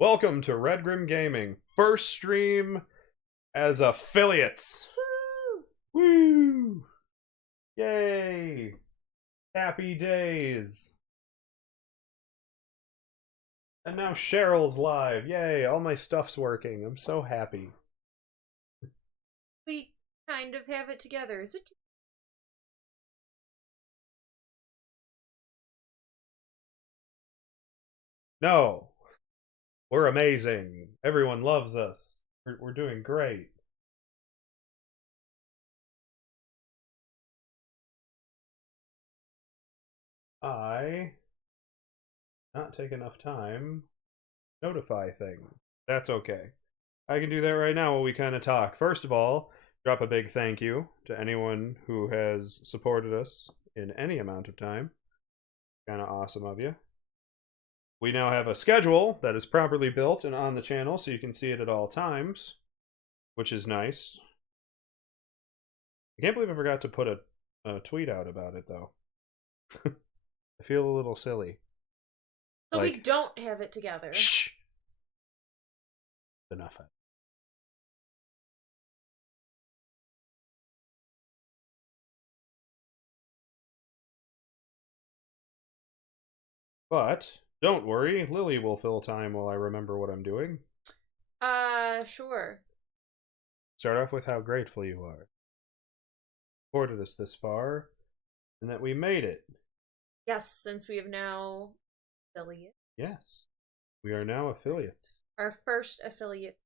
Welcome to Redgrim Gaming. First stream as affiliates. Woo! Woo! Yay! Happy days. And now Cheryl's live. Yay, all my stuff's working. I'm so happy. We kind of have it together. Is it? No. We're amazing. Everyone loves us. We're doing great. I not take enough time notify things. That's okay. I can do that right now while we kind of talk. First of all, drop a big thank you to anyone who has supported us in any amount of time. Kind of awesome of you. We now have a schedule that is properly built and on the channel so you can see it at all times, which is nice. I can't believe I forgot to put a tweet out about it, though. I feel a little silly. So we don't have it together. Shh! Enough. But don't worry, Lily will fill time while I remember what I'm doing. Sure. Start off with how grateful you are. Supported us this far, and that we made it. Yes, since we have now affiliate. Yes. We are now affiliates. Our first affiliate.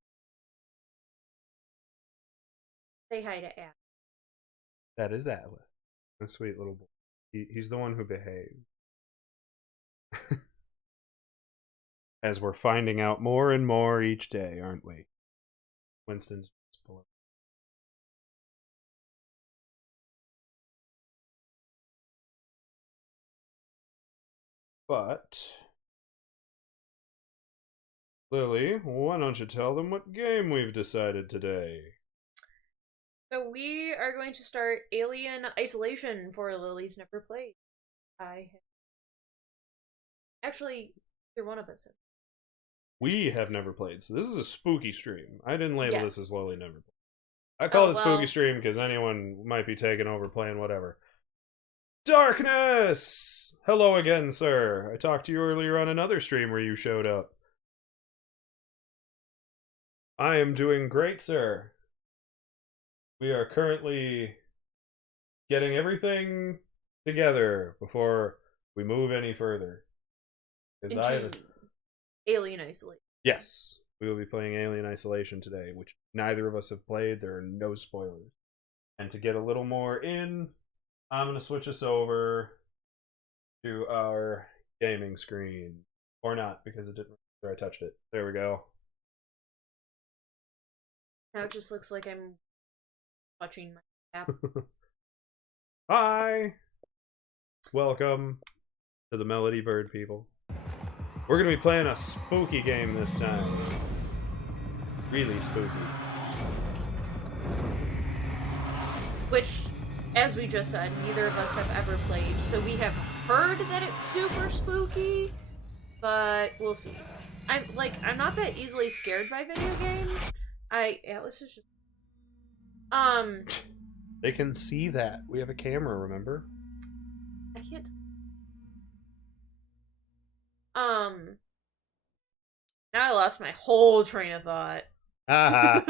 Say hi to Atlas. That is Atlas. A sweet little boy. He's the one who behaved. As we're finding out more and more each day, aren't we? Winston's below. But Lily, why don't you tell them what game we've decided today? So we are going to start Alien Isolation for Lily's never played. Actually, either one of us have. We have never played, so this is a spooky stream. I didn't label this as Yes. Lily never played. I call it well. spooky stream because anyone might be taking over playing whatever. Darkness! Hello again, sir. I talked to you earlier on another stream where you showed up. I am doing great, sir. We are currently getting everything together before we move any further. Into Alien Isolation. Yes, we will be playing Alien Isolation today, which neither of us have played. There are no spoilers. And to get a little more in, I'm going to switch us over to our gaming screen. Or not, because it didn't where I touched it. There we go. Now it just looks like I'm watching my app. Hi! Welcome to the Melody Bird people. We're going to be playing a spooky game this time. Really spooky. Which, as we just said, neither of us have ever played, so we have heard that it's super spooky, but we'll see. I'm not that easily scared by video games. Atlas is just... They can see that. We have a camera, remember? I can't... Now I lost my whole train of thought. Haha.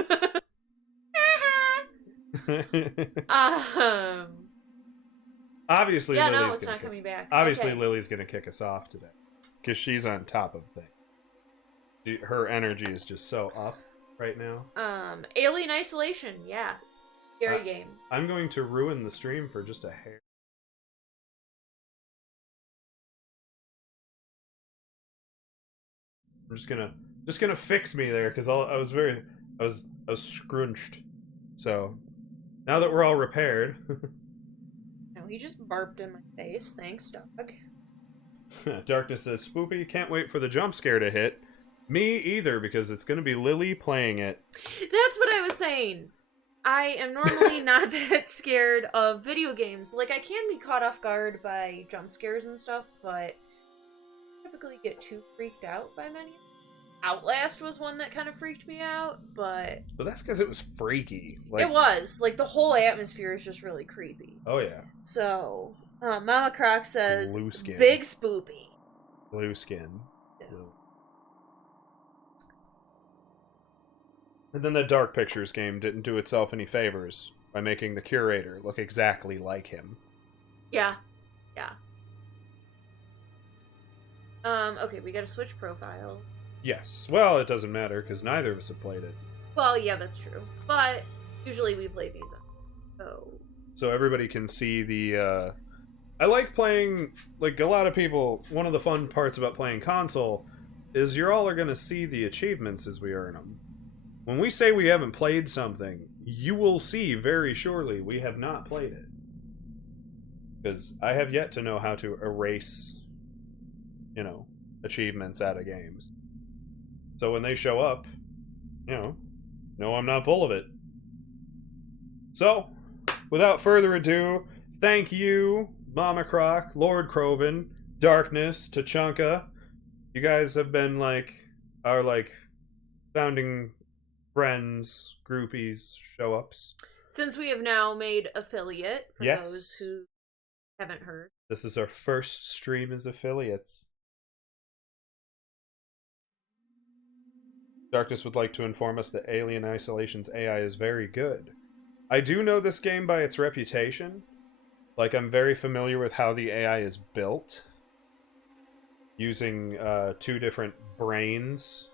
Obviously, yeah, Lily's no, it's not coming back. Obviously, okay. Lily's gonna kick us off today because she's on top of things. Her energy is just so up right now. Alien Isolation, yeah, scary game. I'm going to ruin the stream for just a hair. I'm just gonna fix me there because I was scrunched. So now that we're all repaired. No, he just burped in my face. Thanks, dog. Darkness says, Spoopy, can't wait for the jump scare to hit. Me either, because it's gonna be Lily playing it. That's what I was saying. I am normally not that scared of video games. Like, I can be caught off guard by jump scares and stuff, but I typically get too freaked out by many. Outlast was one that kind of freaked me out, but that's because it was freaky. Like, it was. Like, the whole atmosphere is just really creepy. Oh, yeah. So, Mama Croc says, Blue skin. big spoopy. Blue skin. Yeah. Blue. And then the Dark Pictures game didn't do itself any favors by making the curator look exactly like him. Yeah. Yeah. Okay, we gotta switch profile. Yes. Well, it doesn't matter, because neither of us have played it. Well, yeah, that's true. But usually we play these up. So everybody can see the, I like playing, like, a lot of people, one of the fun parts about playing console is you all are going to see the achievements as we earn them. When we say we haven't played something, you will see very surely we have not played it. Because I have yet to know how to erase, you know, achievements out of games. So when they show up, you know, no, I'm not full of it. So, without further ado, thank you, Mama Croc, Lord Croven, Darkness, Tachanka. You guys have been, like, our, like, founding friends, groupies, show-ups. Since we have now made affiliate, for Yes. those who haven't heard. This is our first stream as affiliates. Darkness would like to inform us that Alien Isolation's AI is very good. I do know this game by its reputation. Like, I'm very familiar with how the AI is built. Using 2 different brains.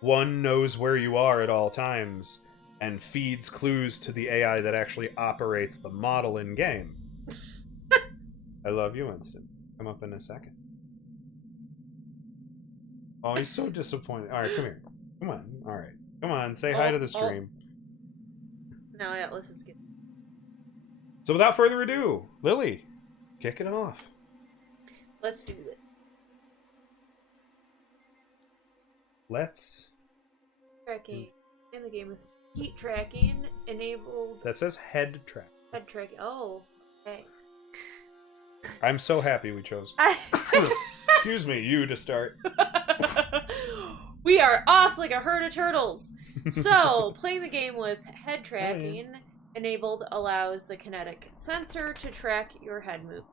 One knows where you are at all times, and feeds clues to the AI that actually operates the model in-game. I love you, Winston. Come up in a second. Oh, he's so disappointed. Alright, come here. Come on. Alright. Come on, say hi to the stream. Now Atlas is getting... So without further ado, Lily, kick it off. Let's do it. Let's... Tracking. In the game with heat tracking enabled... That says head track. Head tracking. Oh, okay. I'm so happy we chose... Excuse me, you to start. We are off like a herd of turtles. So, playing the game with head tracking enabled allows the kinetic sensor to track your head move,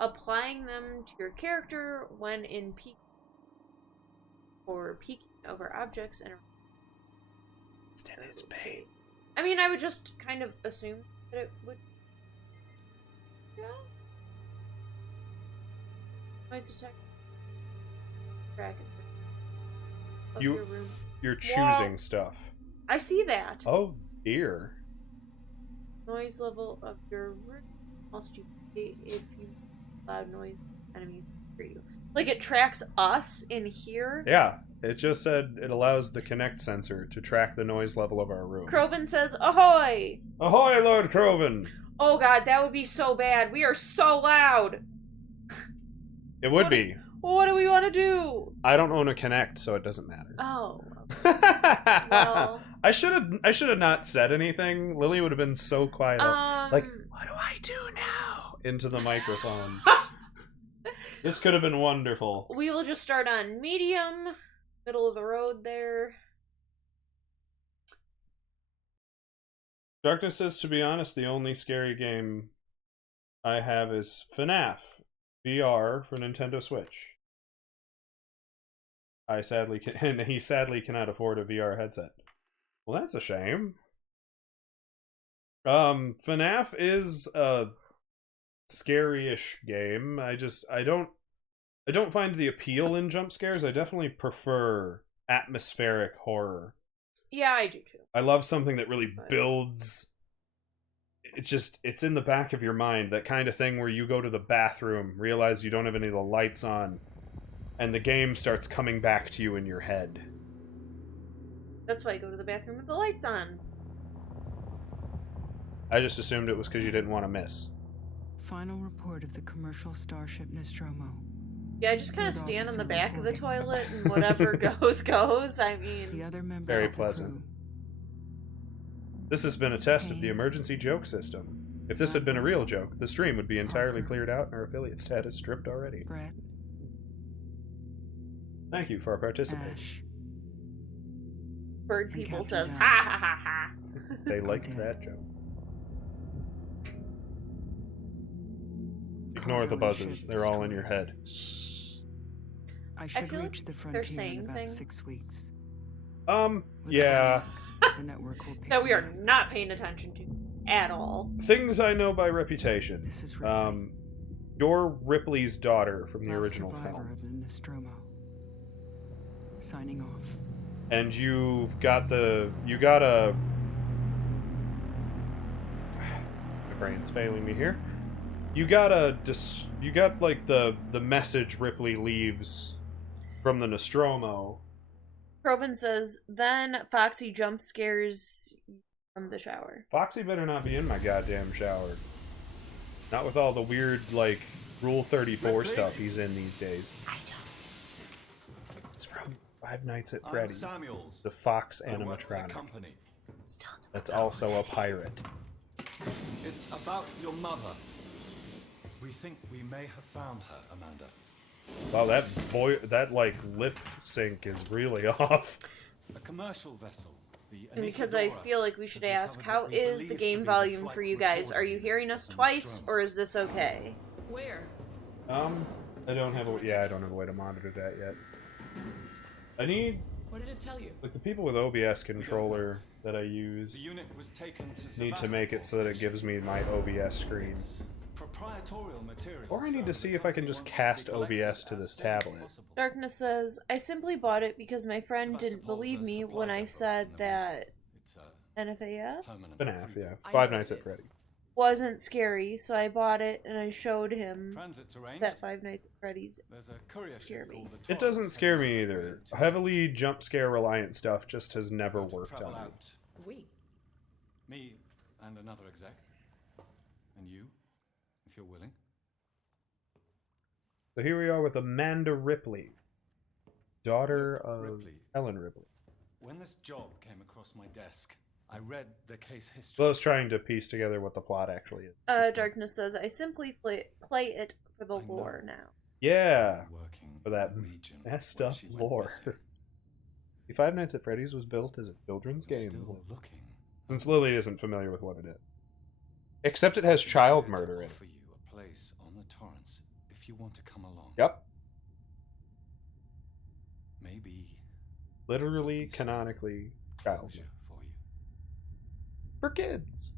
applying them to your character when in peek or peeking over objects and. Stand in its pain. I mean, I would just kind of assume that it would. Yeah. Noise detector. Track it. You're choosing stuff. I see that. Oh dear. Noise level of your room must you pay if you loud noise enemies hear you. Like it tracks us in here. Yeah, it just said it allows the Kinect sensor to track the noise level of our room. Croven says, "Ahoy!" Ahoy, Lord Croven! Oh god, that would be so bad. We are so loud. It would be. What do we want to do? I don't own a Kinect, so it doesn't matter. Oh. Well, I should have not said anything. Lily would have been so quiet. Like, what do I do now? Into the microphone. This could have been wonderful. We will just start on medium, middle of the road there. Darkness says, to be honest, the only scary game I have is FNAF VR for Nintendo Switch. He sadly cannot afford a VR headset. Well, that's a shame. FNAF is a scary-ish game. I don't find the appeal in jump scares. I definitely prefer atmospheric horror. Yeah, I do too. I love something that really builds. It's in the back of your mind, that kind of thing where you go to the bathroom, realize you don't have any of the lights on, and the game starts coming back to you in your head. That's why I go to the bathroom with the lights on. I just assumed it was because you didn't want to miss. Final report of the commercial starship Nostromo. Yeah, I just kind of stand on the back of the toilet and whatever goes. I mean, The other members Very of the pleasant. crew. This has been a test of the emergency joke system. If this had been a real joke, the stream would be entirely cleared out and our affiliate status stripped already. Brett, Thank you for participating. Ash, Bird And people Captain says, Dallas. ha ha ha ha. They liked did. that joke. Ignore the Cargo and buzzes. ship They're all in your destroyed. head. I should feel like reach the they're frontier in saying about things. 6 weeks. With Yeah. the network will pick That we me are up. not paying attention to at all. Things I know by reputation. This is Ripley. You're Ripley's daughter from the Last original survivor film. of the Nostromo. Signing off. And you've got a my brain's failing me here. You got like the message Ripley leaves from the Nostromo. Probin says, then Foxy jump scares from the shower. Foxy better not be in my goddamn shower. Not with all the weird, like, Rule 34 Ripley? stuff he's in these days. I don't. It's from Five Nights at I'm Freddy's. Samuels. The Fox I work for the animatronic. company. That's also a pirate. It's about your mother. We think we may have found her, Amanda. Wow, that like lip sync is really off. A commercial vessel. The And because I Anisadora feel like we should has ask, recovered how what we is the believe to game be volume flight for you guys? Are you recording hearing us from twice, Nostromo. or is this okay? Where? I don't have a way to monitor that yet. I need What did it tell you? like the people with OBS controller that I use The unit was taken to need to make it so that it gives me my OBS screen. It's proprietary material. Or I need to so see the if I can company just wants it cast be collected OBS to as this soon as tablet. possible. Darkness says, I simply bought it because my friend didn't Sevastopol's believe a me supply when I depot said in the that region. It's a NFAF permanent FNAF, free yeah. port. Five know Nights it at is. Freddy. wasn't scary, so I bought it and I showed him Transit's arranged. that Five Nights at Freddy's. There's a courier Scare ship me. called the It doesn't Taurus scare heading me out for either. 2 Heavily days. jump scare reliant stuff just has never We're to worked travel on me. out. We. Me and another exec. And you, if you're willing. So here we are with Amanda Ripley, daughter of Ripley. Ellen Ripley. When this job came across my desk, I read the case history. So I was trying to piece together what the plot actually is. Darkness says, I simply play it for the I know. lore now. Yeah, Working for that in the region messed where up she went lore. missing. Five Nights at Freddy's was built as a children's I'm game. Still looking. Since Lily isn't familiar with what it is. Except it has child Prepared to murder in it. offer you a place on the Torrance if you want to come along. Yep. Maybe Literally, canonically, child closure murder. for you. For kids.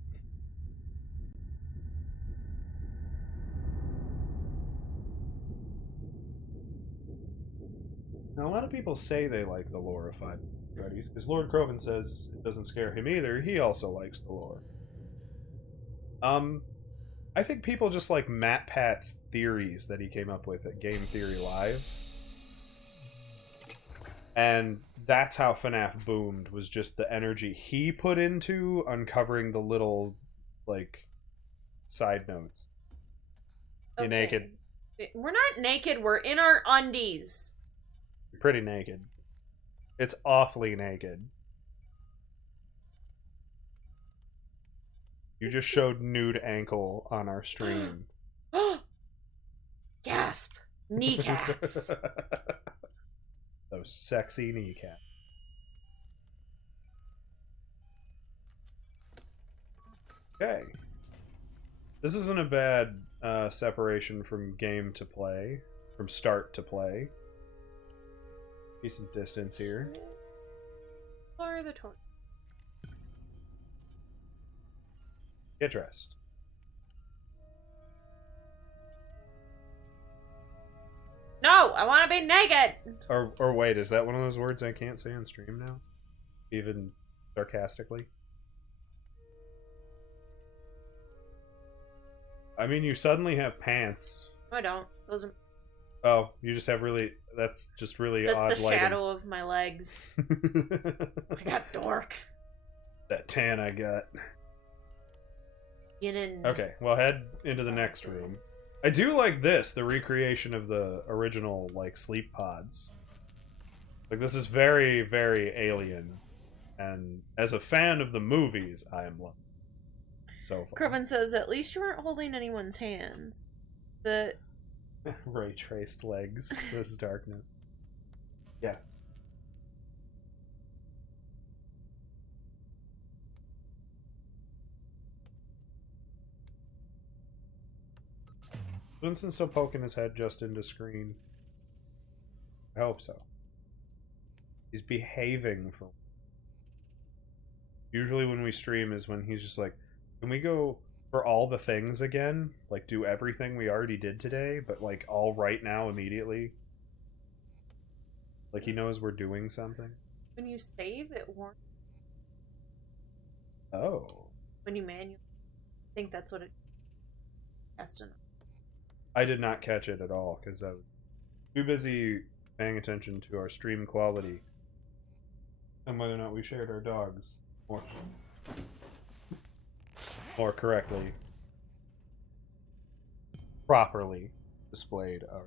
Now, a lot of people say they like the lore of Five Nights at Freddy's, because Lord Croven says it doesn't scare him either. He also likes the lore. I think people just like Matt Pat's theories that he came up with at Game Theory Live. And that's how FNAF boomed, was just the energy he put into uncovering the little, like, side notes. You're naked. We're not naked, we're in our undies. You're pretty naked. It's awfully naked. You just showed nude ankle on our stream. Gasp! Kneecaps. Those sexy kneecaps. Okay. This isn't a bad separation from game to play. From start to play. Decent distance here. Or the torch. Get dressed. No! I want to be naked! Or wait, is that one of those words I can't say on stream now? Even sarcastically? I mean, you suddenly have pants. No, I don't. Those are... Oh, you just have really... That's just really odd That's the lighting. shadow of my legs. I got dork. That tan I got. Get in. Okay, well, head into the next room. I do like this, the recreation of the original, like, sleep pods. Like, this is very, very alien. And as a fan of the movies, I am loving it so far. Krubin says, at least you weren't holding anyone's hands. The... Ray traced legs, says Darkness. Yes. Winston's still poking his head just into screen. I hope so. He's behaving for. Usually when we stream is when he's just like, can we go for all the things again? Like do everything we already did today, but like all right now immediately. Like he knows we're doing something. When you save, it warns. Oh. When you manually, I think that's what it has to know. I did not catch it at all because I was too busy paying attention to our stream quality and whether or not we shared our dogs more correctly, properly displayed our.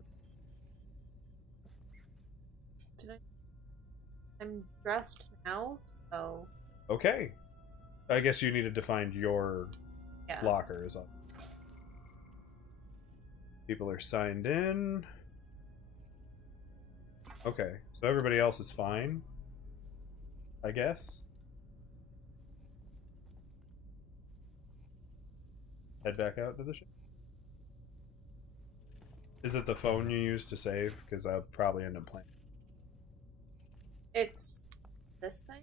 I'm dressed now, so. Okay. I guess you needed to find your locker is up. People are signed in. Okay, so everybody else is fine, I guess. Head back out to the ship. Is it the phone you use to save? Because I'll probably end up playing. It's this thing.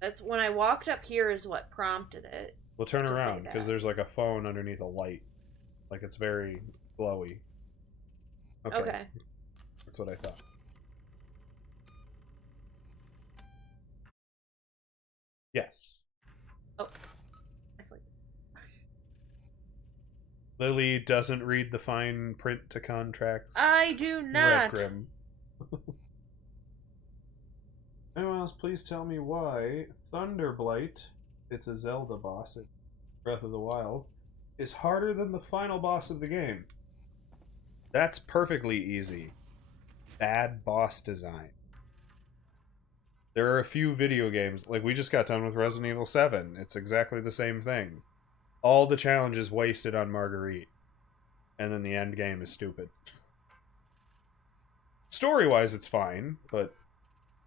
That's when I walked up here is what prompted it. We'll turn around because there's like a phone underneath a light. Like it's very glowy. Okay. That's what I thought. Yes. Oh. I sleep. Lily doesn't read the fine print to contracts. I do not. Redgrim. Anyone else, please tell me why Thunderblight, it's a Zelda boss in Breath of the Wild, is harder than the final boss of the game. That's perfectly easy. Bad boss design. There are a few video games, like we just got done with Resident Evil 7. It's exactly the same thing. All the challenges wasted on Marguerite. And then the end game is stupid. Story-wise, it's fine, but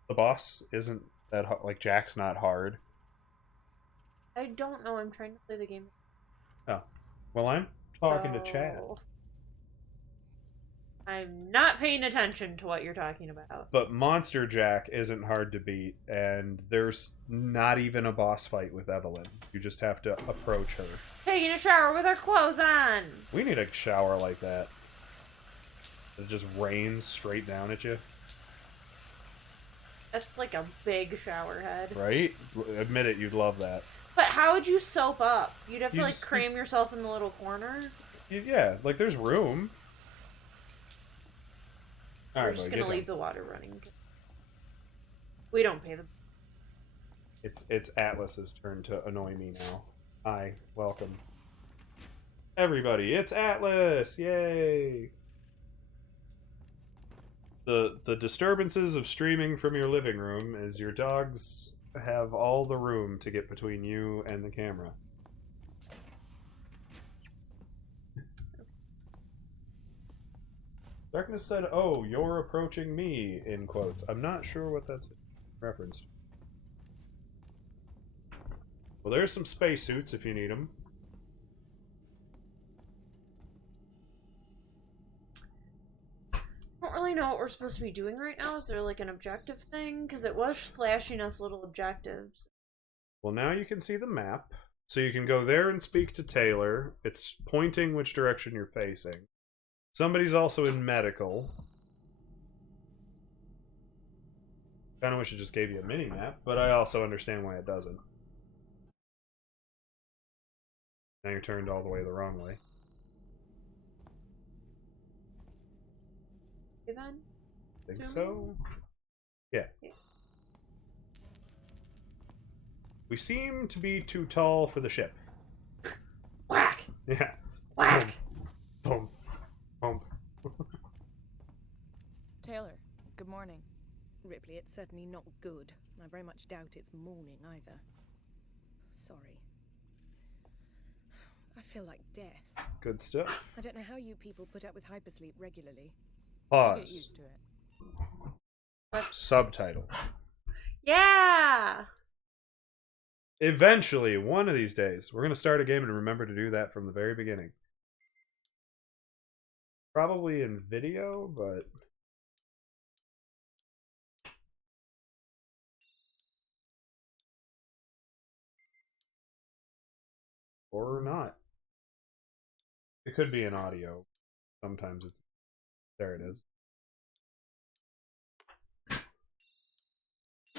the boss isn't that hard. Like, Jack's not hard. I don't know. I'm trying to play the game. Oh. Well, I'm talking to Chad. I'm not paying attention to what you're talking about. But Monster Jack isn't hard to beat, and there's not even a boss fight with Evelyn. You just have to approach her. Taking a shower with her clothes on! We need a shower like that. It just rains straight down at you. That's like a big shower head. Right? Admit it, you'd love that. But how would you soap up? You'd have to like cram yourself in the little corner? Yeah, like there's room. We're just gonna leave the water running. We don't pay them. It's Atlas's turn to annoy me now. Hi, welcome. Everybody, it's Atlas! Yay! The disturbances of streaming from your living room is your dogs have all the room to get between you and the camera. Darkness said, "Oh, you're approaching me," in quotes. I'm not sure what that's referenced. Well, there's some spacesuits if you need them. I don't really know what we're supposed to be doing right now. Is there like an objective thing? Because it was flashing us little objectives. Well, now you can see the map. So you can go there and speak to Taylor. It's pointing which direction you're facing. Somebody's also in medical. Kind of wish it just gave you a mini-map, but I also understand why it doesn't. Now you're turned all the way the wrong way. Okay, then? Think so? Yeah. We seem to be too tall for the ship. Whack! Yeah. Whack! Boom. Boom. Taylor, good morning. Ripley, it's certainly not good. I very much doubt it's morning either. Sorry. I feel like death. Good stuff. I don't know how you people put up with hypersleep regularly. Pause. You get used to it. Subtitle. Yeah! Eventually, one of these days, we're going to start a game and remember to do that from the very beginning. probably in video, but or not. It could be in audio. Sometimes it's there. It is.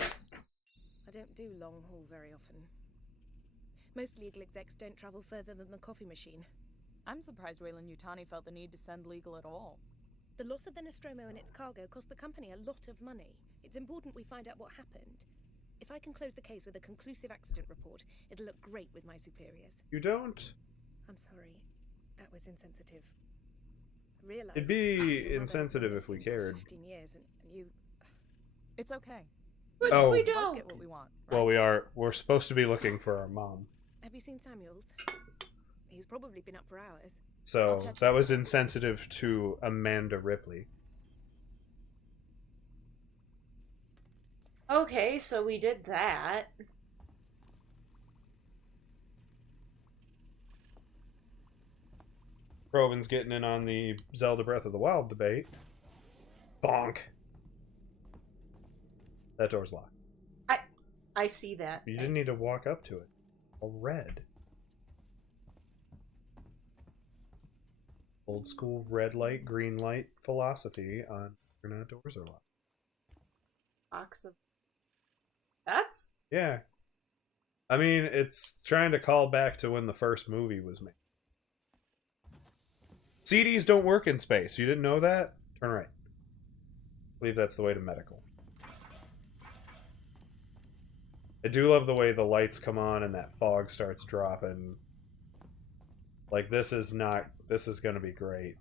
I don't do long haul very often. Most legal execs don't travel further than the coffee machine. I'm surprised Wayland Yutani felt the need to send legal at all. The loss of the Nostromo and its cargo cost the company a lot of money. It's important we find out what happened. If I can close the case with a conclusive accident report, it'll look great with my superiors. You don't? I'm sorry. That was insensitive. I realize It'd your be mother has been insensitive if we missing for cared. 15 years and you... It's okay. Which Oh. we We both don't. get what we want. Well, we are. We're supposed to be looking for our mom. Have you seen Samuels? He's probably been up for hours. So that was insensitive to Amanda Ripley. Okay, so we did that. Rovin's getting in on the Zelda Breath of the Wild debate. Bonk. That door's locked. I see that. You didn't need to Thanks. walk up to it. All red. Old school red light, green light philosophy on whether or not doors are locked. Box of... That's... Yeah. I mean, it's trying to call back to when the first movie was made. CDs don't work in space. You didn't know that? Turn right. I believe that's the way to medical. I do love the way the lights come on and that fog starts dropping. Like, this is gonna be great.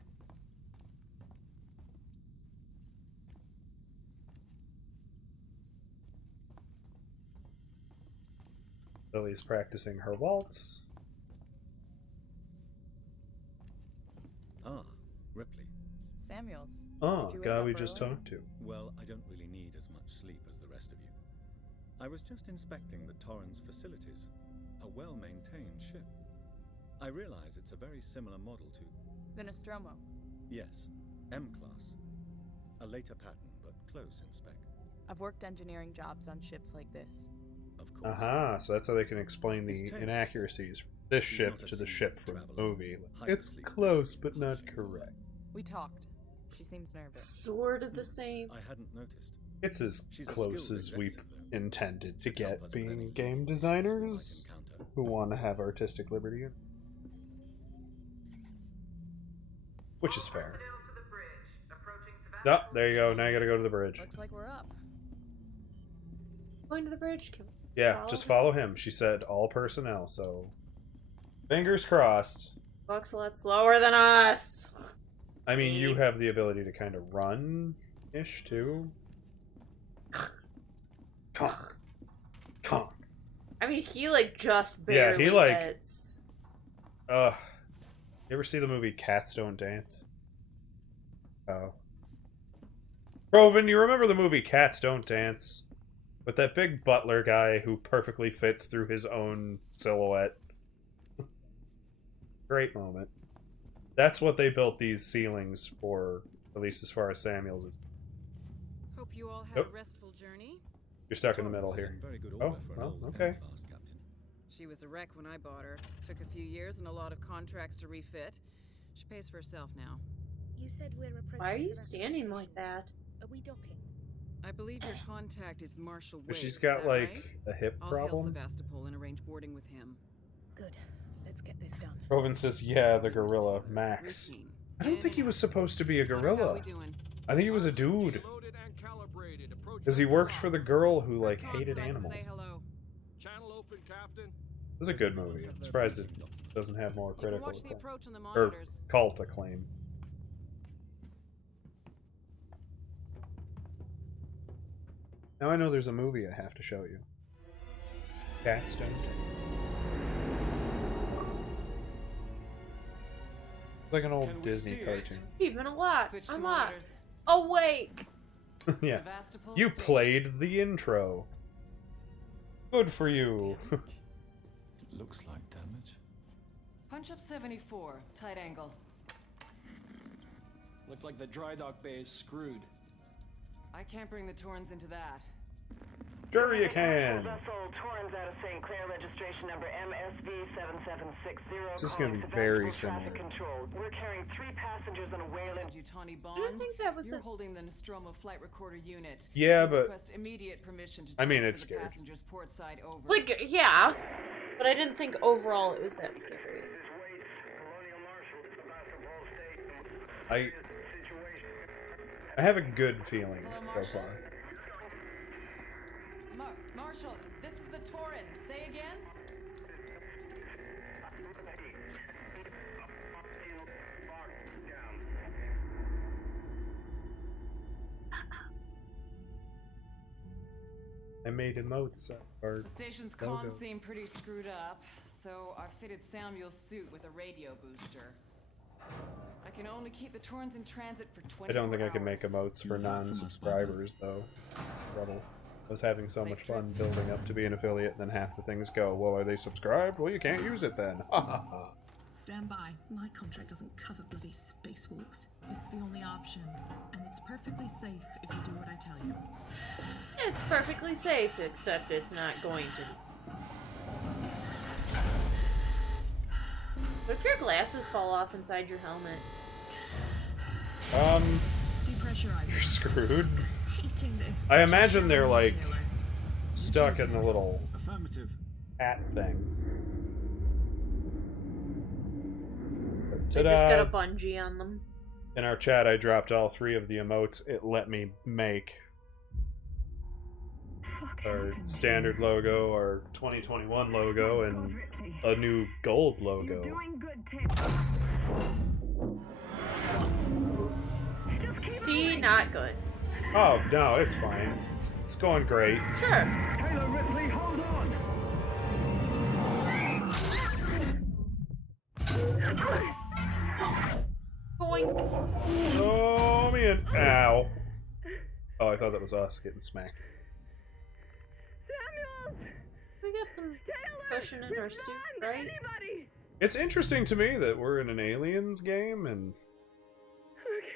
Lily's practicing her waltz. Ah, Ripley. Samuels. Oh, Did you wake guy up we just early? talked to. Well, I don't really need as much sleep as the rest of you. I was just inspecting the Torrens facilities. A well-maintained ship. I realize it's a very similar model to... The Nostromo. Yes, M-Class. A later pattern, but close in spec. I've worked engineering jobs on ships like this. Of course. Aha, so that's how they can explain the It's Taylor. inaccuracies from this He's ship not a to the seaman ship from the traveler. movie. Hyper It's sleep close, rate but not partially correct. We talked. She seems nervous. Sort of the same. I hadn't noticed. It's as She's a close skilled as we executive, though. intended to Should help get us with any being legal game issues we designers might encounter. who want to have artistic liberty. Which is fair. Oh, there you go. Now you gotta go to the bridge. Looks like we're up. Going to the bridge. Can we Yeah, just follow him. She said all personnel, so... Fingers crossed. Buck's a lot slower than us. I mean, you have the ability to kind of run-ish, too. Conk. Conk. I mean, he like just Yeah, barely he, like- hits. You ever see the movie Cats Don't Dance? Oh. Rovin, you remember the movie Cats Don't Dance? With that big butler guy who perfectly fits through his own silhouette. Great moment. That's what they built these ceilings for, at least as far as Samuels is. Hope you all had Nope. a restful journey. You're stuck in the middle Torrens is here. in very good Oh, order for an well, old okay. M-Class captain. She was a wreck when I bought her. Took a few years and a lot of contracts to refit. She pays for herself now. You said we're approaching Why are you Sebastopol standing like Station. that? Are we docking? I believe your contact is Marshal But Waits. she's is got, that like, right? a hip I'll hail problem. Sevastopol and arrange boarding with him. Good. Let's get this done. Rovin says, yeah, the gorilla, Max. Routine. I don't In think and he was out. supposed to be a Hunter, how gorilla. we doing? I think he was a dude. Because he worked for the girl who, like, hated So I can animals. say hello. Channel open, Captain. This is a good movie. I'm surprised it doesn't have more You can critical watch the acclaim. approach on the Or monitors. cult acclaim. Now I know there's a movie I have to show you. Cats Don't Dance. Like an old Can we Disney see it? cartoon. Even a lot. Switch to I'm up. monitors. Oh wait. Yeah. Sevastopol You Station. played the intro. Good for you. Looks like damage. Punch up 74, tight angle. Looks like the dry dock bay is screwed. I can't bring the Torrens into that. Sure you can. Vessel Torrens out of St. Clair, registration number MSV7760. This is going to be very similar. Control. We're carrying 3 passengers on a Wayland Yutani I Bond. don't think that was You're holding the Nostromo flight recorder unit. Yeah, You but request immediate permission to I mean, transfer it's the scary. passengers port side over. Like, yeah, but I didn't think overall it was that scary. I have a good feeling Hello, so Marshall? far. Marshall, this is the Torrens. Say again? I made emotes or The station's logo. comms seem pretty screwed up, so I fitted Samuel's suit with a radio booster. I can only keep the Torrens in transit for 24 I don't think I can make hours. emotes for non-subscribers though. Trouble. I was having so much fun building up to be an affiliate, and then half the things go, well, are they subscribed? Well, you can't use it then. Ha ha ha. Stand by. My contract doesn't cover bloody spacewalks. It's the only option, and it's perfectly safe if you do what I tell you. It's perfectly safe, except it's not going to be. What if your glasses fall off inside your helmet? Depressurize. You're screwed. Hating this. I imagine they're like stuck in the little Affirmative. hat thing. They just got a Ta-da! bungee on them. In our chat, I dropped all 3 of the emotes it let me make. Our standard logo, our 2021 logo, and a new gold logo. See, not good. Oh, no, it's fine. It's going great. Sure. Taylor Ripley, hold on! Going. Oh, man. Ow. Oh, I thought that was us getting smacked. We got some cushion in our suit, right? It's interesting to me that we're in an Aliens game, and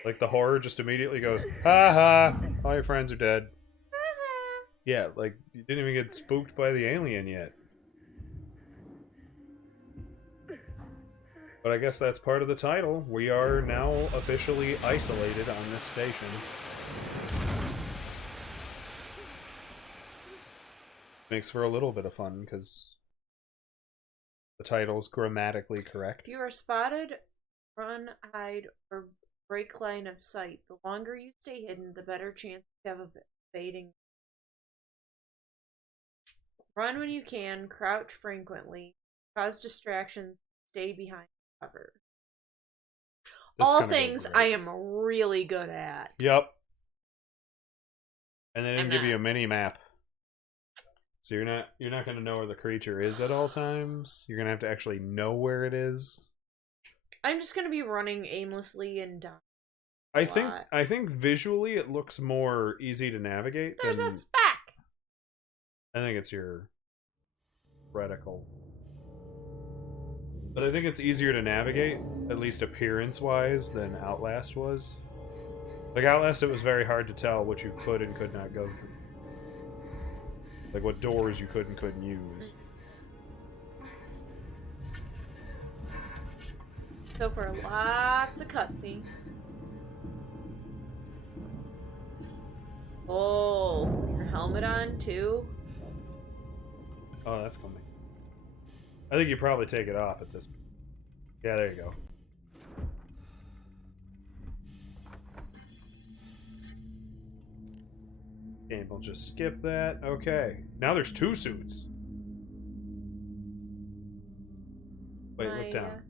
like the horror just immediately goes, ha ha, all your friends are dead. Yeah, like, you didn't even get spooked by the alien yet. But I guess that's part of the title. We are now officially isolated on this station. Makes for a little bit of fun, because the title's grammatically correct. If you are spotted, run, hide, or break line of sight. The longer you stay hidden, the better chance you have of evading. Run when you can, crouch frequently, cause distractions, stay behind cover. This is All gonna go things great. I am really good at. Yep. And they didn't I'm give you not. a mini map. So you're not gonna know where the creature is at all times. You're gonna have to actually know where it is. I'm just gonna be running aimlessly and dying. I think visually it looks more easy to navigate. There's than, a speck! I think it's your reticle. But I think it's easier to navigate, at least appearance-wise, than Outlast was. Like, Outlast, it was very hard to tell what you could and could not go through. Like, what doors you could and couldn't use. So for lots of cutscene. Oh, your helmet on too? Oh, that's coming. I think you probably take it off at this point. Yeah, there you go. Okay, we'll just skip that. Okay. Now there's 2 suits. Wait, look down.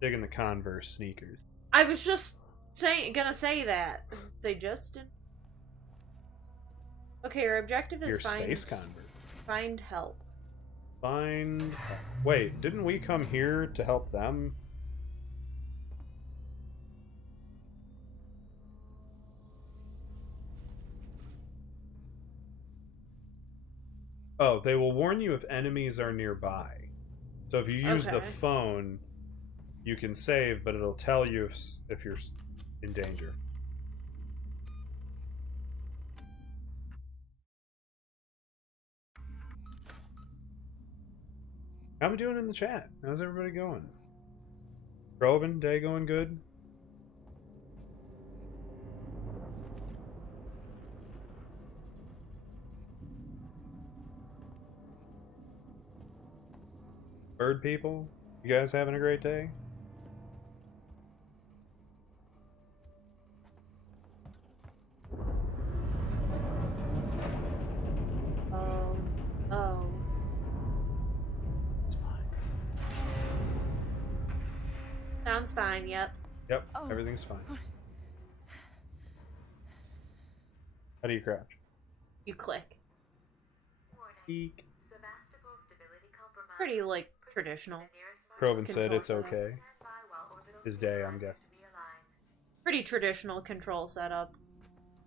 Digging the Converse sneakers. I was just gonna say that. Say Justin. Okay, your objective is Your space Converse. Find help. Find... Wait, didn't we come here to help them? Oh, they will warn you if enemies are nearby. So if you use the phone, you can save, but it'll tell you if you're in danger. How we doing in the chat? How's everybody going? Robin, day going good? Bird people, you guys having a great day? Oh. It's fine. Sounds fine, yep. Yep, everything's fine. How do you crouch? You click. Eek. Pretty, like, traditional. Kroven said control it's setup. okay. His day, I'm guessing. Pretty traditional control setup.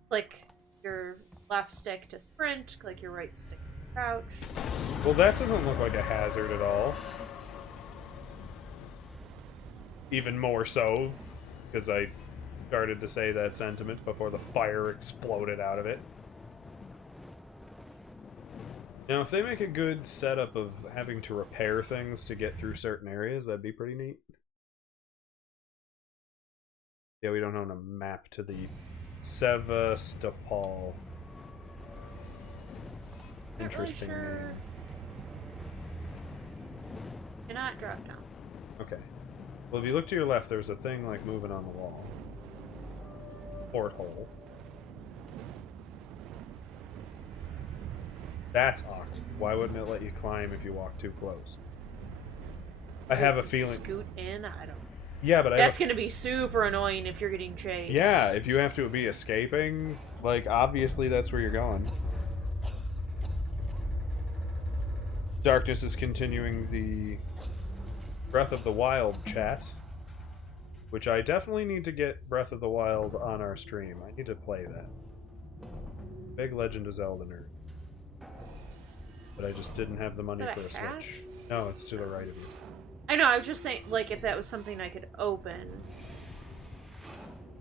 Click your left stick to sprint, click your right stick to crouch. Well, that doesn't look like a hazard at all. Even more so, because I started to say that sentiment before the fire exploded out of it. Now, if they make a good setup of having to repair things to get through certain areas, that'd be pretty neat. Yeah, we don't own a map to the Sevastopol. Interesting Not really sure. name. Cannot drop down. Okay. Well, if you look to your left, there's a thing like moving on the wall. Porthole. That's awkward. Why wouldn't it let you climb if you walk too close? I have a feeling. Scoot in? I don't. Yeah, but that's gonna be super annoying if you're getting chased. Yeah, if you have to be escaping, like obviously that's where you're going. Darkness is continuing the Breath of the Wild chat, which I definitely need to get Breath of the Wild on our stream. I need to play that. Big Legend of Zelda nerd. But I just didn't have the money for a Switch. No, it's to the right of you. I know, I was just saying, like, if that was something I could open.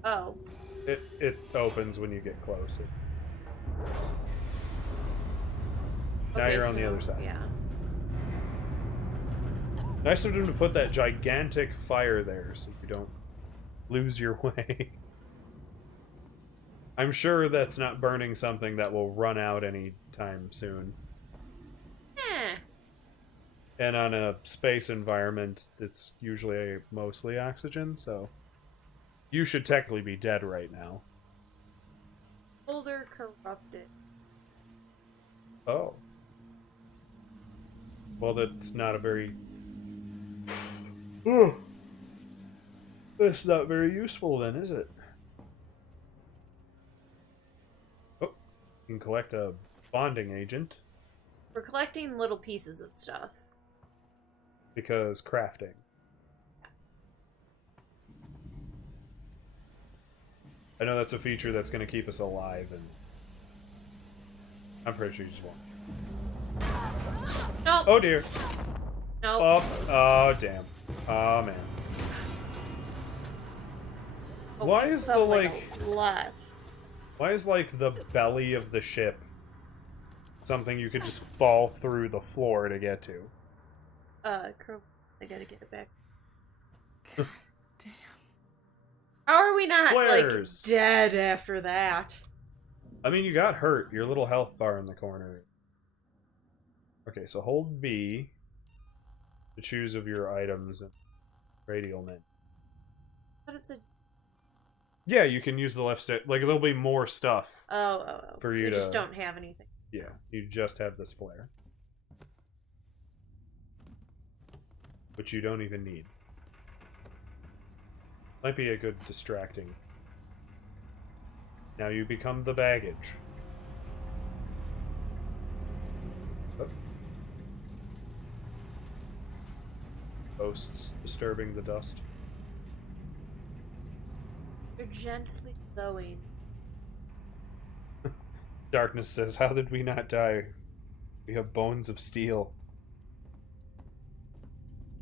Oh. It opens when you get close. Now Okay, you're on the other side. Yeah. Nice of them to put that gigantic fire there so you don't lose your way. I'm sure that's not burning something that will run out anytime soon. And on a space environment, it's usually mostly oxygen, so you should technically be dead right now. Folder corrupted. Oh. Well, that's not a very... That's not very useful then, is it? Oh, you can collect a bonding agent. We're collecting little pieces of stuff. Because crafting. I know that's a feature that's going to keep us alive, and I'm pretty sure you just won't. Nope. Oh dear. Nope. Oh damn. Oh man. Oh, Why is the like? A lot. Why is like the belly of the ship something you could just fall through the floor to get to? Crow, I gotta get it back. God damn. How are we not, Flares. like, dead after that? I mean, you got hurt. Your little health bar in the corner. Okay, so hold B to choose of your items and radial menu. But it's a... Yeah, you can use the left stick. Like, there'll be more stuff. Oh. For you we to... just don't have anything. Yeah, you just have this flare. Which you don't even need. Might be a good distracting. Now you become the baggage. Oh. Ghosts disturbing the dust. They're gently glowing. Darkness says, how did we not die? We have bones of steel.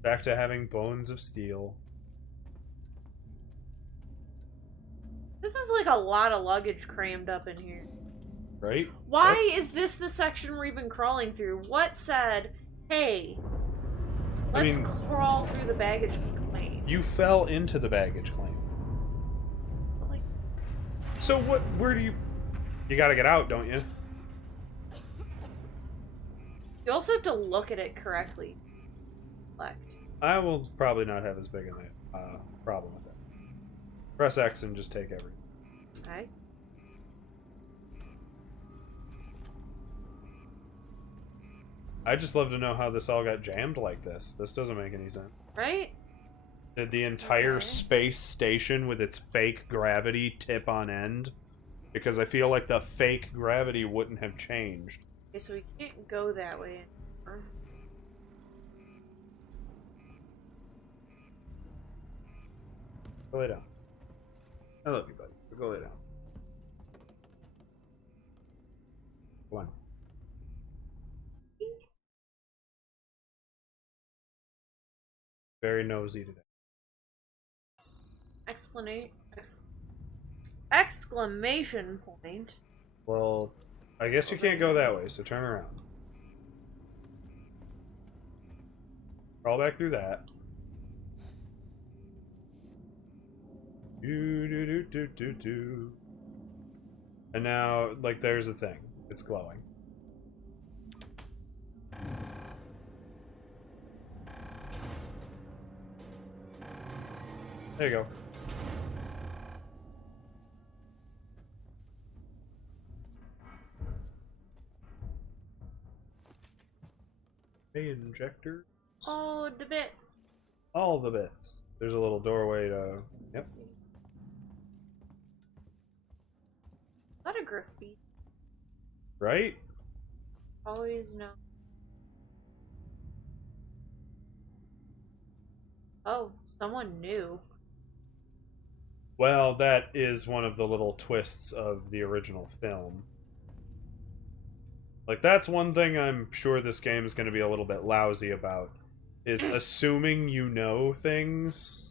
Back to having bones of steel. This is like a lot of luggage crammed up in here. Right? Why is this the section we've been crawling through? What said, hey, let's crawl through the baggage claim? You fell into the baggage claim. Like, so where do you... You gotta get out, don't you? you also have to look at it correctly. I will probably not have as big of a problem with that. Press X and just take everything. Nice. I'd just love to know how this all got jammed like this. This doesn't make any sense. Right? Did the entire space station with its fake gravity tip on end? Because I feel like the fake gravity wouldn't have changed. Okay, so we can't go that way anymore. Go lay down. I love you, buddy. Go lay down. Come on. Very nosy today. Exclamation point. Well, I guess you can't go that way, so turn around. Crawl back through that. Do. And now, like, there's a thing. It's glowing. There you go. Hey, injector. Oh, the bits. All the bits. There's a little doorway to... Yep. A lot of graffiti. Right? Always know. Oh, someone new. Well, that is one of the little twists of the original film. Like, that's one thing I'm sure this game is going to be a little bit lousy about, is assuming you know things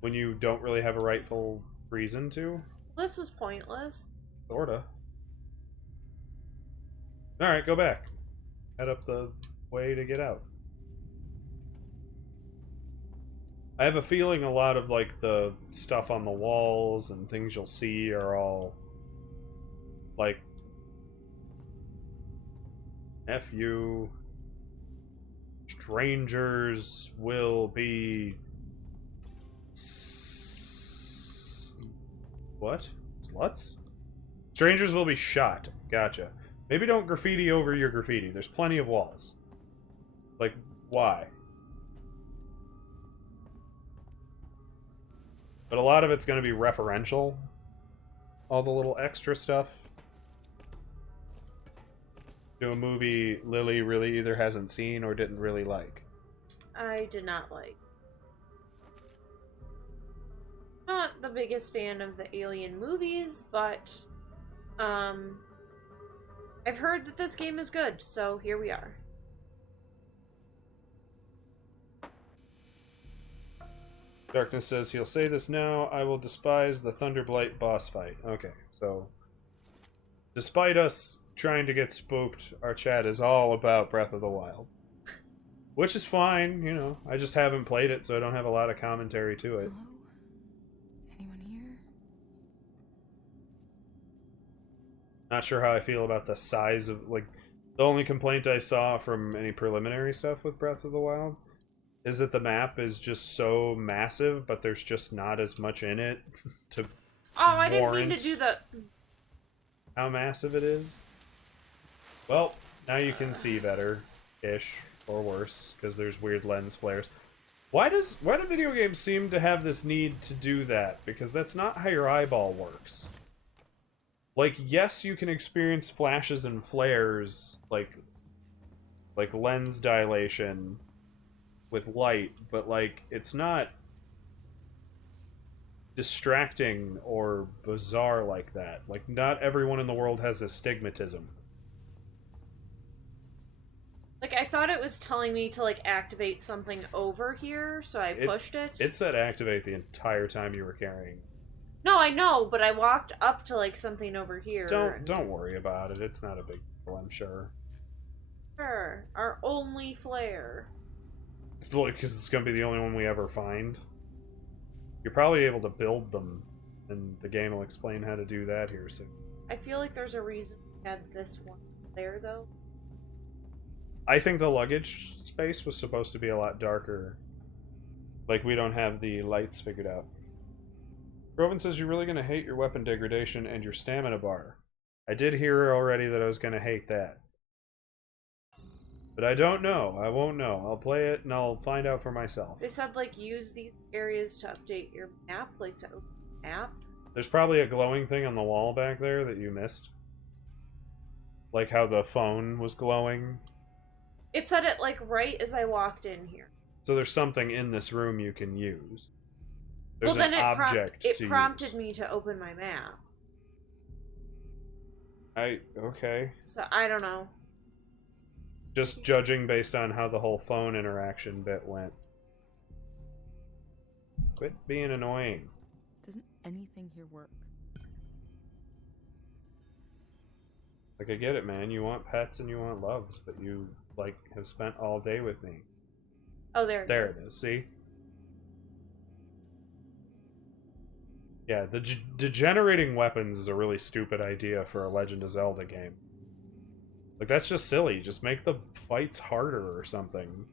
when you don't really have a rightful reason to. This was pointless. Sorta. Alright, go back. Head up the way to get out. I have a feeling a lot of, like, the stuff on the walls and things you'll see are all, like, F you. Strangers will be... What? Sluts? Strangers will be shot. Gotcha. Maybe don't graffiti over your graffiti. There's plenty of walls. Like, why? But a lot of it's going to be referential. All the little extra stuff. To a movie Lily really either hasn't seen or didn't really like. I did not like. Not the biggest fan of the Alien movies, but I've heard that this game is good, so here we are. Darkness says he'll say this now. I will despise the Thunderblight boss fight. Okay, so despite us trying to get spooked, our chat is all about Breath of the Wild. Which is fine, you know. I just haven't played it, so I don't have a lot of commentary to it. Hello? Anyone here? Not sure how I feel about the size of, like, the only complaint I saw from any preliminary stuff with Breath of the Wild is that the map is just so massive, but there's just not as much in it to I didn't mean to do the... how massive it is. Well, now you can see better-ish, or worse, because there's weird lens flares. Why do video games seem to have this need to do that? Because that's not how your eyeball works. Like, yes, you can experience flashes and flares, like lens dilation with light, but, like, it's not distracting or bizarre like that. Like, not everyone in the world has astigmatism. Like, I thought it was telling me to, like, activate something over here, so I pushed it. It said activate the entire time you were carrying. No, I know, but I walked up to like something over here. Don't worry about it. It's not a big deal, I'm sure. Sure, our only flare. Because it's gonna be the only one we ever find. You're probably able to build them, and the game will explain how to do that here soon. I feel like there's a reason we had this one there, though. I think the luggage space was supposed to be a lot darker. Like, we don't have the lights figured out. Groven says you're really gonna hate your weapon degradation and your stamina bar. I did hear already that I was gonna hate that. But I don't know. I won't know. I'll play it and I'll find out for myself. They said, like, use these areas to update your map, like to open the map. There's probably a glowing thing on the wall back there that you missed. Like how the phone was glowing. It said it, like, right as I walked in here. So there's something in this room you can use. There's well, then an object it to prompted use. me to open my map. Okay. So, I don't know. Just judging based on how the whole phone interaction bit went. Quit being annoying. Doesn't anything here work? Like, I get it, man. You want pets and you want loves, but you, like, have spent all day with me. Oh, there it is. There it is, see? Yeah, the degenerating weapons is a really stupid idea for a Legend of Zelda game. Like, that's just silly. Just make the fights harder or something.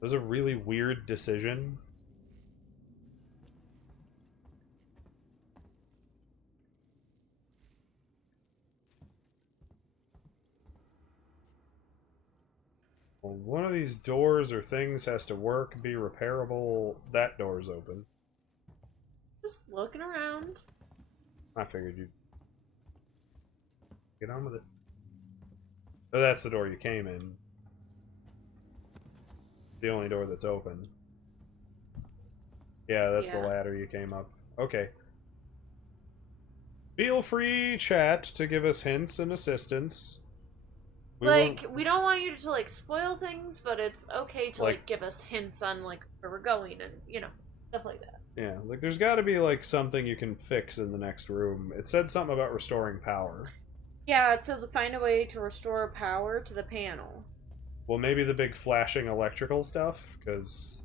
It was a really weird decision. Well, one of these doors or things has to work, be repairable. That door's open. Just looking around. I figured you'd get on with it. Oh, that's the door you came in. The only door that's open. Yeah, that's the ladder you came up. Okay. Feel free, chat, to give us hints and assistance. We don't want you to, like, spoil things, but it's okay to, like, give us hints on, like, where we're going and, you know, stuff like that. Yeah, like, there's gotta be, like, something you can fix in the next room. It said something about restoring power. Yeah, it said find a way to restore power to the panel. Well, maybe the big flashing electrical stuff, because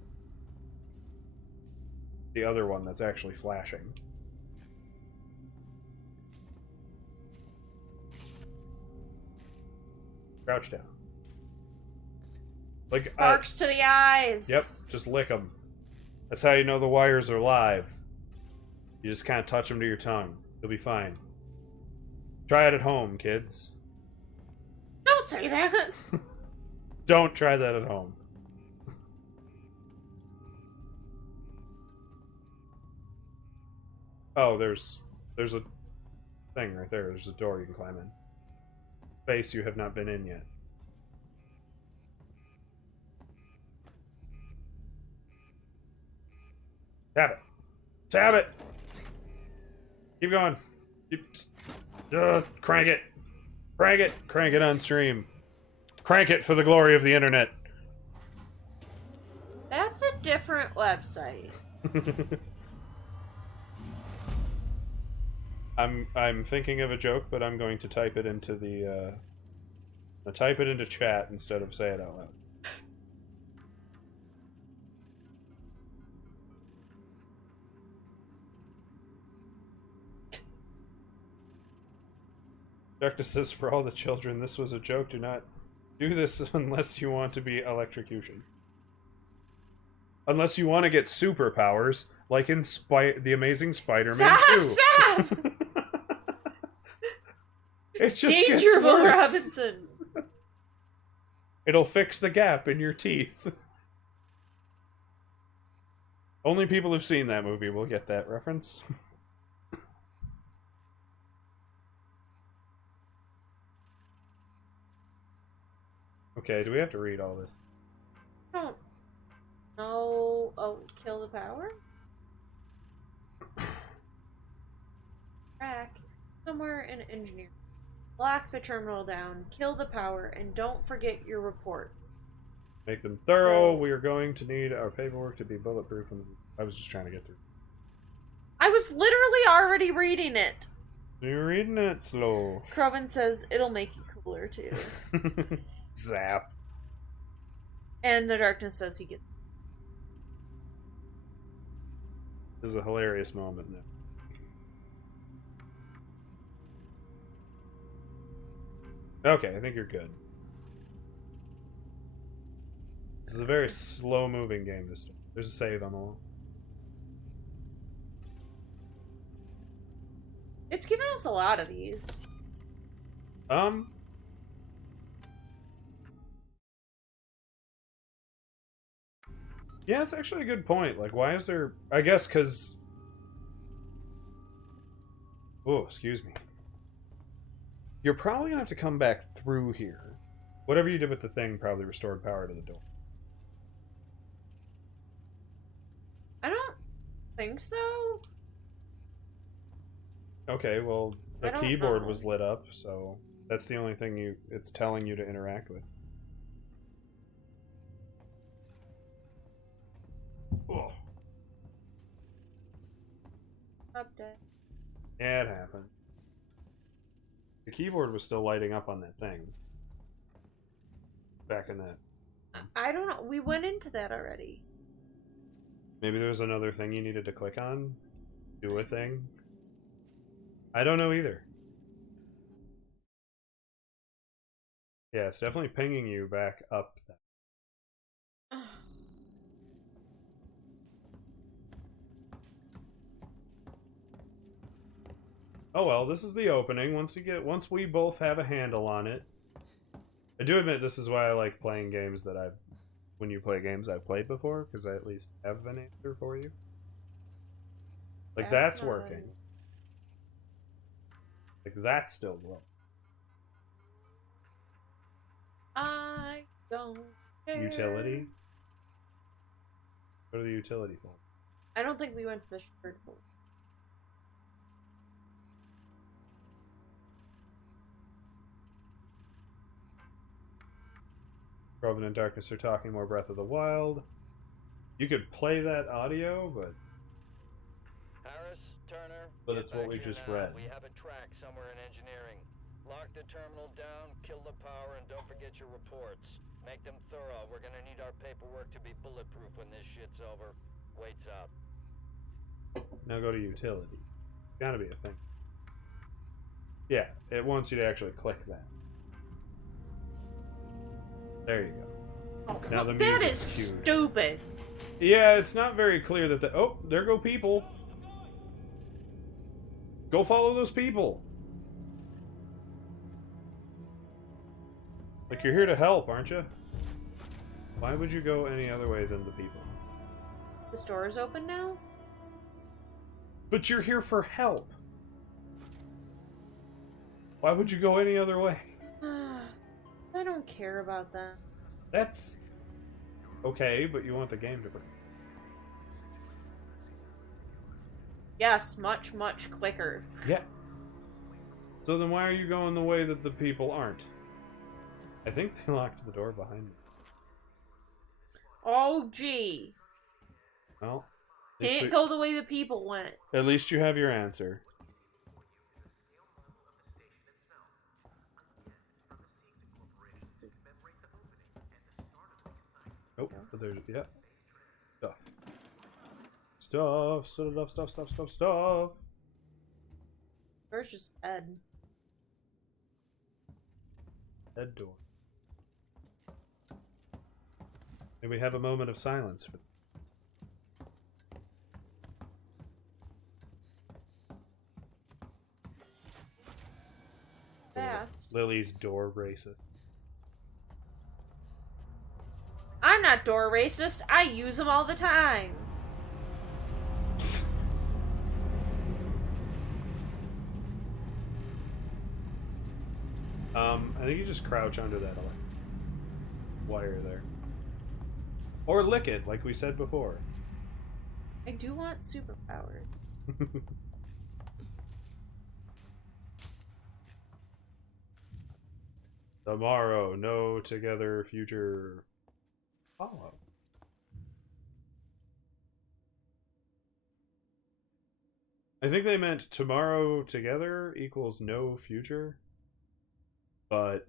the other one that's actually flashing. Crouch down. Like, Sparks to the eyes! Yep, just lick them. That's how you know the wires are live. You just kind of touch them to your tongue. You'll be fine. Try it at home, kids. Don't say that! Don't try that at home. Oh, there's a thing right there. There's a door you can climb in. Space you have not been in yet. Tab it. Tab it! Keep going. Crank it. Crank it. Crank it on stream. Crank it for the glory of the internet. That's a different website. I'm thinking of a joke, but I'm going to type it into the I'll type it into chat instead of say it out loud. Doctor says, for all the children, this was a joke. Do not do this unless you want to be electrocution. Unless you want to get superpowers, like in The Amazing Spider-Man 2. Stop! It just Danger, gets Will worse. Robinson! It'll fix the gap in your teeth. Only people who've seen that movie will get that reference. Okay, do we have to read all this? Don't. No. Oh, kill the power? Track. Somewhere in engineering. Lock the terminal down, kill the power, and don't forget your reports. Make them thorough. We are going to need our paperwork to be bulletproof. And I was just trying to get through. I was literally already reading it. You're reading it slow. Kroven says it'll make you cooler too. Zap. And the darkness says he gets. This is a hilarious moment now. Okay, I think you're good. This is a very slow-moving game. There's a save on the wall. It's given us a lot of these. Yeah, it's actually a good point. Like, why is there... I guess because... Oh, excuse me. You're probably gonna have to come back through here. Whatever you did with the thing probably restored power to the door. I don't think so. Okay, well, the I don't keyboard know. was lit up, so that's the only thing it's telling you to interact with. Oh. Update. Yeah, it happened. The keyboard was still lighting up on that thing. Back in that. I don't know. We went into that already. Maybe there was another thing you needed to click on? Do a thing? I don't know either. Yeah, it's definitely pinging you back up. Oh well, this is the opening. Once we both have a handle on it. I do admit this is why I like playing games that when you play games I've played before, because I at least have an answer for you. Like that's working. Like that's still glowing. I don't care. Utility? Go to the utility folder. I don't think we went to the shirt folder. Kroven and Darkness are talking more Breath of the Wild. You could play that audio, but Harris, Turner, but it's what we just read. We have a track somewhere in engineering. Lock the terminal down, kill the power, and don't forget your reports. Make them thorough. We're gonna need our paperwork to be bulletproof when this shit's over. Waits up. Now go to utility. Gotta be a thing. Yeah, it wants you to actually click that. There you go. Oh, now the that music's is cued. stupid. Yeah, it's not very clear that oh, there go people. Go follow those people. Like, you're here to help, aren't you? Why would you go any other way than the people? The store is open now? But you're here for help. Why would you go any other way? I don't care about that. That's okay, but you want the game to break. Yes, much, much quicker. Yeah. So then why are you going the way that the people aren't? I think they locked the door behind me. Oh, gee. Well, Can't go the way the people went. At least you have your answer. Oh, but there's, yeah. Stuff. Where's just Ed? Ed door. And we have a moment of silence for Fast. Lily's door racist. I'm not door racist. I use them all the time. I think you just crouch under that wire there. Or lick it, like we said before. I do want superpowers. Tomorrow, no together future. follow. I think they meant tomorrow together equals no future, but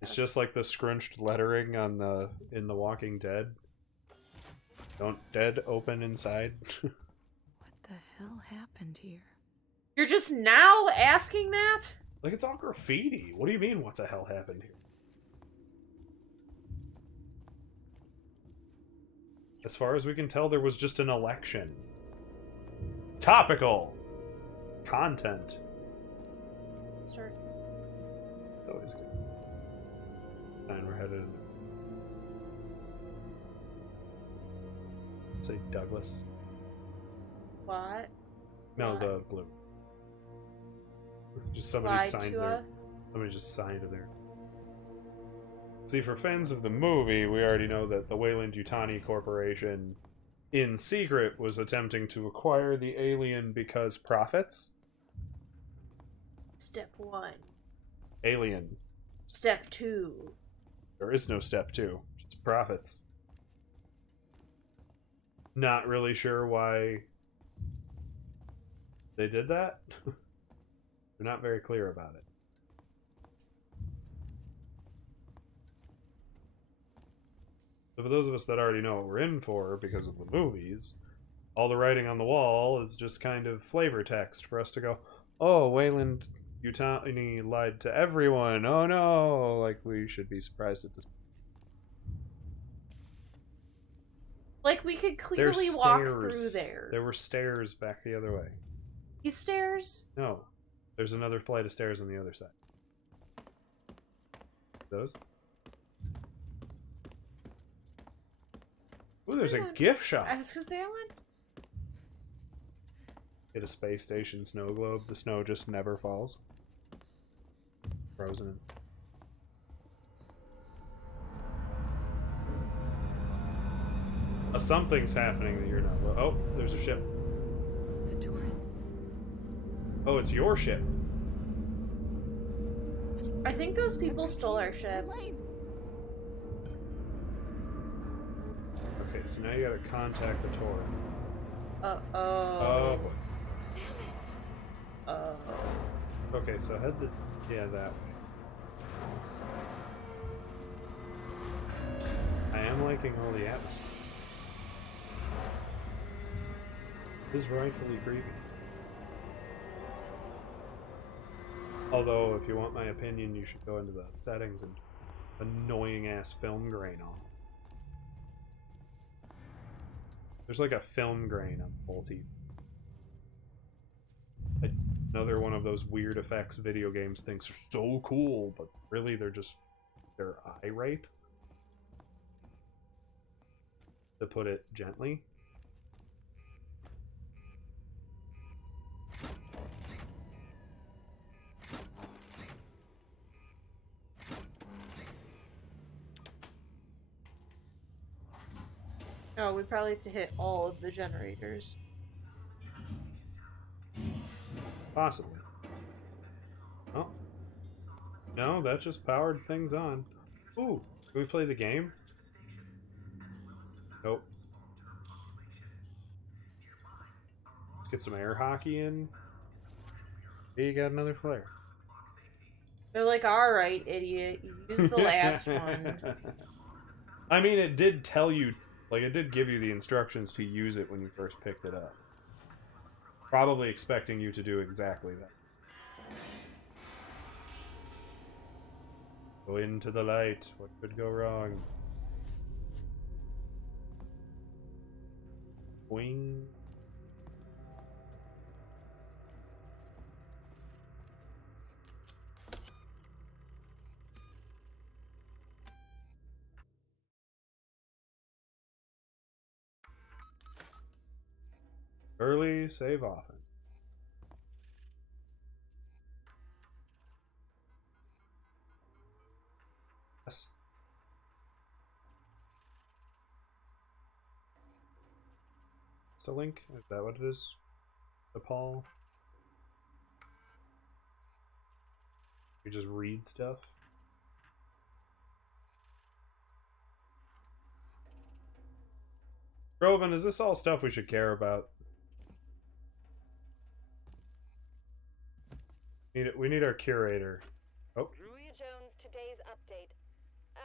it's just like the scrunched lettering on the in The Walking Dead. Don't dead open inside. What the hell happened here? You're just now asking that? Like, it's all graffiti. What do you mean, what the hell happened here? As far as we can tell, there was just an election. Topical content. Start. It's always good. And we're headed. Say Douglas. What? No, What? the blue. Just somebody Lied signed to there. us? Somebody just signed it there. See, for fans of the movie, we already know that the Weyland-Yutani Corporation, in secret, was attempting to acquire the alien because profits. Step 1. Alien. Step 2. There is no step 2. It's profits. Not really sure why they did that. They're not very clear about it. So for those of us that already know what we're in for because of the movies, all the writing on the wall is just kind of flavor text for us to go, oh, Weyland-Yutani lied to everyone. Oh no! Like, we should be surprised at this. Like, we could There's clearly walk stairs. through there. There were stairs back the other way. These stairs? No. There's another flight of stairs on the other side. Those? Ooh, there's a gift shop. I was gonna say I want. Get a space station snow globe. The snow just never falls. Frozen. Something's happening that you're not. Oh, there's a ship. The Torrens. Oh, it's your ship. I think those people stole our ship. Okay, so now you gotta contact the Torren. Uh-oh. Oh, boy. Damn it. Oh. Okay, so head the... Yeah, that way. I am liking all the atmosphere. This is rightfully creepy. Although, if you want my opinion, you should go into the settings and annoying-ass film grain on. There's like a film grain on full TV. Another one of those weird effects video games thinks are so cool, but really they're eye rape. To put it gently. Oh, we probably have to hit all of the generators. Possibly. Oh. No, that just powered things on. Ooh, can we play the game? Nope. Let's get some air hockey in. Hey, you got another flare. They're like, alright, idiot, you used the last one. I mean, it did tell you, like, it did give you the instructions to use it when you first picked it up. Probably expecting you to do exactly that. Go into the light. What could go wrong? Boing. Early, save often. Yes. It's a link? Is that what it is? The Paul? You just read stuff? Rovan, is this all stuff we should care about? We need our curator. Oh. Druia Jones, today's update.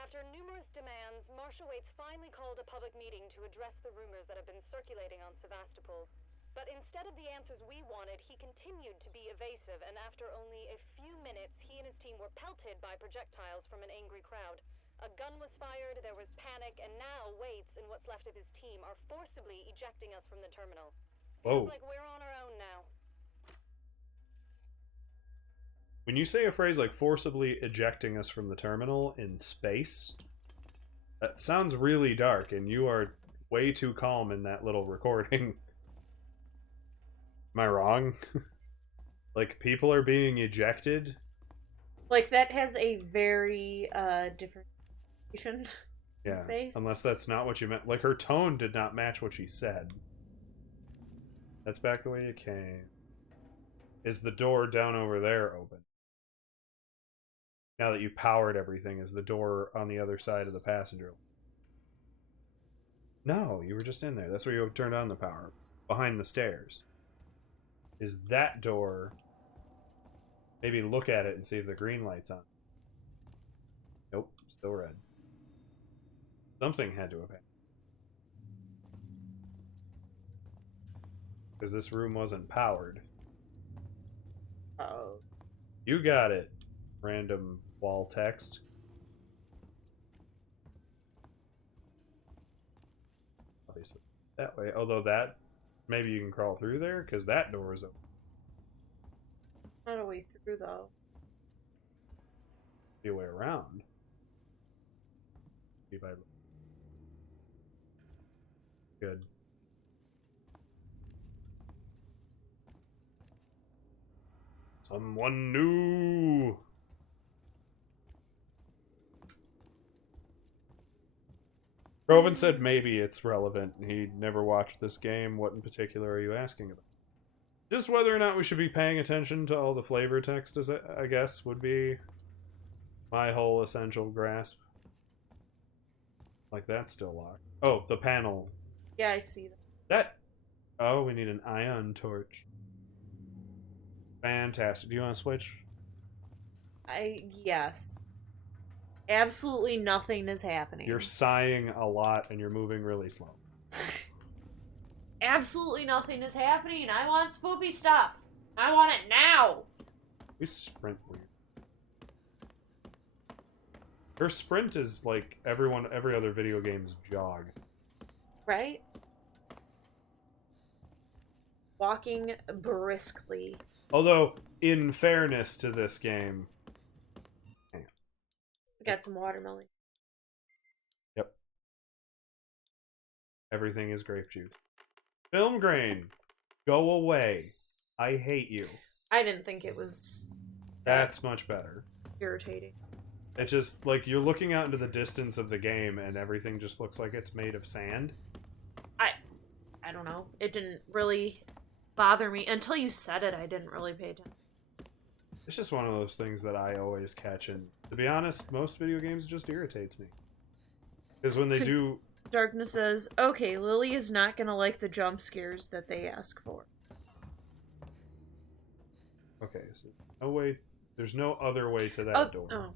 After numerous demands, Marshal Waits finally called a public meeting to address the rumors that have been circulating on Sevastopol. But instead of the answers we wanted, he continued to be evasive, and after only a few minutes, he and his team were pelted by projectiles from an angry crowd. A gun was fired, there was panic, and now Waits and what's left of his team are forcibly ejecting us from the terminal. Feels like we're on our own now. When you say a phrase like forcibly ejecting us from the terminal in space, that sounds really dark, and you are way too calm in that little recording. Am I wrong? Like, people are being ejected? Like, that has a very, different in space. Unless that's not what you meant. Like, her tone did not match what she said. That's back the way you came. Is the door down over there open? Now that you powered everything, is the door on the other side of the passenger? No, you were just in there. That's where you turned on the power. Behind the stairs. Is that door... Maybe look at it and see if the green light's on. Nope, still red. Something had to have happened. Because this room wasn't powered. Oh. You got it. Random wall text. Obviously. That way. Although that... Maybe you can crawl through there, because that door is open. Not a way through, though. The way around. If I... Good. Someone new! Rovan said maybe it's relevant. He never watched this game. What in particular are you asking about? Just whether or not we should be paying attention to all the flavor text, I guess, would be my whole essential grasp. Like, that's still locked. Oh, the panel. Yeah, I see that. That... Oh, we need an ion torch. Fantastic. Do you want to switch? Yes. Absolutely nothing is happening. You're sighing a lot and you're moving really slow. Absolutely nothing is happening. I want spoopy stuff. I want it now. We sprint weird. Her sprint is like every other video game's jog. Right? Walking briskly. Although, in fairness to this game... Got some watermelon. Yep. Everything is grape juice. Film grain! Go away. I hate you. I didn't think it was... That's much better. Irritating. It's just, like, you're looking out into the distance of the game and everything just looks like it's made of sand. I don't know. It didn't really bother me. Until you said it, I didn't really pay attention. It's just one of those things that I always catch, and to be honest, most video games just irritates me. Because when they do... Darkness says, okay, Lily is not gonna like the jump scares that they ask for. Okay, so no way... There's no other way to that door. Oh.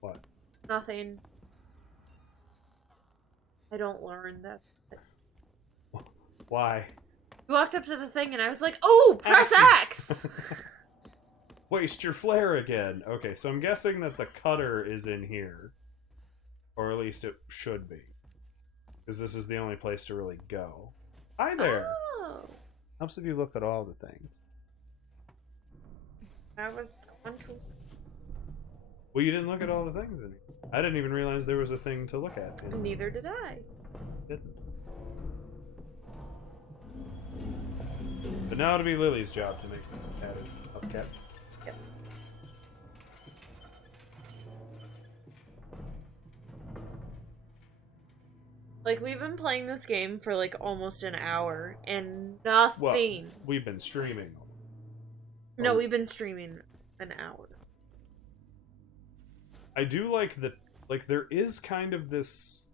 What? Nothing. I don't learn that. Why? You walked up to the thing and I was like, oh, press X! Waste your flare again. Okay, so I'm guessing that the cutter is in here. Or at least it should be. Because this is the only place to really go. Hi there! Oh. Helps if you look at all the things. I was control. Well, you didn't look at all the things in here. I didn't even realize there was a thing to look at. Neither did I. Didn't. But now it'll be Lily's job to make the cat is upkept. Yes. Like, we've been playing this game for, like, almost an hour, and nothing... Well, we've been streaming. No, we've been streaming an hour. I do like that, like, there is kind of this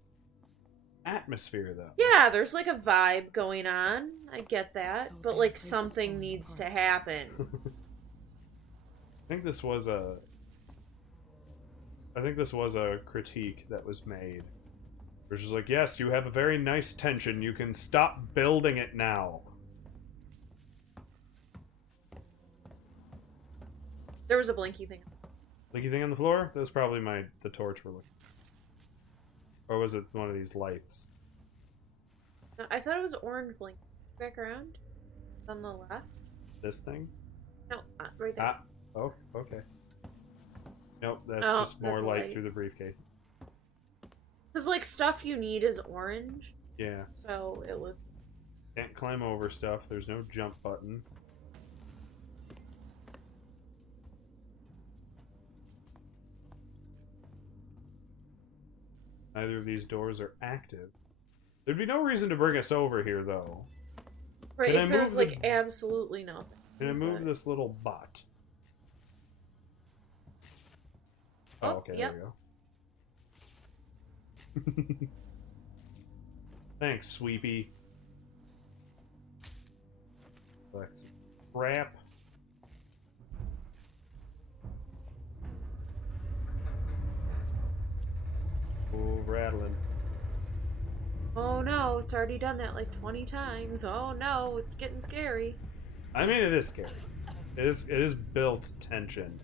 atmosphere, though. Yeah, there's like a vibe going on. I get that. So But damn like place is something falling needs to apart. happen. I think this was a critique that was made. Which is like, yes, you have a very nice tension. You can stop building it now. There was a blinky thing. Blinky thing on the floor? That was probably the torch we're looking for. Or was it one of these lights? I thought it was orange blink. Back around. On the left. This thing? No, right there. Ah. Oh, okay. Nope, that's Oh, just more that's a light light. through the briefcase. Because, like, stuff you need is orange. Yeah. So it was. Can't climb over stuff. There's no jump button. Neither of these doors are active. There'd be no reason to bring us over here, though. Right, Can I if there's, move like, absolutely nothing. Can I move this little bot? Oh, okay, yep. there we go. Thanks, Sweepy. Let's crap. Oh, rattling. Oh no, it's already done that like 20 times. Oh no, it's getting scary. I mean, it is scary. It is built tension.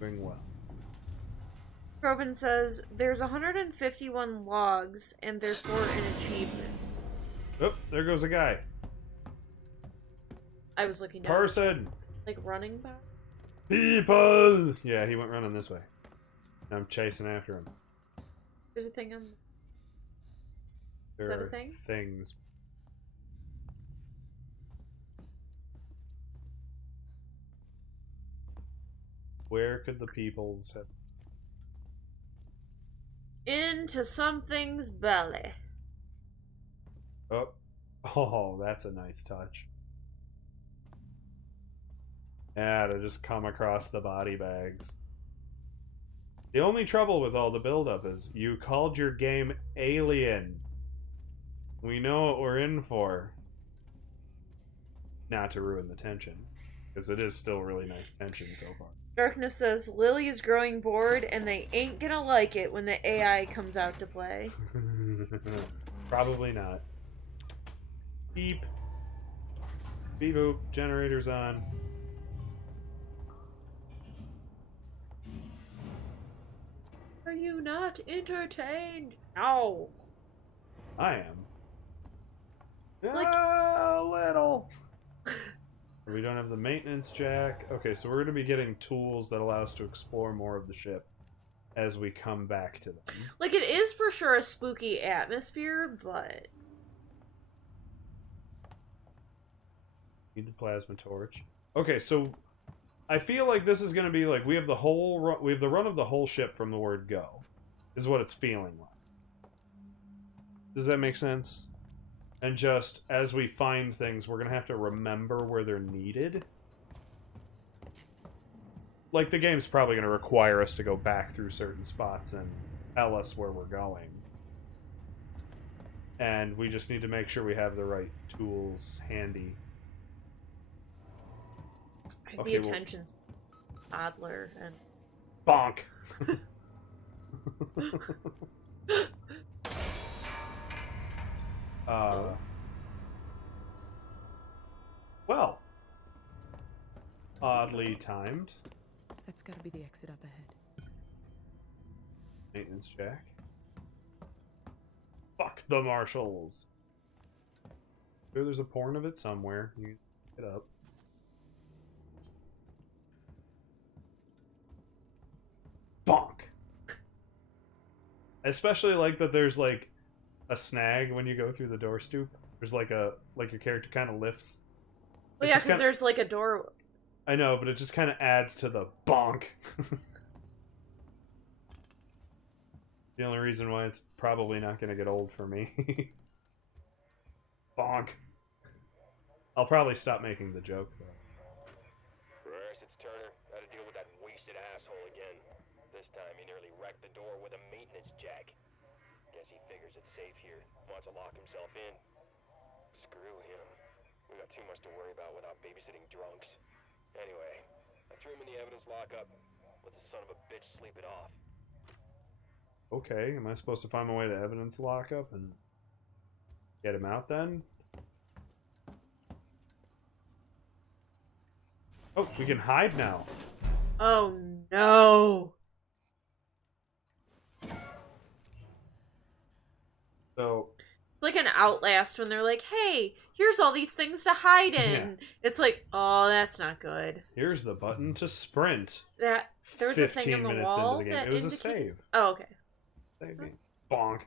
Doing well. Probin says, there's 151 logs and therefore an achievement. Oh, there goes a guy. I was looking down. Person! Like running back? People! Yeah, he went running this way. I'm chasing after him. There's a thing on... There Is that a are thing? things. Where could the peoples have... Into something's belly. Oh. Oh, that's a nice touch. Yeah, to just come across the body bags. The only trouble with all the buildup is you called your game Alien. We know what we're in for. Not to ruin the tension, because it is still really nice tension so far. Darkness says, Lily is growing bored and they ain't gonna like it when the AI comes out to play. Probably not. Beep. Beep boop. Generator's on. Are you not entertained? No. I am. Like... A little. We don't have the maintenance jack. Okay, so we're going to be getting tools that allow us to explore more of the ship as we come back to them. Like, it is for sure a spooky atmosphere, but... Need the plasma torch. Okay, so I feel like this is going to be like we have the run of the whole ship from the word go. Is what it's feeling like. Does that make sense? And just as we find things, we're going to have to remember where they're needed. Like, the game's probably going to require us to go back through certain spots and tell us where we're going. And we just need to make sure we have the right tools handy. The attention's Adler and... Bonk! Well, oddly timed. That's gotta be the exit up ahead. Maintenance jack. Fuck the marshals. Sure, there's a porn of it somewhere. You get up. Bonk. I especially like that there's like a snag when you go through the door stoop. There's like your character kind of lifts. Well, yeah, because there's like a door. I know, but it just kind of adds to the bonk. The only reason why it's probably not going to get old for me. Bonk. I'll probably stop making the joke, though. First, it's Turner. Gotta deal with that wasted asshole again. This time he nearly wrecked the door with a maintenance jack. Guess he figures it's safe here. Wants to lock himself in. Screw him. We got too much to worry about without babysitting drunks. Anyway, I threw him in the evidence lockup. Let the son of a bitch sleep it off. Okay, am I supposed to find my way to evidence lockup and get him out then? Oh, we can hide now. Oh no. So It's like an Outlast when they're like, hey, here's all these things to hide in. Yeah. It's like, oh, that's not good. here's the button to sprint. That there was a thing 15 on the minutes wall into the game. that It was a indicated... save. Oh, okay. Save me. Bonk.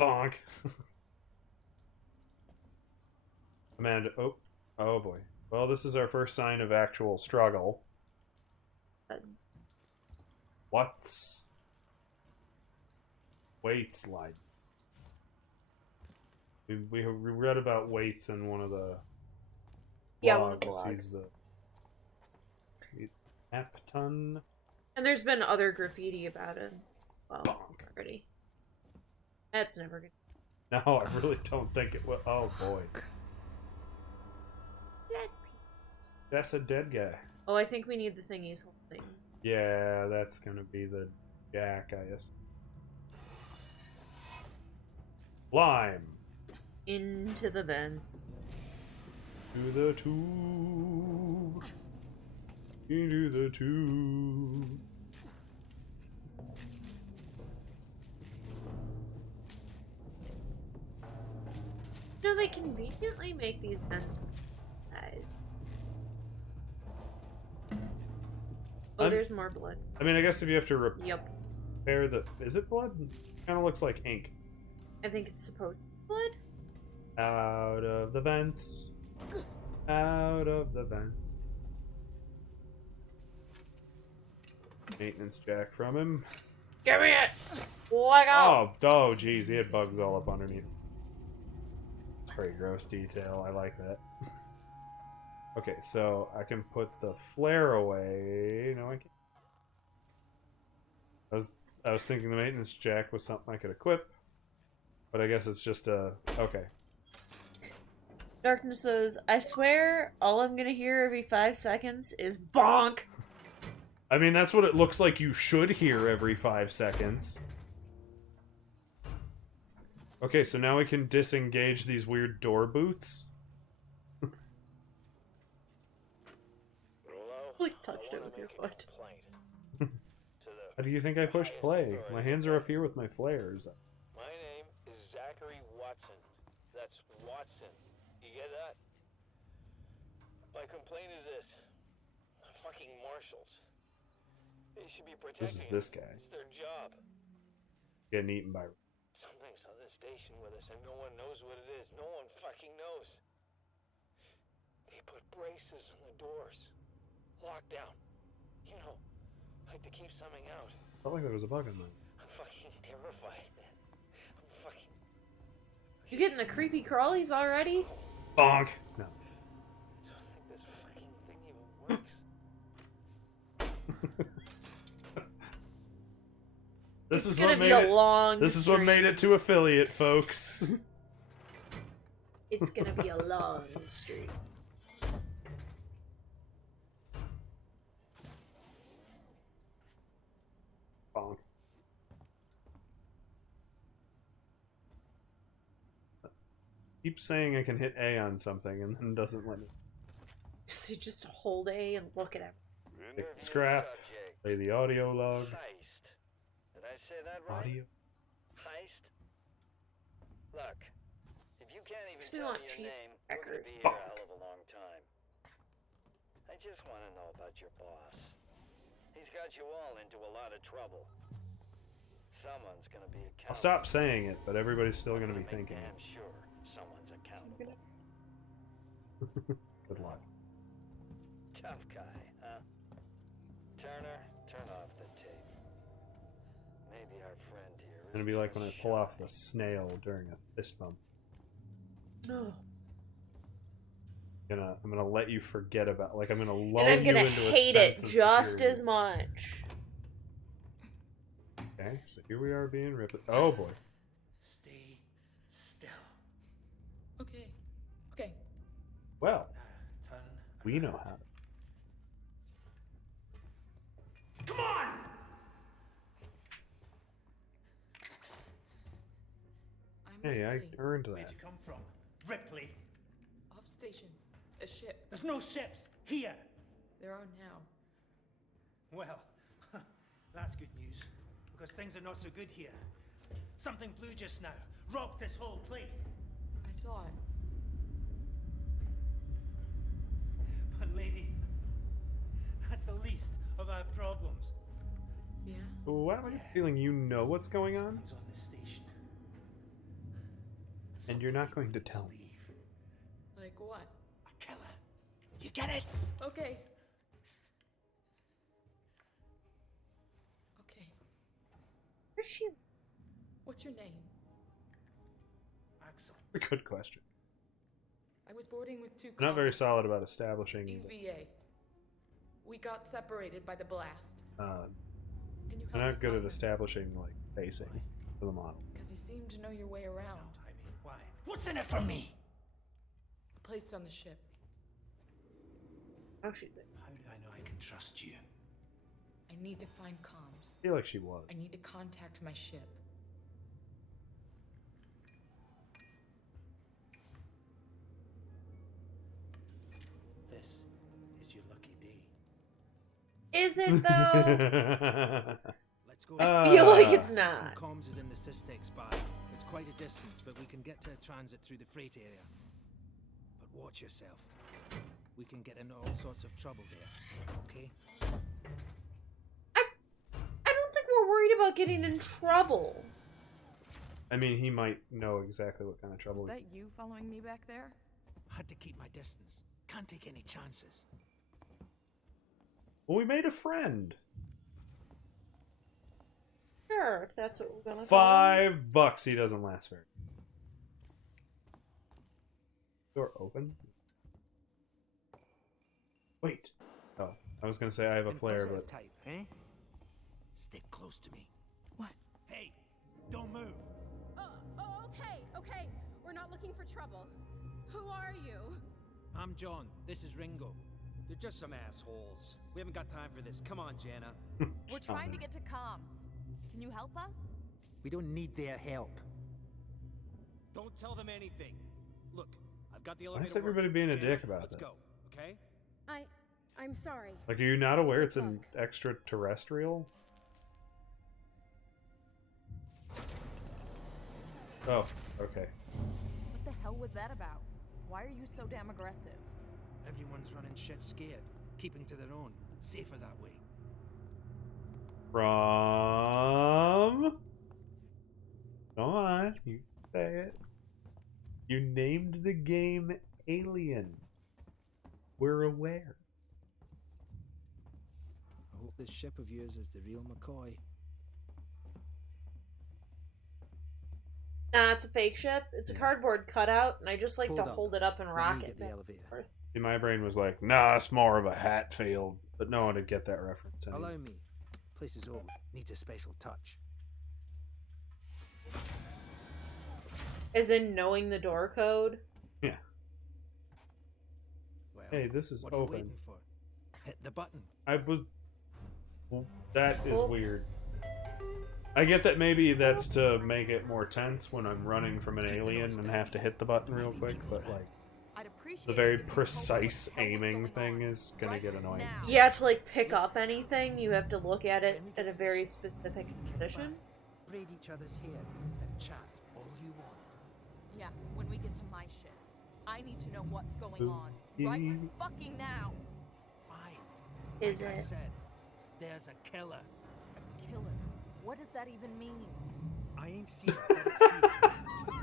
Bonk. Amanda. Oh. Oh boy. Well, this is our first sign of actual struggle. What's weights like? We read about weights in one of the one of the blogs. blogs. He's Apton. And there's been other graffiti about it. Well, already. That's never good. No, I really don't think it will. Oh boy. That's a dead guy. Oh, I think we need the thing he's holding. Yeah, that's gonna be the jack, I guess. Lime. Into the vents. To the tube. Into the tube. No, they conveniently make these vents guys. Oh, there's more blood. I mean, I guess if you have to Yep. repair the... Is it blood? Kind of looks like ink. I think it's supposed to be blood. Out of the vents. Out of the vents. Maintenance jack from him. Give me it! Let go! Oh, geez, he had bugs all up underneath. Very gross detail. I like that. Okay, so I can put the flare away. No, I can't. I was thinking the maintenance jack was something I could equip, but I guess it's just a... Okay. Darkness says, I swear, all I'm gonna hear every 5 seconds is bonk! I mean, that's what it looks like you should hear every 5 seconds. Okay, so now we can disengage these weird door boots. Like, touched it with your foot. How do you think I pushed play? My hands are up here with my flares. My name is Zachary Watson. That's Watson. You get that? My complaint is this. Fucking marshals. They should be protecting This is this guy. It's their job. Getting eaten by... Something's on the station with us and no one knows what it is. No one fucking knows. They put braces on the doors. Lockdown. You know, like to keep something out. Felt like there was a bug in them. I'm fucking terrified, man. I'm fucking... You getting the creepy crawlies already? Bonk! No. I don't think this fucking thing even works. This It's is gonna what be made a long This is what stream. made it to affiliate, folks. It's gonna be a long stream. Bonk. Keep saying I can hit A on something and then doesn't let me. So you just hold A and look at it. Take the scrap, play the audio log. Heist. Did I say that right? Audio. Heist? Look, if you can't even So we tell want me your cheap name, we're gonna records. be here a hell of a long time. I just want to know about your boss. He's got you all into a lot of trouble. Someone's gonna be accountable. I'll stop saying it, but everybody's still going to be thinking it. Damn sure someone's accountable. Good luck. Tough guy, huh? Turner, turn off the tape. Maybe our friend here It's going to be like when I pull off the snail during a fist bump. No. I'm gonna let you forget about, like, I'm gonna lull And I'm you gonna into a hate it sense of just security. as much. Okay, so here we are being ripped. Oh boy. Stay still. Okay. Okay. Well, Turn. we know how. Come on! Hey, I earned Where'd that. you come from? Ripley. Off station. A ship. There's no ships here. There are now. Well, that's good news, because things are not so good here. Something blew just now, rocked this whole place. I saw it. But lady, that's the least of our problems. Yeah. Well, I have a feeling you know what's going on, Something's on this station. and you're not going to tell me. Like what? A killer. You get it? Okay. Okay. Where's she? What's your name? Axel. A good question. I was boarding with two Not very colleagues. solid about establishing. EVA. We got separated by the blast. Can you I'm help not me good at find them? establishing like facing for the model. Because you seem to know your way around. I mean, why? What's in it for me? A place on the ship. Oh, she did. How do I know I can trust you? I need to find comms. I feel like she was. I need to contact my ship. This is your lucky day. Is it though? Let's go. I feel like it's not. Some comms is in the Systex bar. It's quite a distance, but we can get to transit through the freight area. But watch yourself. We can get into all sorts of trouble there, okay? I don't think we're worried about getting in trouble. I mean, he might know exactly what kind of trouble. Was that you following me back there? Had to keep my distance. Can't take any chances. Well, we made a friend. Sure, if that's what we're gonna call him. $5. He doesn't last very. Door open. Wait. Oh, I was gonna say I have a flare, Impulsive but type, eh? Stick close to me. What? Hey, don't move. Okay. We're not looking for trouble. Who are you? I'm John. This is Ringo. They're just some assholes. We haven't got time for this. Come on, Jana. We're trying to get to comms. Can you help us? We don't need their help. Don't tell them anything. Look, I've got the why elevator. is everybody working. being a Jana, dick about let's this? go, okay? I'm sorry. Like, are you not aware it's an extraterrestrial? Oh, okay. What the hell was that about? Why are you so damn aggressive? Everyone's running shit scared, keeping to their own. Safer that way. From... Come on, you say it. You named the game Alien. We're aware. I hope this ship of yours is the real McCoy. Nah, it's a fake ship. It's a cardboard cutout, and I just like to hold it up and rock it. See, my brain was like, nah, it's more of a Hatfield. But no one would get that reference. Allow me. Place is old. Needs a special touch. As in knowing the door code? Yeah. Well, hey, this is what are you open. waiting for? Hit the button. I was... Well, that is weird. I get that maybe that's to make it more tense when I'm running from an alien and have to hit the button real quick, but like... The very precise aiming thing is gonna get annoying. Yeah, to like pick up anything, you have to look at it at a very specific position. Braid each other's hair and chat all you want. Yeah, when we get to my ship. I need to know what's going on. Right fucking now. Fine. Is like I it? said, there's a killer. A killer? What does that even mean? I ain't seen it, but it's here.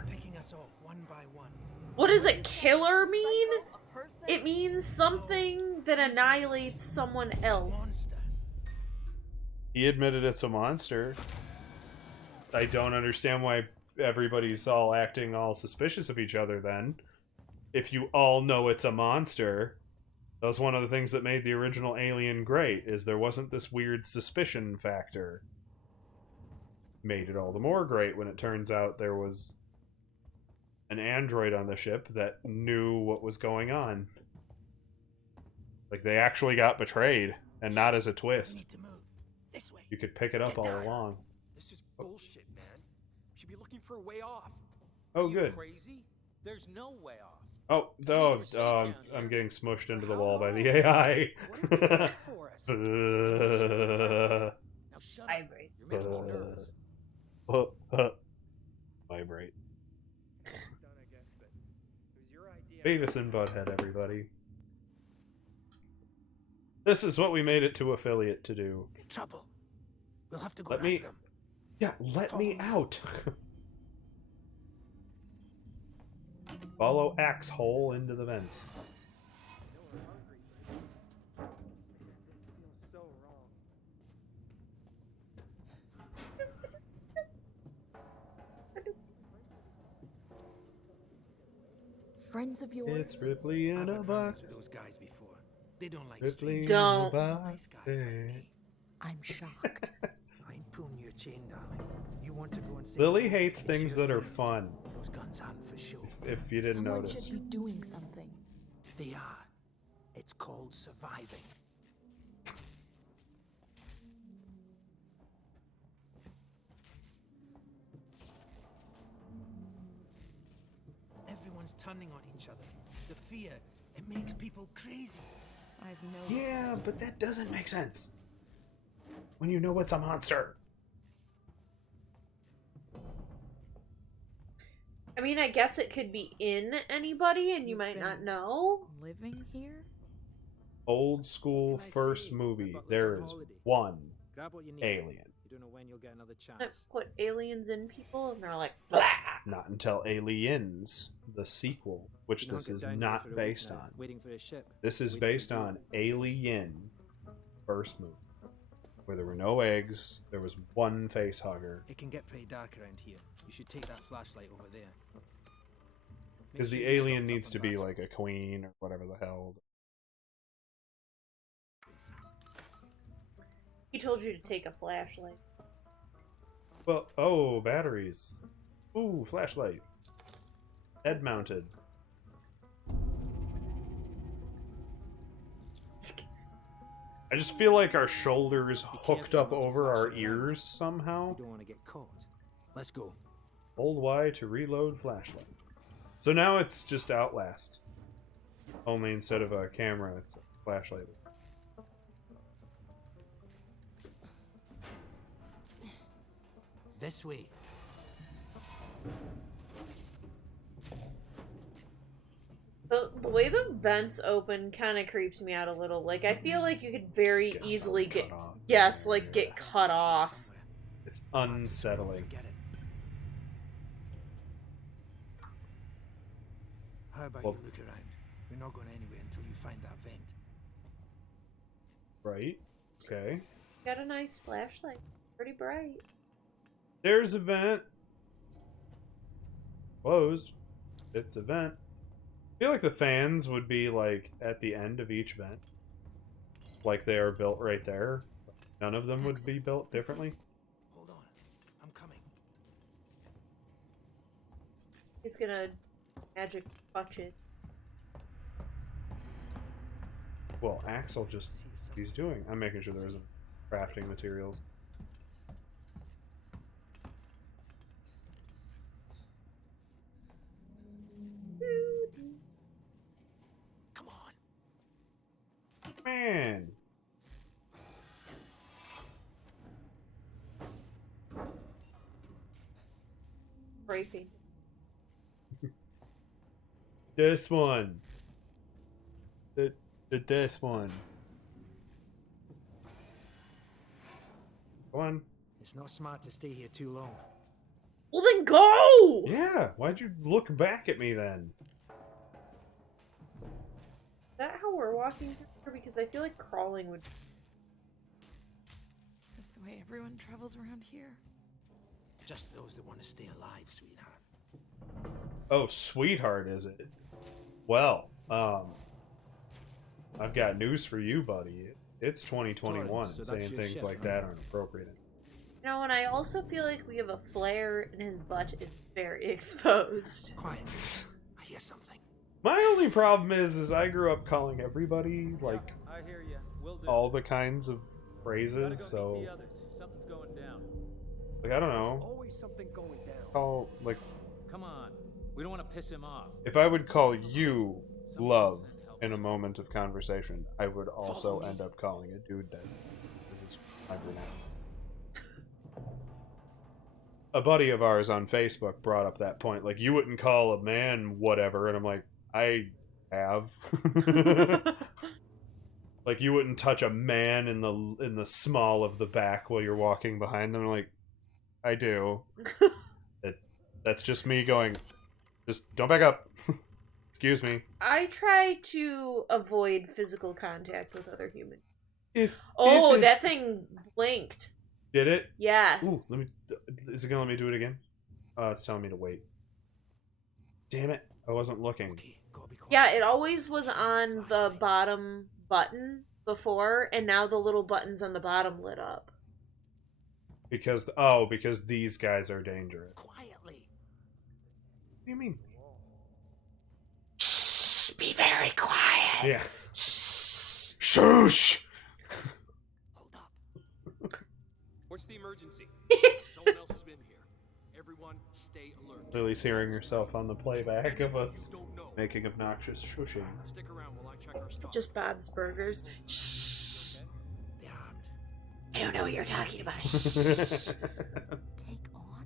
Picking us off one by one. What does a killer mean? It means something that annihilates someone else. He admitted it's a monster. I don't understand why everybody's all acting all suspicious of each other then. If you all know it's a monster. That was one of the things that made the original Alien great, is there wasn't this weird suspicion factor. made it all the more great when it turns out there was an android on the ship that knew what was going on. Like, they actually got betrayed, and not as a twist. This way. You could pick it up all along. This is bullshit, man. We should be looking for a way off. Oh, Are you good. crazy? There's no way off. Oh, I'm getting smushed into the wall by the AI. For us? Now shut up. Vibrate. You're making me nervous. Vibrate. Beavis and Butthead, everybody. This is what we made it to affiliate to do. Trouble. We'll have to go Let round me... them. Yeah, let me out. Follow Axe Hole into the vents. Friends of yours? It's Ripley in a box. With those guys before. They don't like Ripley Don't. in a box. Nice guys like me. I'm shocked. I ain't pulling your chain, darling. You want to go and see Lily hates things that are thing. fun. Those guns aren't for show. If you didn't Someone notice. should be doing something. They are. It's called surviving. Everyone's turning on each other. The fear, it makes people crazy. I've noticed. Yeah, but that doesn't make sense. When you know it's a monster. I mean, I guess it could be in anybody and you You've might been not know. Living here? Old school Can I first say, movie. my buttler's There on is holiday. one Grab what you need. alien. You don't know when you'll get another That chance. put aliens in people and they're like, blah. Not until Aliens, the sequel, which You don't this get is down here not for a week based now, on. Waiting for a ship. This is Waiting for based you. on Alien, first movie, where there were no eggs, there was one face hugger. It can get pretty dark around here. You should take that flashlight over there. Because Make the sure you're alien stocked up needs on to be batteries. like a queen or whatever the hell. He told you to take a flashlight. Well, oh, batteries. Ooh, flashlight. Head mounted. I just feel like our shoulders hooked careful up not to over flash our it around. ears somehow. You don't want to get caught. Let's go. Hold Y to reload flashlight. So now it's just Outlast. Only instead of a camera, it's a flashlight. This way. The way the vents open kind of creeps me out a little. Like, I feel like you could very Just get easily something get... cut off. Yes, like, get cut off. Somewhere. It's unsettling. Forget it. How about Well- you look around? We're not going anywhere until you find that vent. Right? Okay. Got a nice flashlight. Pretty bright. There's a vent. Closed. It's a vent. I feel like the fans would be like at the end of each vent. Like they are built right there. None of them would be built differently. Hold on. I'm coming. He's gonna magic touch it. Well, Axel just... He's doing... I'm making sure there isn't crafting materials. Come on. Man! Breaking. This one! This one. Come on. It's not smart to stay here too long. Well, then go! Yeah, why'd you look back at me then? Is that how we're walking through? Because I feel like crawling would... That's the way everyone travels around here. Just those that want to stay alive, sweetheart. Oh, sweetheart, is it? Well, I've got news for you, buddy. It's 2021, Torrance, so and that's saying your things ship, like huh? that aren't appropriate. You know, and I also feel like we have a flare and his butt is very exposed. Quiet. I hear something. My only problem is I grew up calling everybody, like, I hear ya. Will do. all the kinds of phrases, Gotta go so... meet the others. Something's going down. Like, I don't know. Always something going down. Call, like... Come on. We don't want to piss him off. If I would call you love in a moment of conversation, I would also end up calling a dude dead. Because it's my brunette. A buddy of ours on Facebook brought up that point. Like, you wouldn't call a man whatever, and I'm like, I have. Like, you wouldn't touch a man in the small of the back while you're walking behind them. I'm like, I do. That's just me going, just don't back up. Excuse me. I try to avoid physical contact with other humans. If that thing blinked. Did it? Yes. Ooh, is it gonna let me do it again? It's telling me to wait. Damn it! I wasn't looking. Yeah, it always was on the bottom button before, and now the little buttons on the bottom lit up. Because these guys are dangerous. Quietly. What do you mean? Shh, be very quiet. Yeah. Shh. Shush. What's the emergency? Someone else has been here. Everyone, stay alert. Lily's hearing herself on the playback of us making obnoxious shushing. Stick around while I check our stuff. Just Bob's Burgers. Shh. They're armed. I don't know what you're talking about. Take on.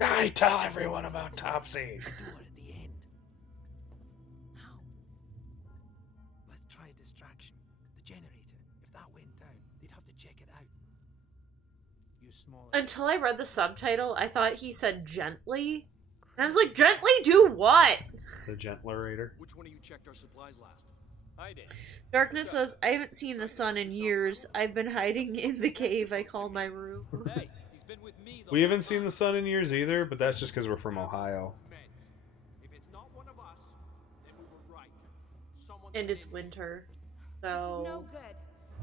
I tell everyone about Topsy. Do it at the end. How? Let's try a distraction. The generator. If that went down, they'd have to check it out. Use smaller. Until I read the subtitle, I thought he said gently. And I was like, gently do what? The Gentlerator. Which one of you checked our supplies last? I did. Darkness says, I haven't seen the sun in years. I've been hiding in the cave I call my room. Hey, he's been with me the We haven't seen the sun in years either, but that's just because we're from Ohio. If it's not one of us, then we were right. Someone's And been it's in winter. This is So no good.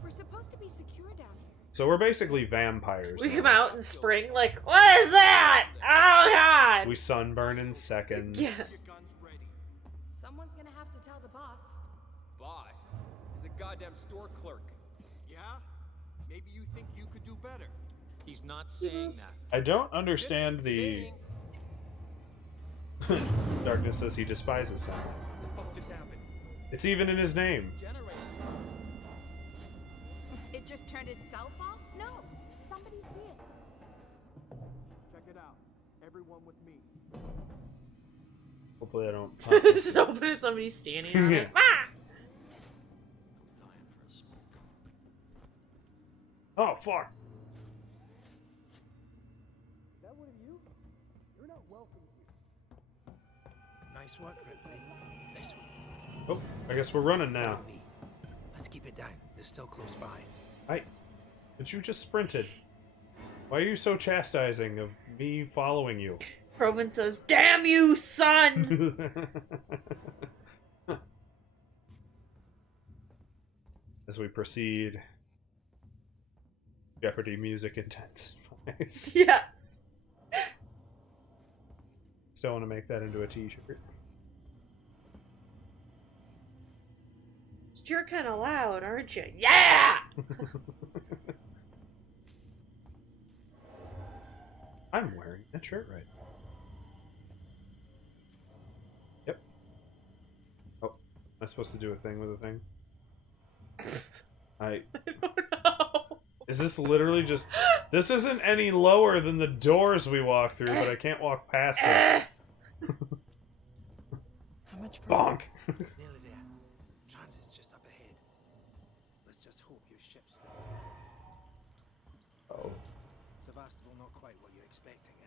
We're supposed to be secure down here. So we're basically vampires. we now. come out in spring like, what is that? Oh god! We sunburn in seconds. Yeah. Your guns ready. Someone's gonna have to tell the boss. Boss, he's a goddamn store clerk. Yeah? Maybe you think you could do better. He's not saying that. I don't understand Just the... saying. Darkness says he despises something. What the fuck just happened? It's even in his name. Generators. It just turned itself off? No. Somebody's here. Check it out. Everyone with me. Hopefully I don't... So there's somebody standing on it. Ah! Dying for a smoke. Oh, fuck. Is that one of you? You're not welcome here. Nice work, Ripley. This one. Oh, I guess we're running now. Follow me. Let's keep it down. They're still close by. But you just sprinted. Why are you so chastising of me following you? Proven says, damn you, son! As we proceed, Jeopardy music intensifies. Yes! Still want to make that into a t-shirt. You're kind of loud, aren't you? Yeah! I'm wearing that shirt right now. Yep. Oh, am I supposed to do a thing with a thing? I don't know. Is this literally just... This isn't any lower than the doors we walk through, but I can't walk past it. How much for Bonk! Nearly there. Transit's just up ahead. Let's just hope your ship's still there. Oh. Sevastopol, not quite what you're expecting, eh?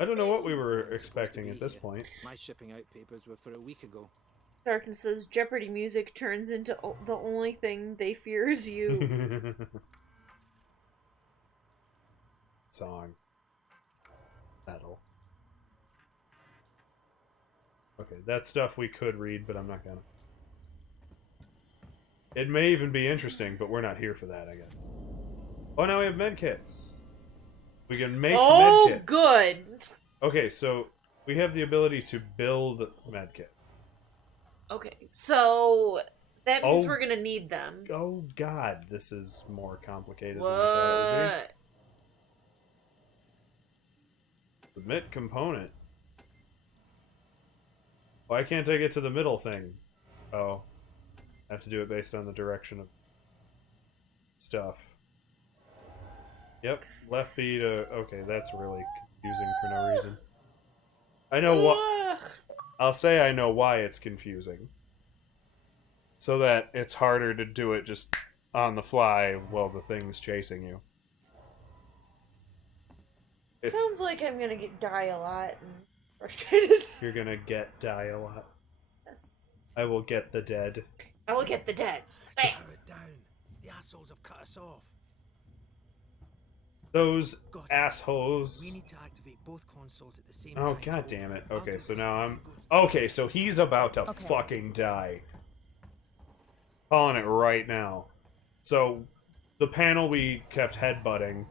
I don't know what we were expecting at this point. My shipping out papers were for a week ago. Darkness says, Jeopardy music turns into the only thing they fear is you. Song. Metal. Okay, that's stuff we could read, but I'm not gonna. It may even be interesting, but we're not here for that, I guess. Oh, now we have medkits. We can make Oh, medkits. good. Okay, so we have the ability to build medkit. Okay, so that means Oh. we're gonna need them. Oh god, this is more complicated than I thought it would What? be. Submit component. Why can't I get to the middle thing? Oh. I have to do it based on the direction of stuff. Yep, left B to... Okay, that's really confusing for no reason. I know what... I'll say I know why it's confusing. So that it's harder to do it just on the fly while the thing's chasing you. Sounds like I'm gonna die a lot and frustrated. You're gonna die a lot. Yes. I will get the dead. I will get the dead. Bam. Power it down. The assholes have cut us off. Those assholes. We need to activate both consoles at the same Oh, time. god damn it. Okay, so now I'm... Okay, so he's about to Okay. fucking die. Calling it right now. So, the panel we kept headbutting,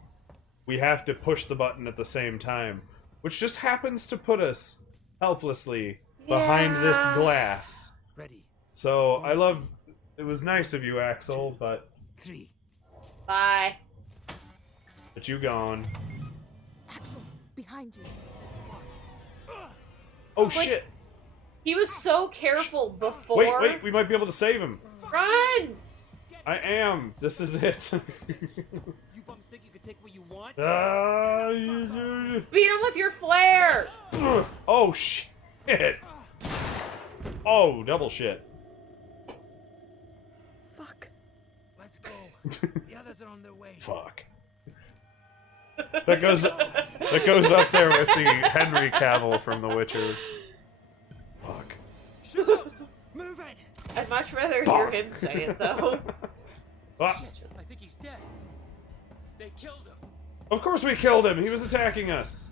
we have to push the button at the same time, which just happens to put us helplessly behind this glass. Ready. So, I love... It was nice of you, Axel, but... 3. Bye. But you gone. Axel, behind you. Oh, Like, shit! He was so careful before. Wait, we might be able to save him. Run! I am. This is it. You bums think you can take what you want? Beat him with your flare! Oh, shit. Oh, double shit. Fuck. Let's go. The others are on their way. Fuck. That goes up there with the Henry Cavill from The Witcher. Fuck. Move it. I'd much rather hear him say it, though. Ah. I think he's dead. They killed him. Of course we killed him. He was attacking us.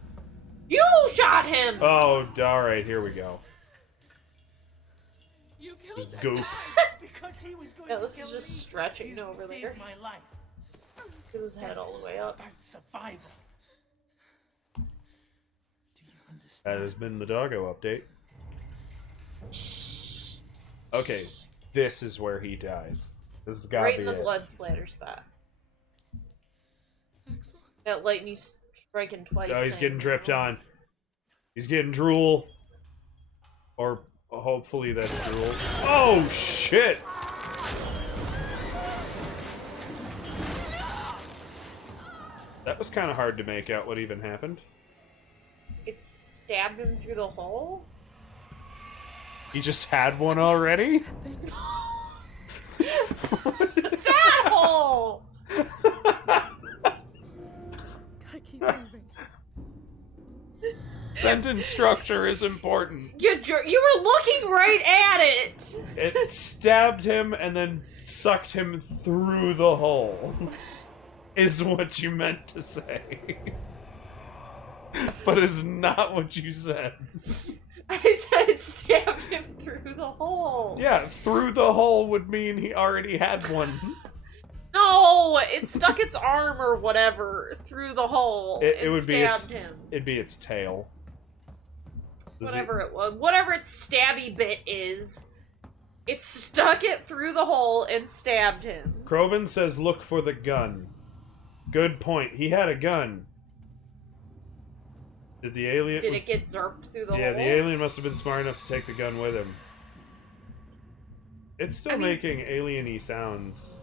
You shot him! Oh, alright, here we go. You Just killed goop. that because he was going Yeah, to this kill is just me. stretching You over saved there. my life. Get his head all the way This is up. about survival. That has been the doggo update. Okay, this is where he dies. This has gotta Right be in the it. blood splatter spot. That lightning striking twice. Oh, he's thing. getting dripped on. He's getting drool. Or hopefully that's drool. Oh, shit! That was kind of hard to make out what even happened. It stabbed him through the hole? He just had one already? That hole! Gotta keep moving. Sentence structure is important. You were looking right at it! It stabbed him and then sucked him through the hole. Is what you meant to say. But it's not what you said. I said it stabbed him through the hole. Yeah, through the hole would mean he already had one. No, it stuck its arm or whatever through the hole It and would be its, stabbed him. it'd be its tail. Whatever it was. Whatever its stabby bit is. It stuck it through the hole and stabbed him. Kroven says look for the gun. Good point. He had a gun. Did the alien... Did it get zerped through the hole? Yeah, the alien must have been smart enough to take the gun with him. It's still making alien-y sounds.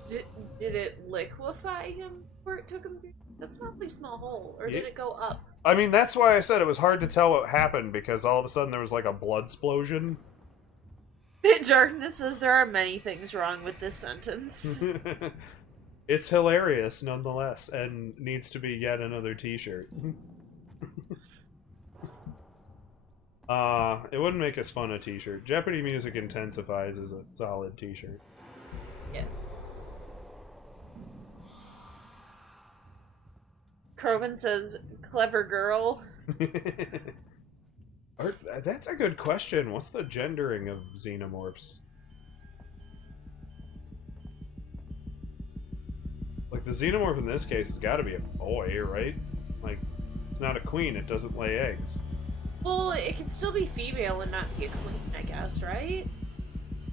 Did it liquefy him before it took him through? That's an awfully small hole. Or did Yeah. it go up? I mean, that's why I said it was hard to tell what happened, because all of a sudden there was like a blood explosion. Darkness says there are many things wrong with this sentence. It's hilarious, nonetheless, and needs to be yet another t-shirt. It wouldn't make us fun a t-shirt. Jeopardy Music Intensifies is a solid t-shirt. Yes. Kroven says, clever girl. That's a good question. What's the gendering of xenomorphs? Like, Like, the xenomorph in this case has got to be a boy, right? Like, it's not a queen, it doesn't lay eggs. Well, it can still be female and not be a queen, I guess, right?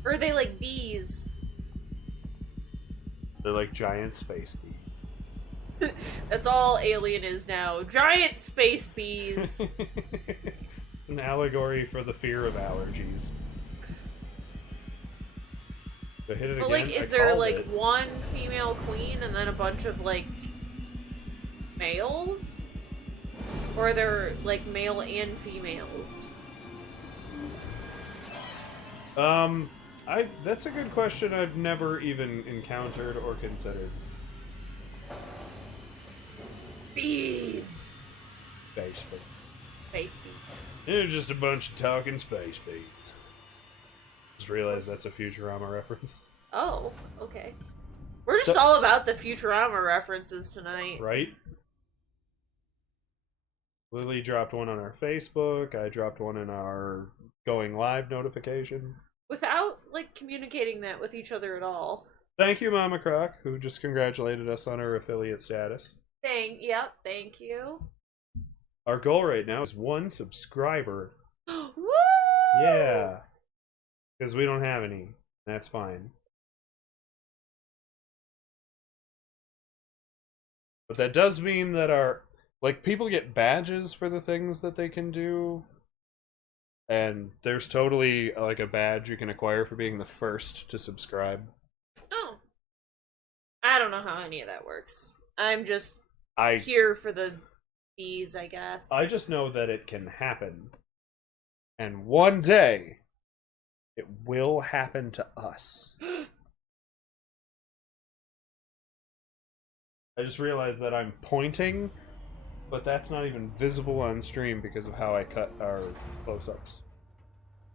Or are they like bees? They're like giant space bees. That's all Alien is now. Giant space bees! It's an allegory for the fear of allergies. So hit it But again. like, is I there called like it. one female queen and then a bunch of like males? Or are there like male and females? That's a good question I've never even encountered or considered. Bees! Space bees. Space bees. They're just a bunch of talking space bees. Just realized that's a Futurama reference. Oh, okay. We're just all about the Futurama references tonight. Right? Lily dropped one on our Facebook. I dropped one in our going live notification. Without, like, communicating that with each other at all. Thank you, Mama Croc, who just congratulated us on our affiliate status. Yep, thank you. Our goal right now is 1 subscriber. Woo! Yeah. Because we don't have any. That's fine. But that does mean that our... Like, people get badges for the things that they can do. And there's totally, like, a badge you can acquire for being the first to subscribe. Oh. I don't know how any of that works. I'm just I here for the bees, I guess. I just know that it can happen. And one day, it will happen to us. I just realized that I'm pointing, but that's not even visible on stream because of how I cut our close-ups.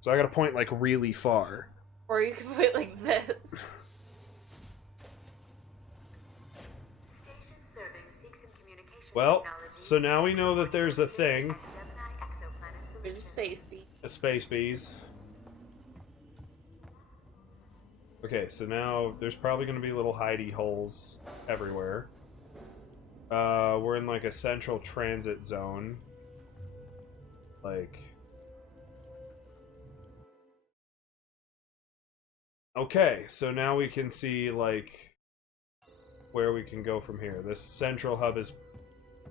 So I gotta point, like, really far. Or you can put it like this. Well, so now we know that there's a thing. There's a space bee. A space bees. Okay, so now there's probably going to be little hidey holes everywhere. We're in like a central transit zone. Like... Okay, so now we can see, like, where we can go from here. This central hub is...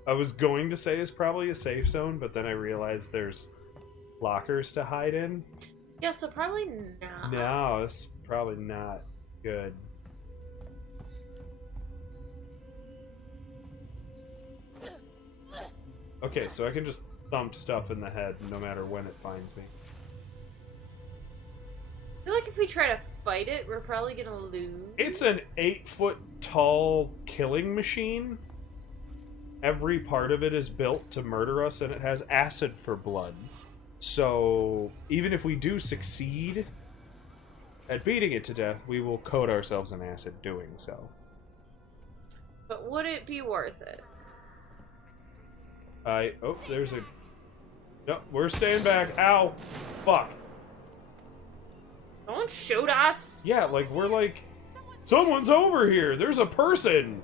I was going to say is probably a safe zone, but then I realized there's lockers to hide in. Yeah, so probably not. No, it's probably not good. Okay, so I can just thump stuff in the head no matter when it finds me. I feel like if we try to fight it, we're probably gonna lose. It's an 8-foot tall killing machine. Every part of it is built to murder us, and it has acid for blood. So, even if we do succeed at beating it to death, we will coat ourselves in acid doing so. But would it be worth it? Oh, there's a... No, we're staying back. Ow! Fuck. Don't shoot us! Yeah, like, we're like... Someone's over here! There's a person!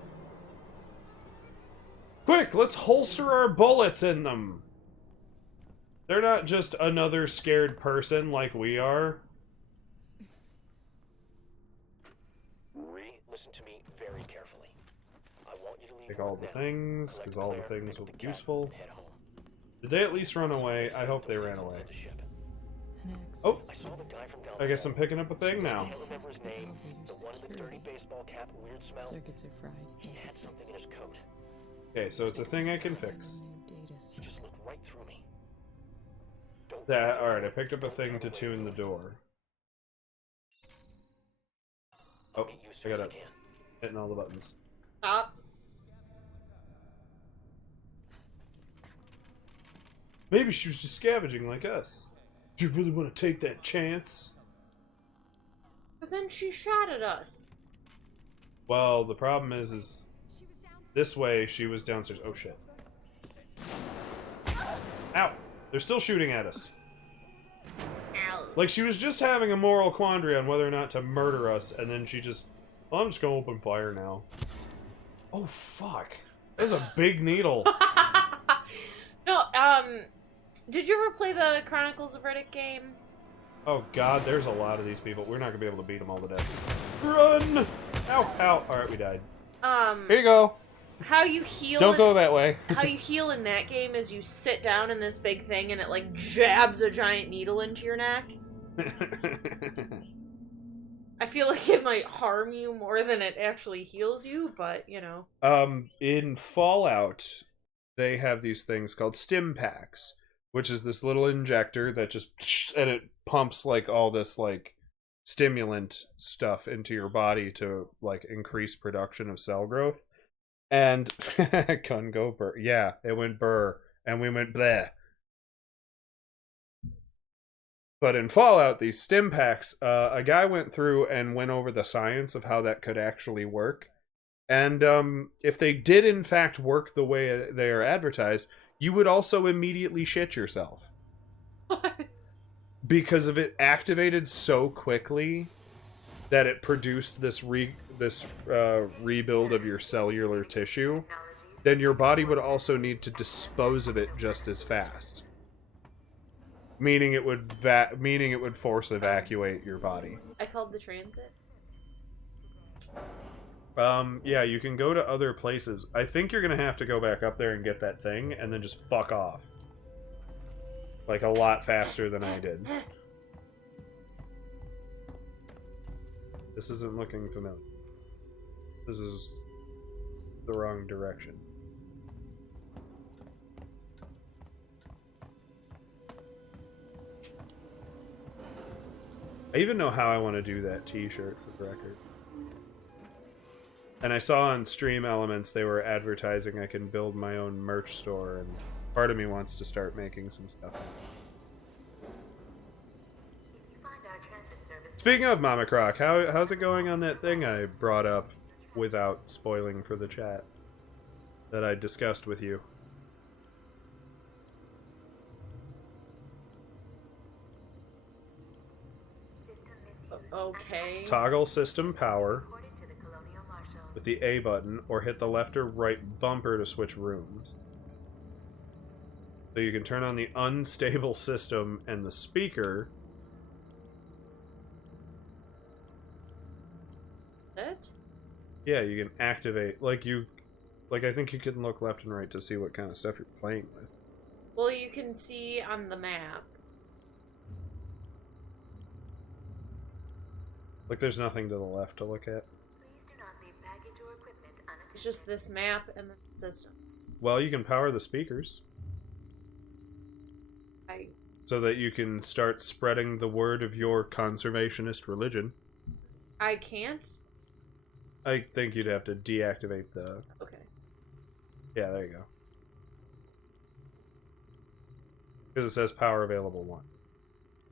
Quick, let's holster our bullets in them! They're not just another scared person like we are. Listen to me very carefully. I want you to leave Take all the now. things, because all the Claire, things will pick be up the useful. cat, and head home. Did they at least run away? I hope they ran away. An Oh, access to I guess I'm picking up a thing now. I can't remember his name. The one with the dirty baseball cap and weird smell. circuits are fried. He had something in his coat. Okay, so it's a thing I can fix. Just look right through me. That, alright, I picked up a thing to tune the door. Oh, I gotta hitting all the buttons. Stop. Maybe she was just scavenging like us. Do you really want to take that chance? But then she shot at us. Well, the problem is this way she was downstairs. Oh shit. Ow! They're still shooting at us. Ow. Like, she was just having a moral quandary on whether or not to murder us, and then she just... Well, I'm just gonna open fire now. Oh, fuck. That's a big needle. No, did you ever play the Chronicles of Riddick game? Oh, God, there's a lot of these people. We're not going to be able to beat them all to death. Run! Ow, ow. Alright, we died. Here you go. How you heal... Don't go that way. How you heal in that game is you sit down in this big thing and it, like, jabs a giant needle into your neck. I feel like it might harm you more than it actually heals you, but, you know. In Fallout, they have these things called stim packs, which is this little injector that just... and it pumps, like, all this, like, stimulant stuff into your body to, like, increase production of cell growth. And couldn't go burr. Yeah, it went burr, and we went bleh. But in Fallout, these stim packs, a guy went through and went over the science of how that could actually work. And if they did in fact work the way they are advertised, you would also immediately shit yourself. What? Because of it activated so quickly that it produced this rebuild of your cellular tissue, then your body would also need to dispose of it just as fast. Meaning it would force evacuate your body. I called the transit. Yeah, you can go to other places. I think you're gonna have to go back up there and get that thing, and then just fuck off. Like, a lot faster than I did. This isn't looking familiar. This is the wrong direction. I even know how I want to do that t-shirt, for the record. And I saw on Stream Elements they were advertising I can build my own merch store, and part of me wants to start making some stuff. Speaking of Mama Croc, how's it going on that thing I brought up without spoiling for the chat that I discussed with you? Okay. Toggle system power with the A button, or hit the left or right bumper to switch rooms. So you can turn on the unstable system and the speaker. It? Yeah, you can activate, like I think you can look left and right to see what kind of stuff you're playing with. Well, you can see on the map. Like, there's nothing to the left to look at. It's just this map and the system. Well, you can power the speakers. So that you can start spreading the word of your conservationist religion. I can't? I think you'd have to deactivate the... Okay. Yeah, there you go. Because it says power available 1.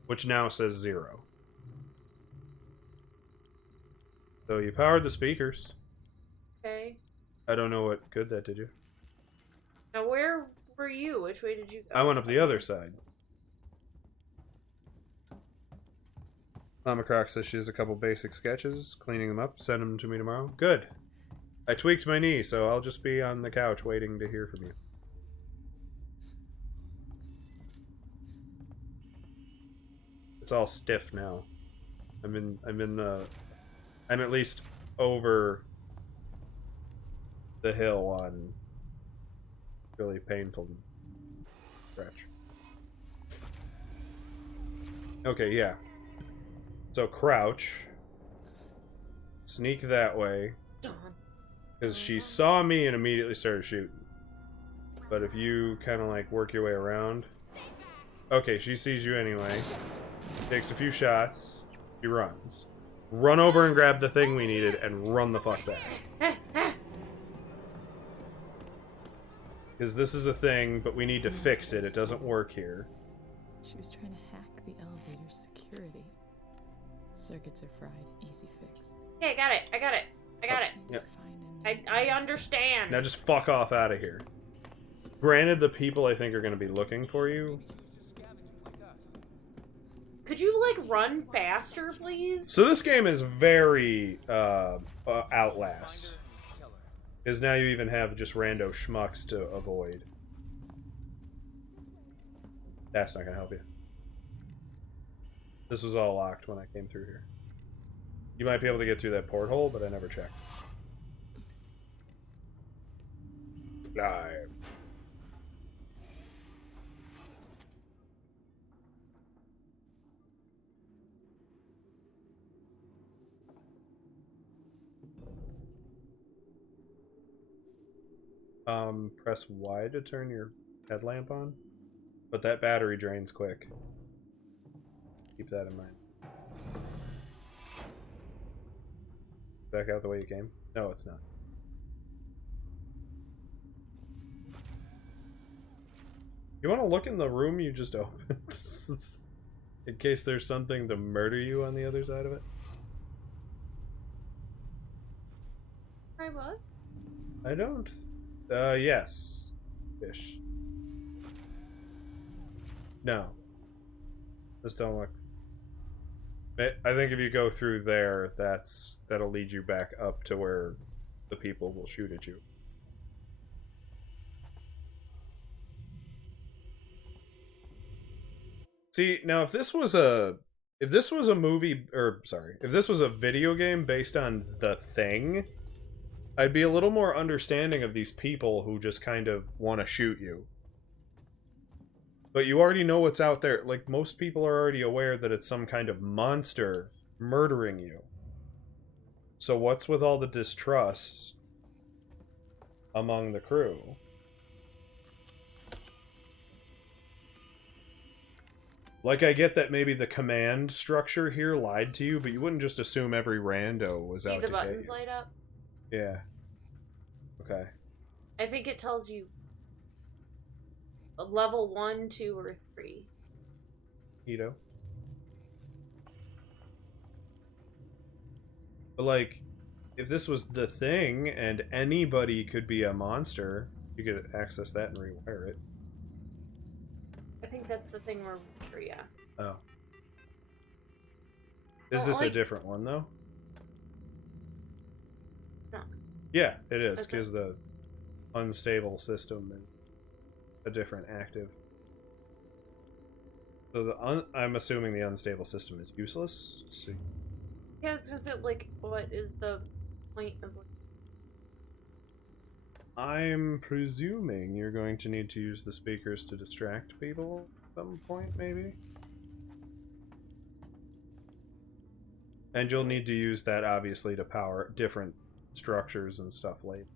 Which now says 0. So you powered the speakers. Okay. I don't know what good that did you. Now where were you? Which way did you go? I went up the other side. Mama Croc says she has a couple basic sketches, cleaning them up, send them to me tomorrow. Good. I tweaked my knee, so I'll just be on the couch waiting to hear from you. It's all stiff now. I'm at least over the hill on really painful stretch. Okay, yeah. So crouch. Sneak that way. Because she saw me and immediately started shooting. But if you kind of like work your way around. Okay, she sees you anyway. Takes a few shots. She runs. Run over and grab the thing we needed and run the fuck back. Because this is a thing, but we need to fix it. It doesn't work here. She was trying to hack the elevator's security. Circuits are fried. Easy fix. Okay, I got it. I got it. I got it. Yep. I understand. Now just fuck off out of here. Granted, the people I think are going to be looking for you. Could you, like, run faster, please? So this game is very Outlast. Because now you even have just rando schmucks to avoid. That's not gonna help you. This was all locked when I came through here. You might be able to get through that porthole, but I never checked. Live. Press Y to turn your headlamp on, but that battery drains quick. Keep that in mind. Back out the way you came? No, it's not. You want to look in the room you just opened? In case there's something to murder you on the other side of it? Right, what? I don't... yes. Ish. No. Just don't look. I think if you go through there, that'll lead you back up to where the people will shoot at you. See, now if this was a movie, or sorry, if this was a video game based on The Thing, I'd be a little more understanding of these people who just kind of want to shoot you. But you already know what's out there. Like, most people are already aware that it's some kind of monster murdering you. So what's with all the distrust among the crew? Like, I get that maybe the command structure here lied to you, but you wouldn't just assume every rando was out to get you. See the buttons light up? Yeah. Okay. I think it tells you a level 1, 2, or 3. Ito. But like, if this was The Thing and anybody could be a monster, you could access that and rewire it. I think that's the thing where, yeah. Oh. Is this a different one, though? No. Yeah, it is, because the unstable system is a different active. So I'm assuming the unstable system is useless? So... Yeah, it's just like, what is the point of... I'm presuming you're going to need to use the speakers to distract people at some point, maybe? And you'll need to use that, obviously, to power different structures and stuff later.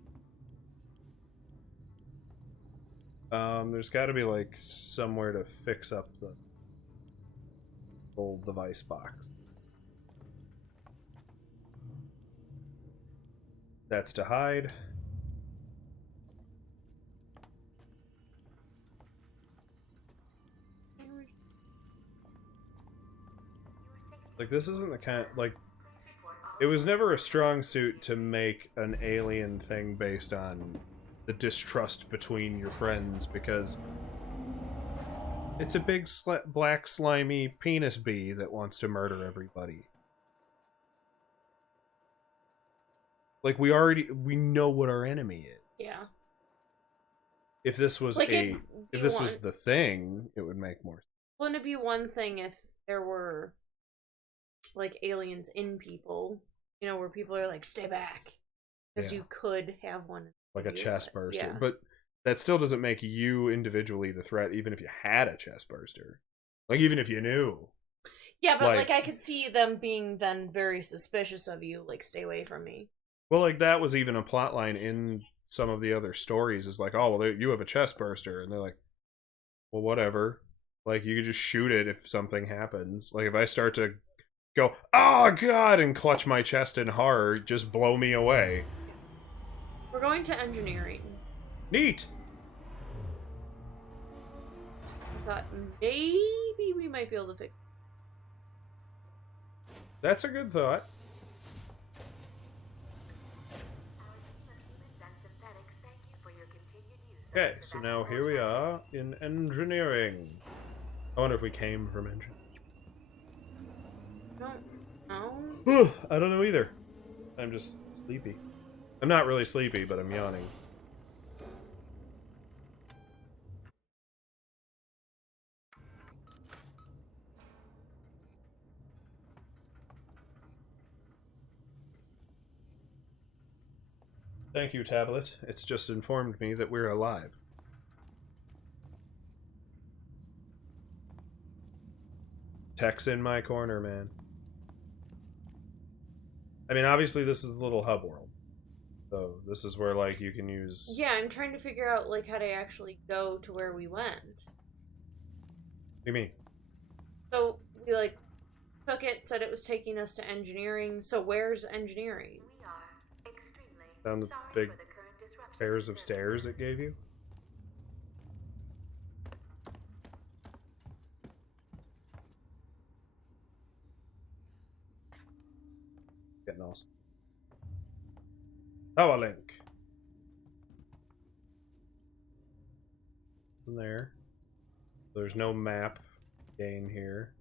There's got to be, like, somewhere to fix up the old device box. That's to hide. Like, this isn't the kind of, like, it was never a strong suit to make an alien thing based on the distrust between your friends, because it's a big black slimy penis bee that wants to murder everybody. Like, we know what our enemy is. Yeah. If this was like if this was The Thing, it would make more sense. Wouldn't it be one thing if there were like aliens in people, you know, where people are like, stay back, because you could have one, like a chest burster. Yeah. But that still doesn't make you individually the threat, even if you had a chest burster. Like, even if you knew. Yeah, but like I could see them being then very suspicious of you, like, stay away from me. Well, like, that was even a plot line in some of the other stories, is like, oh, well, you have a chest burster, and they're like, well, whatever. Like, you could just shoot it if something happens. Like, if I start to go, oh god, and clutch my chest in horror, just blow me away. We're going to engineering. Neat! I thought maybe we might be able to fix it. That's a good thought. Okay, so now here we are in engineering. I wonder if we came from engineering. I don't know. I don't know either. I'm just sleepy. I'm not really sleepy, but I'm yawning. Thank you, tablet. It's just informed me that we're alive. Tech's in my corner, man. I mean, obviously this is the little hub world. So this is where, like, you can use... Yeah, I'm trying to figure out, like, how to actually go to where we went. What do you mean? So, we, like, took it, said it was taking us to engineering. So where's engineering? Down the big pairs of stairs it gave you? Getting awesome. Power link. In there. There's no map gain here.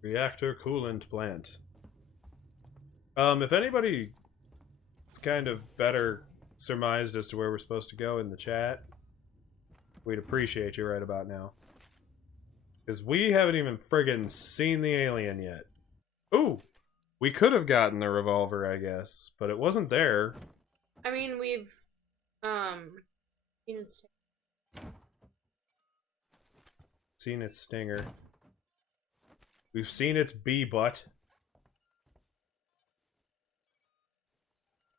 Reactor coolant plant. If anybody is kind of better surmised as to where we're supposed to go in the chat, we'd appreciate you right about now. Because we haven't even friggin' seen the alien yet. Ooh! We could have gotten the revolver, I guess, but it wasn't there. I mean, we've, Seen its stinger. We've seen its bee butt.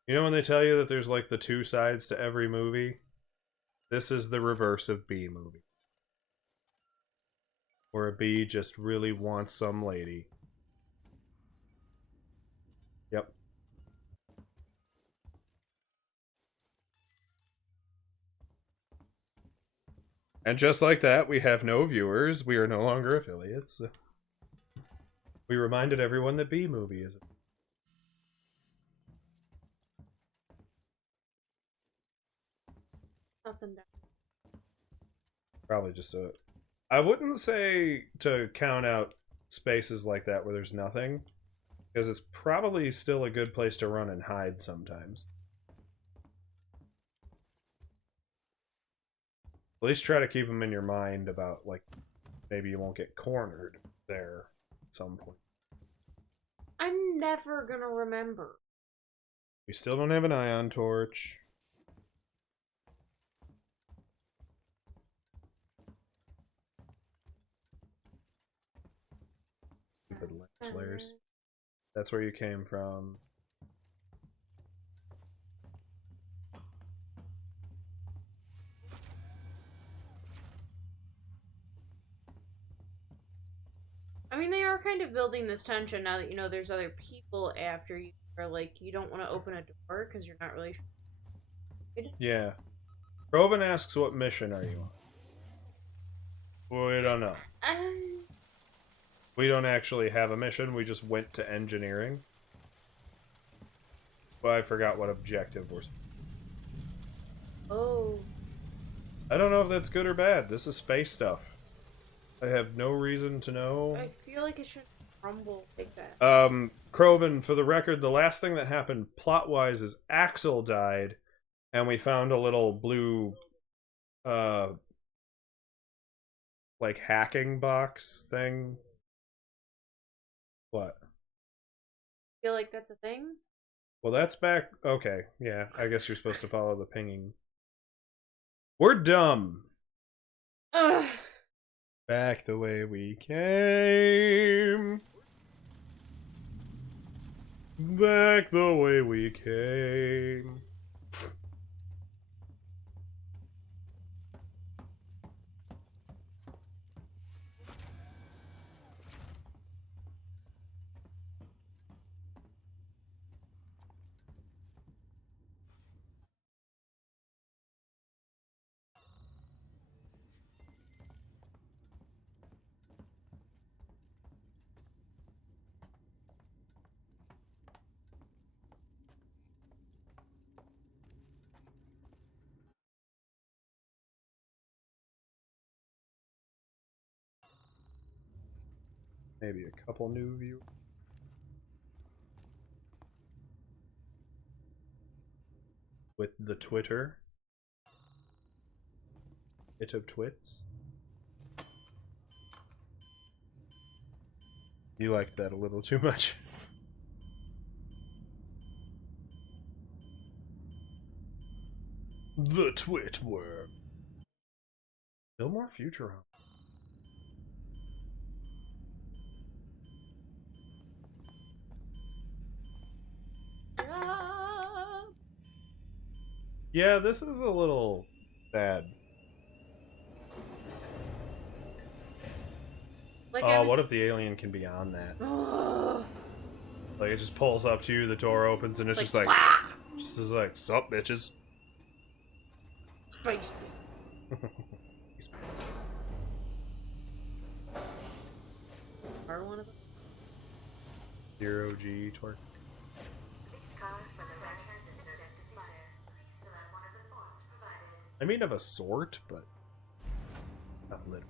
You know when they tell you that there's like the two sides to every movie? This is the reverse of bee movie. Where a bee just really wants some lady. Yep. And just like that, we have no viewers. We are no longer affiliates. We reminded everyone that bee movie is... Nothing down. Probably just a... I wouldn't say to count out spaces like that where there's nothing, because it's probably still a good place to run and hide sometimes. At least try to keep them in your mind about, like, maybe you won't get cornered there at some point. I'm never gonna remember. We still don't have an ion torch. Stupid lens flares. That's where you came from. I mean, they are kind of building this tension now that you know there's other people after you. Or, like, you don't want to open a door because you're not really sure. Yeah. Robin asks, what mission are you on? We don't know. We don't actually have a mission. We just went to engineering. But I forgot what objective we're... Oh. I don't know if that's good or bad. This is space stuff. I have no reason to know. I feel like it should crumble like that. Krobin, for the record, the last thing that happened plot-wise is Axel died, and we found a little blue, like, hacking box thing. What? Feel like that's a thing? Well, that's back... Okay, yeah, I guess you're supposed to follow the pinging. We're dumb. Ugh. Back the way we came. Back the way we came. Maybe a couple new viewers. with the Twitter. It of twits. You liked that a little too much. The Twit Worm. No more Futurama. Yeah, this is a little bad. Like, oh, what if the alien can be on that? Like, it just pulls up to you, the door opens, and it's just like, just is like, sup, bitches. Space. Are one of them? 0G torque. I mean, of a sort, but not literally.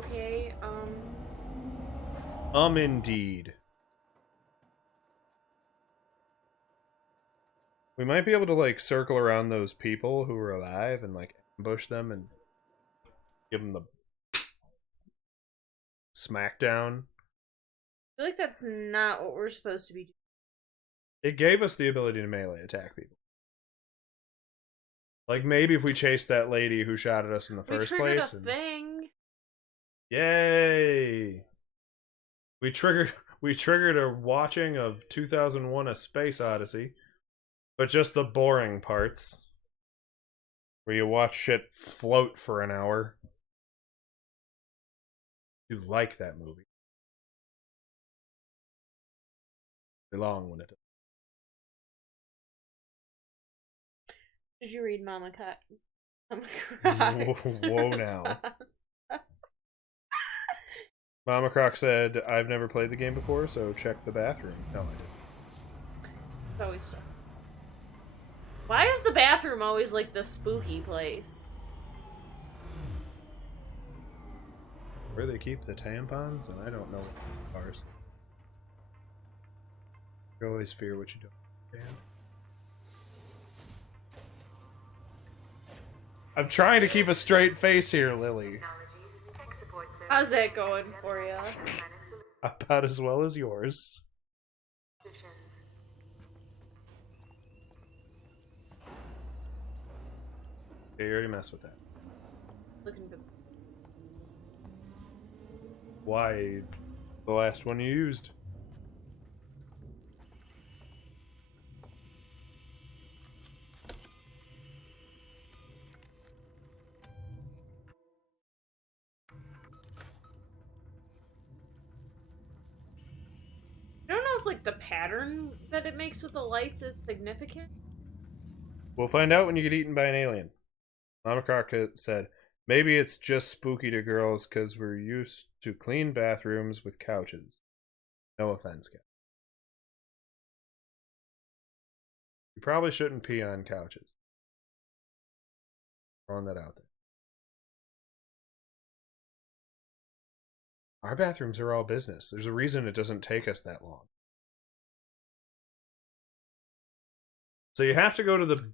Okay, Indeed. We might be able to, like, circle around those people who are alive and, like, ambush them and give them the smackdown. I feel like that's not what we're supposed to be doing. It gave us the ability to melee attack people. Like, maybe if we chased that lady who shot at us in the first place. We triggered a thing. Yay! We triggered a watching of 2001: A Space Odyssey, but just the boring parts, where you watch shit float for an hour. You like that movie? Long when it. Did you read Mama Croc? Whoa now. Mama Croc said, I've never played the game before, so check the bathroom. No, I didn't. It's always stuff. Why is the bathroom always like the spooky place? Where they keep the tampons, and I don't know what ours. You always fear what you don't understand. I'm trying to keep a straight face here, Lily. How's that going for you? About as well as yours. Yeah, you already messed with that. Looking good. Why? The last one you used. I don't know if like the pattern that it makes with the lights is significant. We'll find out when you get eaten by an alien. Mama Croc said, maybe it's just spooky to girls because we're used to clean bathrooms with couches. No offense, guys. You probably shouldn't pee on couches. Throwing that out there. Our bathrooms are all business. There's a reason it doesn't take us that long. So you have to go to the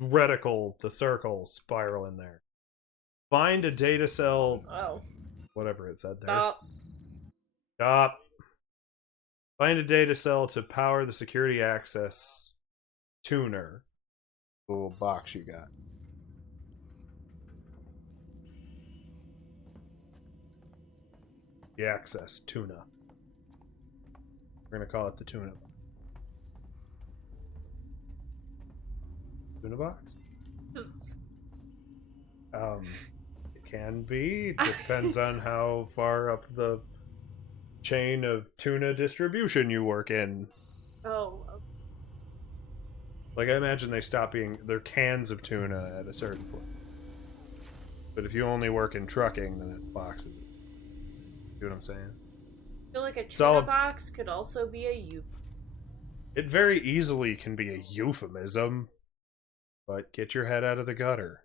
reticle, the circle spiral in there. Find a data cell. Oh. Whatever it said there. Stop. Stop. Find a data cell to power the security access tuner. The little box you got. The access tuna. We're gonna call it the tuna. Tuna box? It can be. Depends on how far up the chain of tuna distribution you work in. Oh. Like, I imagine they stop being... They're cans of tuna at a certain point. But if you only work in trucking, then it boxes it. See what I'm saying? I feel like a tuna box could also be a euphemism. It very easily can be a euphemism. But get your head out of the gutter.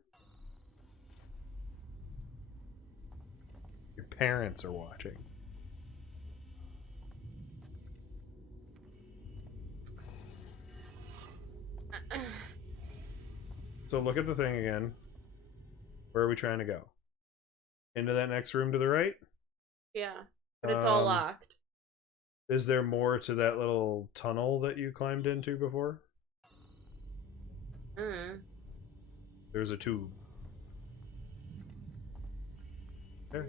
Your parents are watching. So look at the thing again. Where are we trying to go? Into that next room to the right? Yeah, but it's all locked. Is there more to that little tunnel that you climbed into before? There's a tube. There.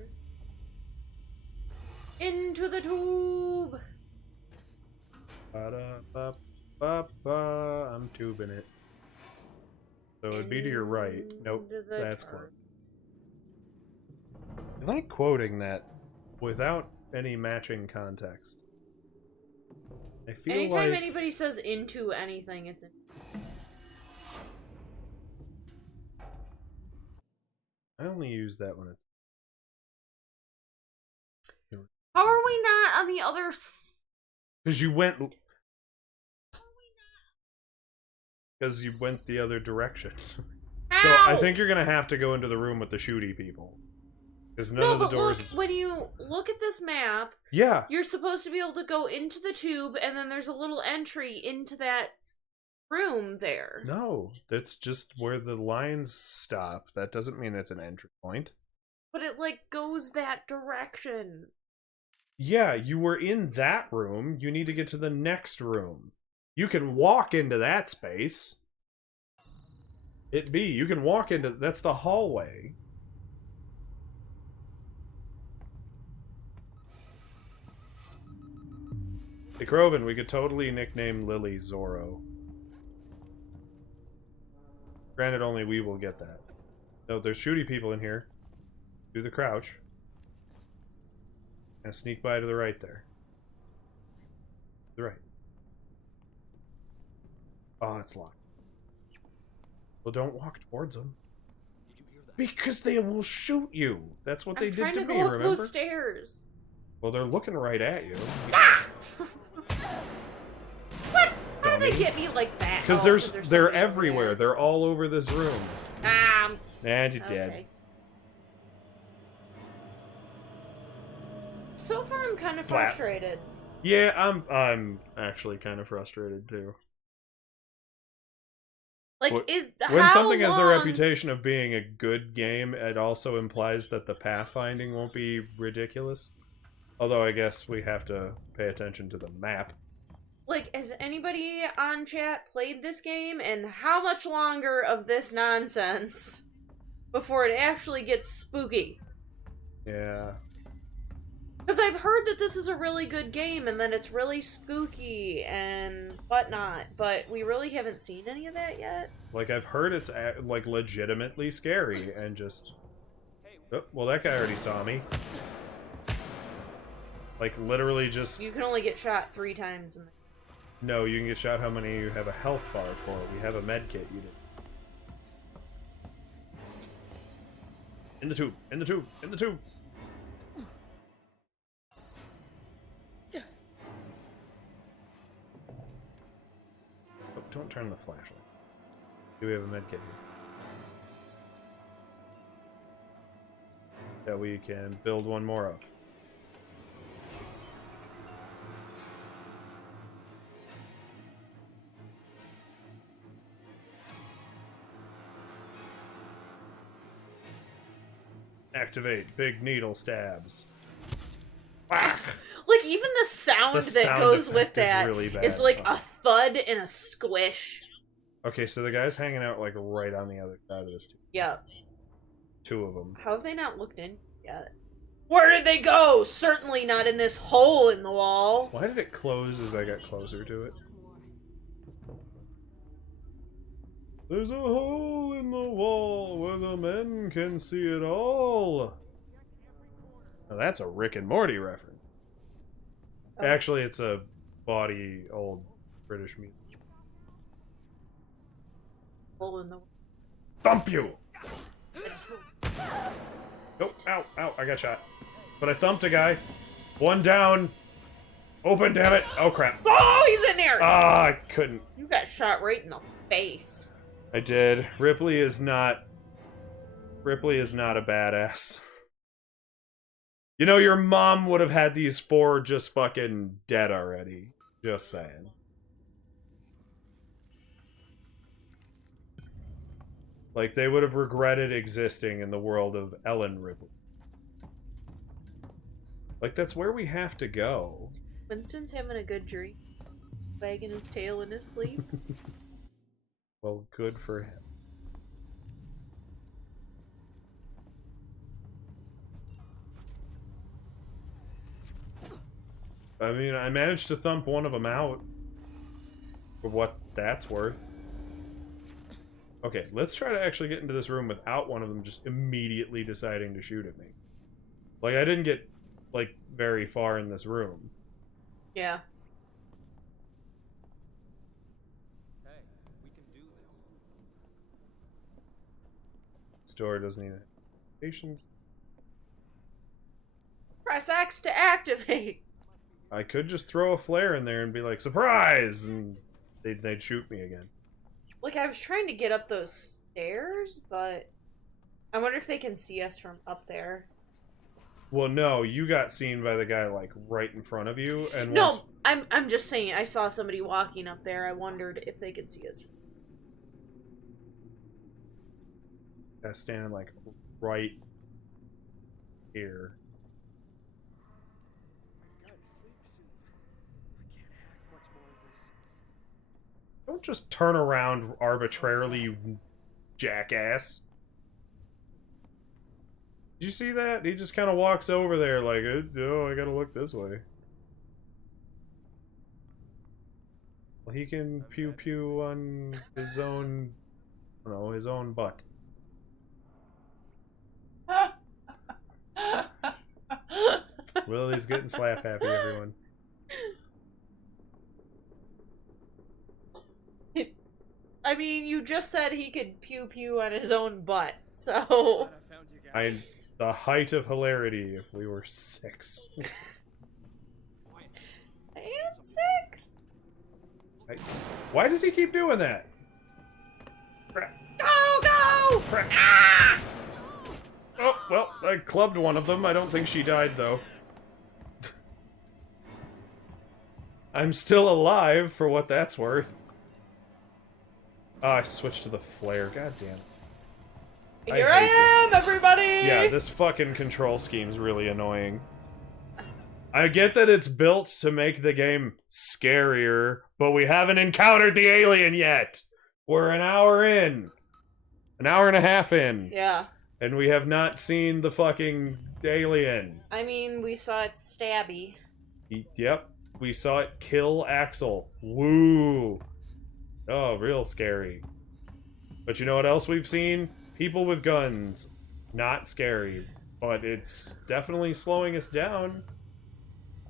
Into the tube! Ba-da-ba-ba-ba. I'm tubing it. So it'd be to your right. Nope, that's close. I like quoting that without any matching context. I feel Anytime like... anybody says into anything, it's in. I only use that when it's... How are we not on the other... Because you went... Because you went the other direction. So I think you're going to have to go into the room with the shooty people. Because none of the doors... Look, when you look at this map... Yeah. You're supposed to be able to go into the tube, and then there's a little entry into that room there. No, that's just where the lines stop. That doesn't mean it's an entry point. But it, like, goes that direction. Yeah, you were in that room. You need to get to the next room. You can walk into that space. You can walk into... That's the hallway. Hey, Croven, we could totally nickname Lily Zorro. Granted, only we will get that. No, there's shooty people in here. Do the crouch. And sneak by to the right there. To the right. Oh, it's locked. Well, don't walk towards them. Did you hear that? Because they will shoot you. That's what they did to me, I'm trying to go up remember? those stairs. Well, they're looking right at you. What? How do they get me like that? Because they're everywhere. They're all over this room. And you're dead. So far, I'm kind of frustrated. Yeah, I'm actually kind of frustrated too. Like, when something has the reputation of being a good game, it also implies that the pathfinding won't be ridiculous. Although I guess we have to pay attention to the map. Like, has anybody on chat played this game, and how much longer of this nonsense before it actually gets spooky? Yeah. Because I've heard that this is a really good game, and that it's really spooky and whatnot, but we really haven't seen any of that yet. Like, I've heard it's, like, legitimately scary, and just... Oh, well, that guy already saw me. Like, literally just... You can only get shot 3 times in the... No, you can get shot how many you have a health bar for. We have a med kit, you did. In the tube! In the tube! In the tube! Oh, don't turn the flashlight. Do we have a med kit here? That we can build one more up. Activate big needle stabs. Like, even the sound that goes with that is like a thud and a squish. Okay, so the guy's hanging out, like, right on the other side of this tube. Yep. 2 of them. How have they not looked in yet? Where did they go? Certainly not in this hole in the wall. Why did it close as I got closer to it? There's a hole in the wall where the men can see it all. Now that's a Rick and Morty reference. Oh. Actually, it's a bawdy old British music. Hole in the... Thump you! Oh, ow, ow, I got shot. But I thumped a guy. 1 down. Open, damn it. Oh, crap. Oh, he's in there! Ah, I couldn't. You got shot right in the face. I did. Ripley is not a badass. You know, your mom would have had these 4 just fucking dead already. Just saying. Like, they would have regretted existing in the world of Ellen Ripley. Like, that's where we have to go. Winston's having a good dream. Wagging his tail in his sleep. Well, good for him. I mean, I managed to thump one of them out. For what that's worth. Okay, let's try to actually get into this room without one of them just immediately deciding to shoot at me. Like, I didn't get, like, very far in this room. Yeah. Hey, we can do this. This door doesn't need patience. Press X to activate. I could just throw a flare in there and be like, surprise! And they'd shoot me again. Like, I was trying to get up those stairs, but I wonder if they can see us from up there. Well, no, you got seen by the guy, like, right in front of you, and No, I'm just saying, I saw somebody walking up there. I wondered if they could see us. I standing, like, right here. Don't just turn around arbitrarily, you jackass. Did you see that? He just kind of walks over there like, oh, I gotta look this way. Well, he can pew-pew on his own, I don't know, his own butt. Willie's getting slap happy, everyone. I mean, you just said he could pew-pew on his own butt, so... The height of hilarity if we were 6. I am 6! Why does he keep doing that? Go, go! Ah! Oh, well, I clubbed one of them. I don't think she died, though. I'm still alive, for what that's worth. Oh, I switched to the flare. God damn it. Here I am, everybody! Yeah, this fucking control scheme's really annoying. I get that it's built to make the game scarier, but we haven't encountered the alien yet! We're an hour in. An hour and a half in. Yeah. And we have not seen the fucking alien. I mean, we saw it stabby. Yep. We saw it kill Axel. Woo! Oh, real scary. But you know what else we've seen? People with guns. Not scary. But it's definitely slowing us down.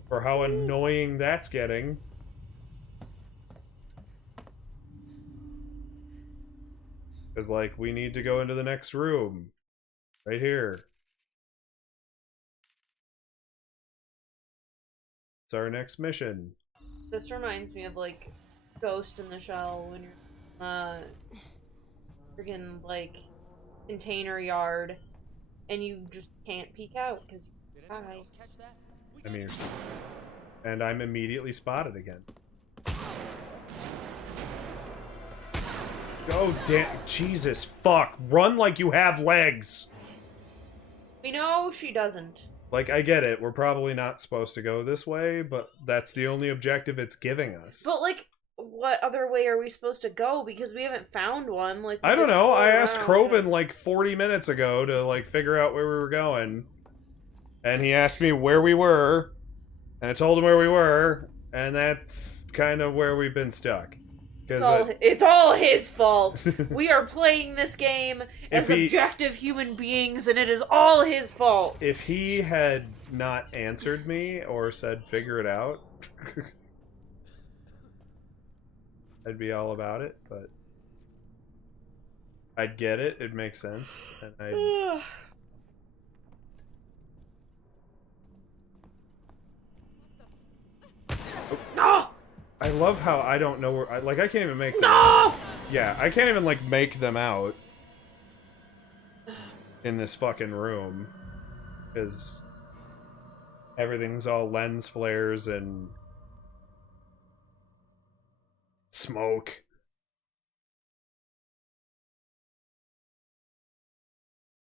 For how annoying that's getting. Because, like, we need to go into the next room. Right here. It's our next mission. This reminds me of, like, Ghost in the Shell when you're, friggin', like, container yard, and you just can't peek out, because you die. I'm here. And I'm immediately spotted again. Oh, damn. Jesus, fuck. Run like you have legs. We know she doesn't. Like, I get it. We're probably not supposed to go this way, but that's the only objective it's giving us. But, like, what other way are we supposed to go? Because we haven't found one. Like, I don't know. I asked Kroven, like, 40 minutes ago to, like, figure out where we were going. And he asked me where we were. And I told him where we were. And that's kind of where we've been stuck. It's all his fault. We are playing this game as objective human beings, and it is all his fault. If he had not answered me or said figure it out, I'd be all about it, but I'd get it. It makes sense. And I'd... No! I love how I don't know where... I can't even make... No! Yeah, I can't even, like, make them out in this fucking room. Because everything's all lens flares and smoke.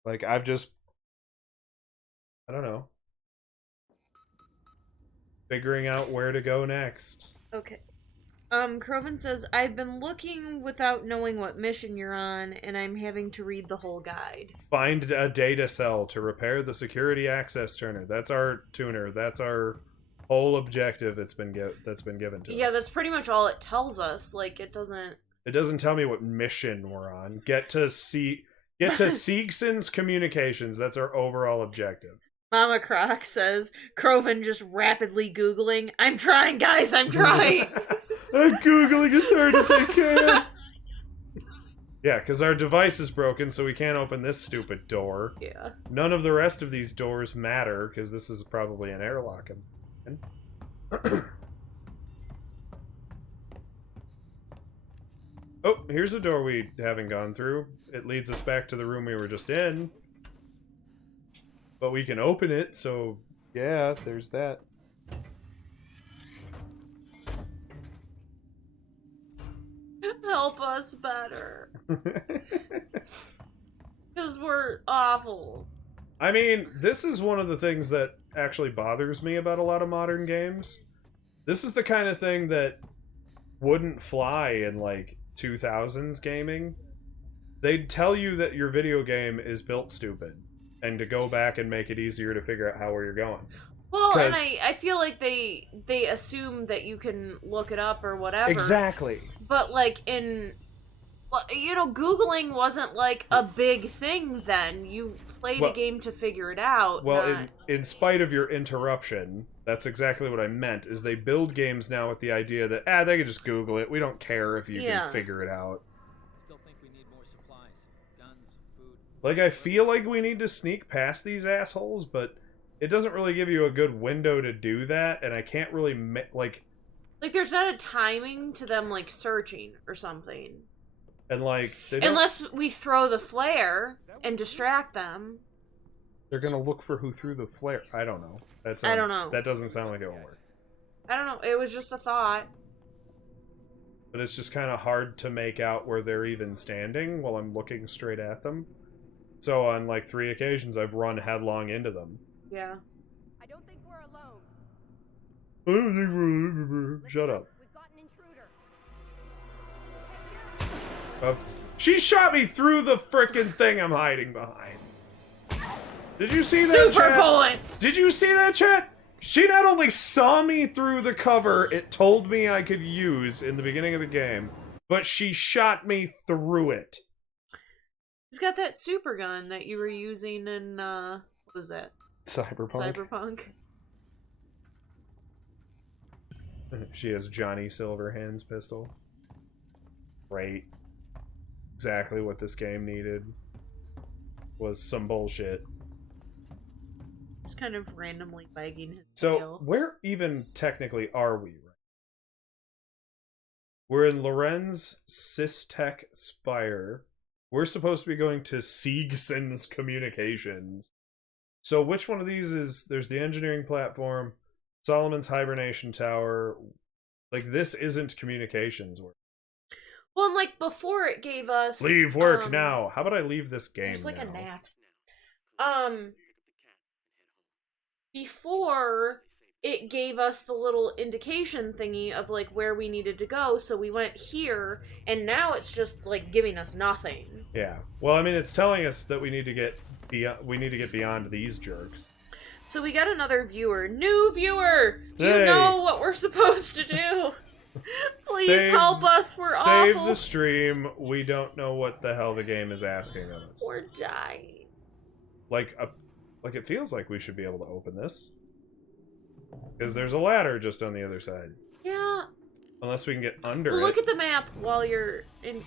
Like, I don't know. Figuring out where to go next. Okay. Croven says, I've been looking without knowing what mission you're on, and I'm having to read the whole guide. Find a data cell to repair the security access tuner. That's our tuner. That's our whole objective that's been given to us. Yeah, that's pretty much all it tells us. Like, it doesn't tell me what mission we're on. Get to Seegson's communications. That's our overall objective. Mama Croc says, Croven just rapidly Googling, I'm trying, guys, I'm trying! I'm Googling as hard as I can! Yeah, because our device is broken, so we can't open this stupid door. Yeah. None of the rest of these doors matter, because this is probably an airlock. Oh, here's a door we haven't gone through. It leads us back to the room we were just in. But we can open it, so yeah, there's that. Help us better. Because we're awful. I mean, this is one of the things that actually bothers me about a lot of modern games. This is the kind of thing that wouldn't fly in, like, 2000s gaming. They'd tell you that your video game is built stupid, and to go back and make it easier to figure out where you're going. Well, and I feel like they assume that you can look it up or whatever. Exactly. But, like, Googling wasn't, like, a big thing then. You played a game to figure it out. Well, in spite of your interruption, that's exactly what I meant, is they build games now with the idea that, they can just Google it. We don't care if you can figure it out. Still think we need more supplies. Guns, food. Like, I feel like we need to sneak past these assholes, but it doesn't really give you a good window to do that, and I can't really, like, there's not a timing to them, like, searching or something. And, like, unless we throw the flare and distract them. They're gonna look for who threw the flare. I don't know. I don't know. That doesn't sound like it will work. I don't know. It was just a thought. But it's just kind of hard to make out where they're even standing while I'm looking straight at them. So on, like, 3 occasions, I've run headlong into them. Yeah. I don't think we're alone. Shut up. We've got an intruder. She shot me through the frickin' thing I'm hiding behind. Did you see that, Super chat? bullets! Did you see that, chat? She not only saw me through the cover it told me I could use in the beginning of the game, but she shot me through it. He's got that super gun that you were using in, what was that? Cyberpunk. She has Johnny Silverhand's pistol. Great. Exactly what this game needed. Was some bullshit. Just kind of randomly wagging his So, tail. where even technically are we? We're in Lorenz Systech Spire. We're supposed to be going to Siegson's Communications. So which one of these is... There's the engineering platform, Solomon's Hibernation Tower. Like, this isn't communications work. Well, and, like, before it gave us... Leave work now. How about I leave this game There's, like, now? a gnat. Before, it gave us the little indication thingy of, like, where we needed to go, so we went here, and now it's just, like, giving us nothing. Yeah. Well, I mean, it's telling us that we need to get beyond these jerks. So we got another viewer. New viewer! Do Hey. you know what we're supposed to do? Please help us, we're Save awful. the stream. We don't know what the hell the game is asking of us. We're dying. Like, it feels like we should be able to open this. Because there's a ladder just on the other side. Yeah. Unless we can get under Well, it. look at the map while you're in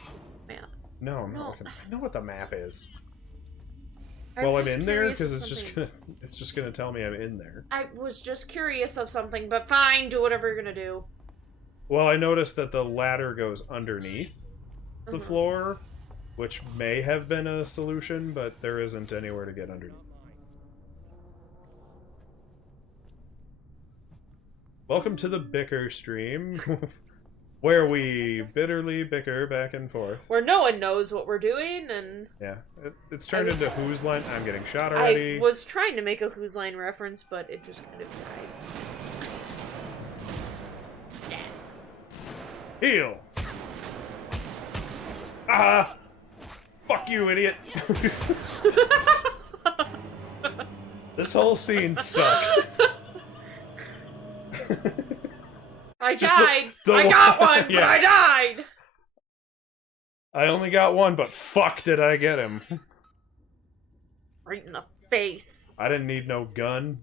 map. No, I'm not looking. I know what the map is. I'm Well, I'm just in there curious because of it's just gonna tell me I'm in there. I was just curious of something, but fine, do whatever you're gonna do. Well, I noticed that the ladder goes underneath the floor, which may have been a solution, but there isn't anywhere to get underneath. Welcome to the bicker stream. Where we bitterly bicker back and forth. Where no one knows what we're doing, and... Yeah, it's turned into Whose Line. I'm getting shot already. I was trying to make a Whose Line reference, but it just kind of died. Heal! Ah! Fuck you, idiot! This whole scene sucks. I died! I got one, yeah. but I died! I only got one, but fuck did I get him. Right in the face. I didn't need no gun.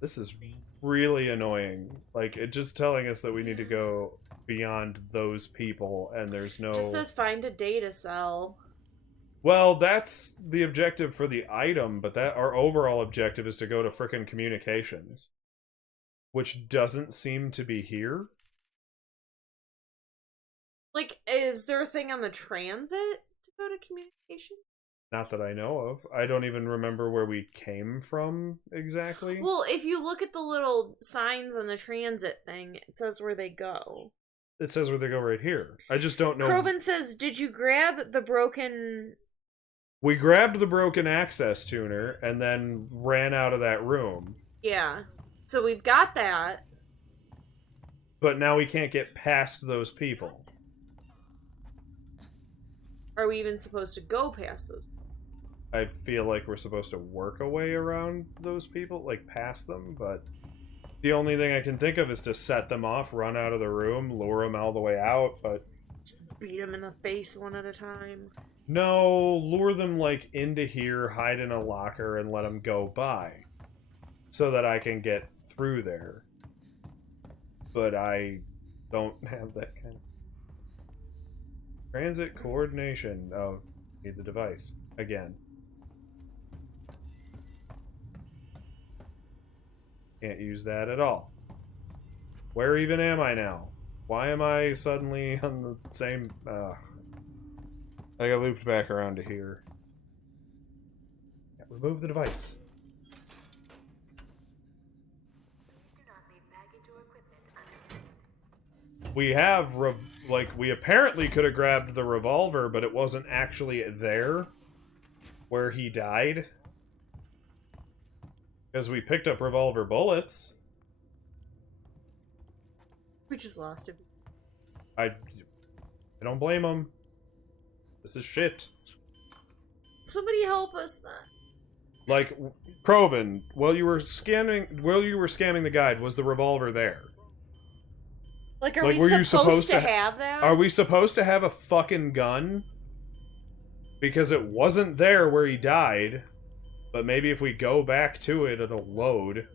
This is really annoying. Like, it just telling us that we need to go beyond those people, and there's no... It just says find a data cell. Well, that's the objective for the item, but that our overall objective is to go to frickin' communications. Which doesn't seem to be here. Like, is there a thing on the transit to go to communication? Not that I know of. I don't even remember where we came from exactly. Well, if you look at the little signs on the transit thing, it says where they go. It says where they go right here. I just don't know. Kroven says, did you grab the broken... We grabbed the broken access tuner and then ran out of that room. Yeah. So we've got that. But now we can't get past those people. Are we even supposed to go past those? I feel like we're supposed to work a way around those people, like past them, but the only thing I can think of is to set them off, run out of the room, lure them all the way out, but... Beat them in the face one at a time. No, lure them, like, into here, hide in a locker, and let them go by. So that I can get through there. But I don't have that kind of... Transit coordination. Oh, need the device. Again. Can't use that at all. Where even am I now? Why am I suddenly on the same... I got looped back around to here. Yeah, remove the device. We have, we apparently could have grabbed the revolver, but it wasn't actually there where he died. Because we picked up revolver bullets. We just lost him. I don't blame him. This is shit. Somebody help us then. Like, Kroven, while you were scamming the guide, was the revolver there? Like, are we supposed to have that? Are we supposed to have a fucking gun? Because it wasn't there where he died. But maybe if we go back to it, it'll load.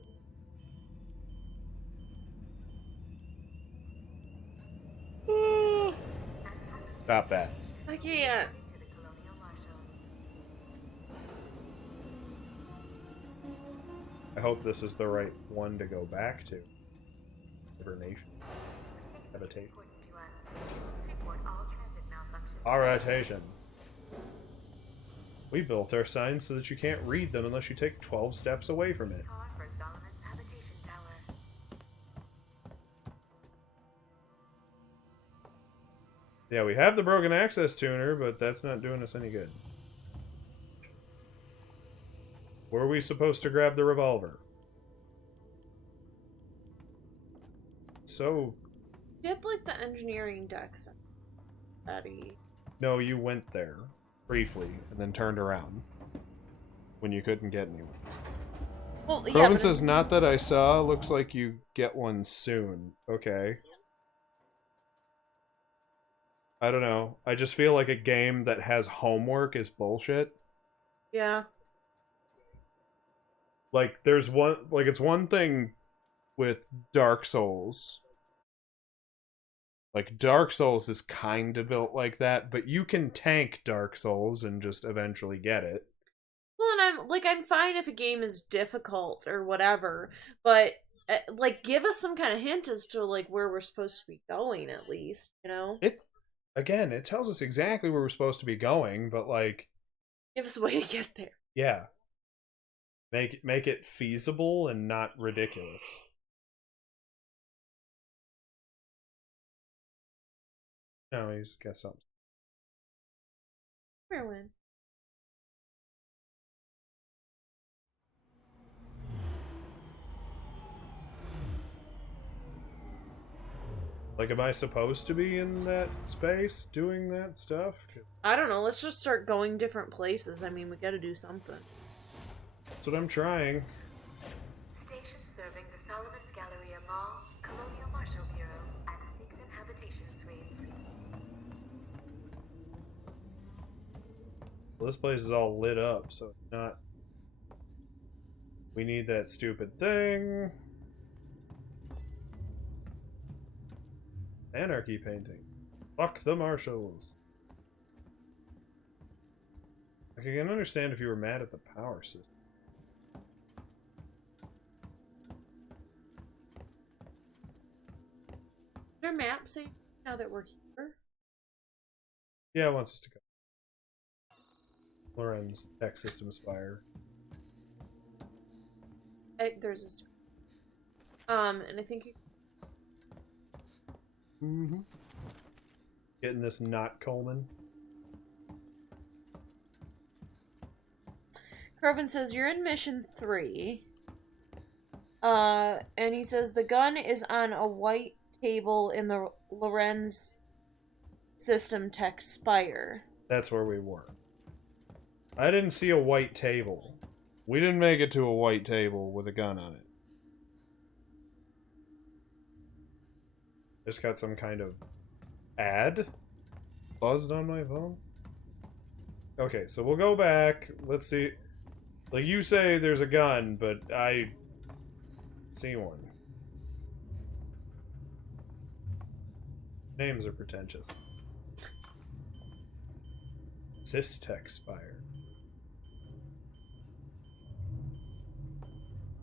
Stop that. I can't. I hope this is the right one to go back to. Hibernation. Habitate. Orientation. We built our signs so that you can't read them unless you take 12 steps away from it. Yeah, we have the broken access tuner, but that's not doing us any good. Were we supposed to grab the revolver? So... You have, like, the engineering decks. Betty. No, you went there. Briefly, and then turned around. When you couldn't get anyone. Well, yeah, Kroven says, not that I saw. Looks like you get one soon. Okay. I don't know. I just feel like a game that has homework is bullshit. Yeah. Like, there's one... Like, it's one thing with Dark Souls. Like, Dark Souls is kind of built like that, but you can tank Dark Souls and just eventually get it. Well, and I'm fine if a game is difficult or whatever, but, like, give us some kind of hint as to, like, where we're supposed to be going, at least, you know? Again, it tells us exactly where we're supposed to be going, but, like... Give us a way to get there. Yeah. Make it feasible and not ridiculous. No, he's got something. Merwin. Like, am I supposed to be in that space doing that stuff? I don't know. Let's just start going different places. I mean, we gotta do something. That's what I'm trying. Station serving the Solomon's Galleria Mall, Colonial Marshal Bureau, and the 6 Habitation Suites. Well, this place is all lit up, so it's not... We need that stupid thing. Anarchy painting. Fuck the marshals. I can understand if you were mad at the power system. Did our map say now that we're here? Yeah, it wants us to go. Lorenz Tech System Spire. There's this. And I think you. Getting this not Coleman. Kervin says you're in mission 3. And he says the gun is on a white table in the Lorenz System Tech Spire. That's where we were. I didn't see a white table. We didn't make it to a white table with a gun on it. Just got some kind of ad buzzed on my phone. Okay, so we'll go back. Let's see. Like, you say there's a gun, but I see one. Names are pretentious. Systech Spire.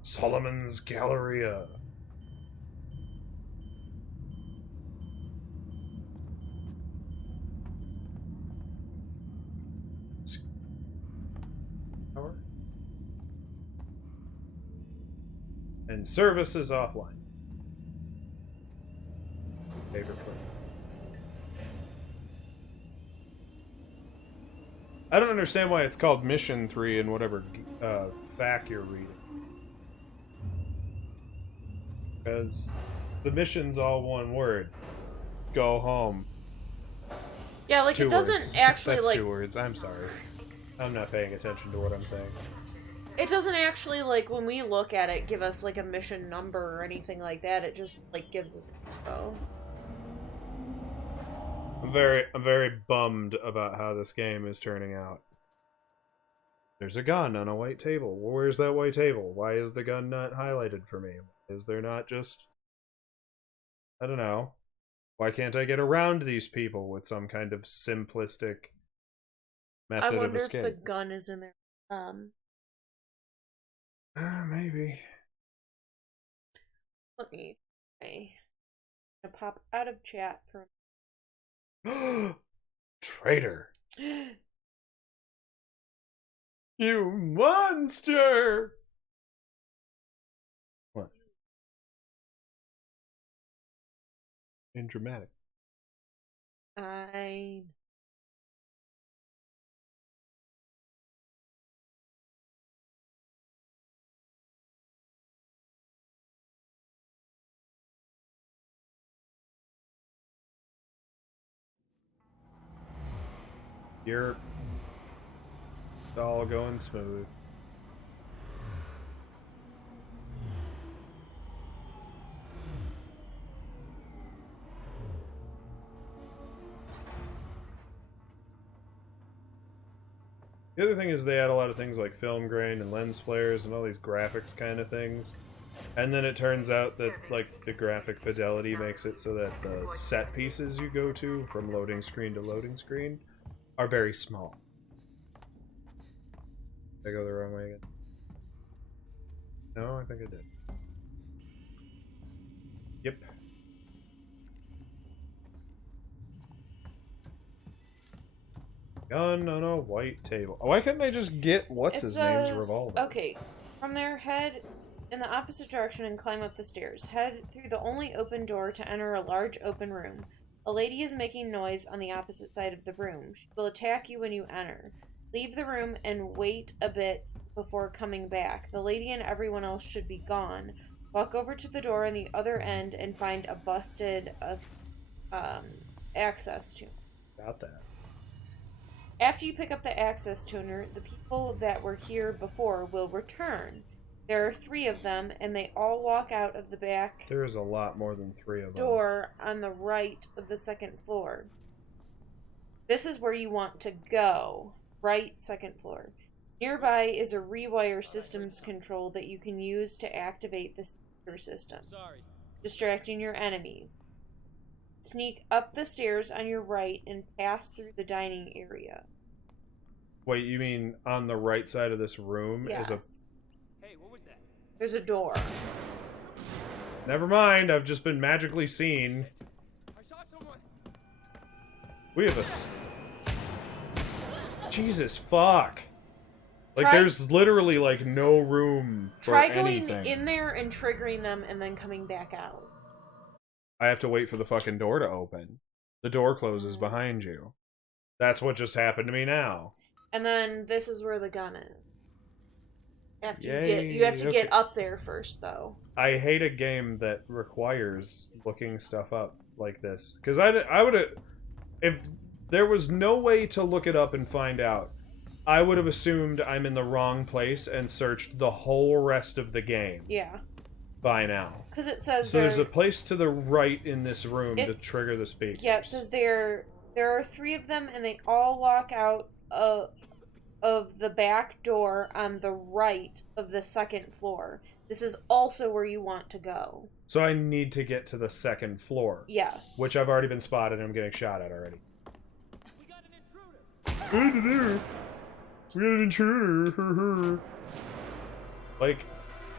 Solomon's Galleria. And service is offline. Favorite place. I don't understand why it's called Mission 3 in whatever fact you're reading. Because the mission's all one word. Go home. Yeah, like 2 it doesn't words. actually That's like 2 words. I'm sorry. I'm not paying attention to what I'm saying. it doesn't actually like when we look at it give us like a mission number or anything like that. It just like gives us info. I'm very bummed about how this game is turning out. There's a gun on a white table. Well, where's that white table? Why is the gun not highlighted for me? Is there not just... I don't know. Why can't I get around these people with some kind of simplistic method of escape? I wonder if the gun is in there. Maybe. Let me try to pop out of chat for Traitor. You monster! What? And dramatic. I... You're all going smooth. The other thing is they add a lot of things like film grain and lens flares and all these graphics kind of things. And then it turns out that like the graphic fidelity makes it so that the set pieces you go to from loading screen to loading screen are very small. Did I go the wrong way again? No, I think I did. Yep. Gun on a white table. Why couldn't I just get what's his name's revolver? Okay, from there, head in the opposite direction and climb up the stairs. Head through the only open door to enter a large open room. A lady is making noise on the opposite side of the room. She will attack you when you enter. Leave the room and wait a bit before coming back. The lady and everyone else should be gone. Walk over to the door on the other end and find a busted access tuner. Got that. After you pick up the access tuner, the people that were here before will return. There are 3 of them, and they all walk out of the back There is a lot more than 3 of them. door on the right of the 2nd floor. This is where you want to go. Right, 2nd floor. Nearby is a rewire systems control that you can use to activate the speaker system, distracting your enemies. Sneak up the stairs on your right and pass through the dining area. Wait, you mean on the right side of this room Yes. is a... Hey, what was that? There's a door. Never mind, I've just been magically seen. I saw someone. We have a... Jesus, fuck. Like, Try- there's literally, like, no room for Try going anything. in there and triggering them and then coming back out. I have to wait for the fucking door to open. The door closes behind you. That's what just happened to me now. And then this is where the gun is. After Yay, you have to get okay. up there first, though. I hate a game that requires looking stuff up like this. Because I would have... If there was no way to look it up and find out, I would have assumed I'm in the wrong place and searched the whole rest of the game Yeah. by now. Because it says So there's there- a place to the right in this room to It's- trigger the speakers. Yeah, it says there are 3 of them, and they all walk out of the back door on the right of the 2nd floor. This is also where you want to go. So I need to get to the 2nd floor. Yes. Which I've already been spotted and I'm getting shot at already. We got an intruder. Like,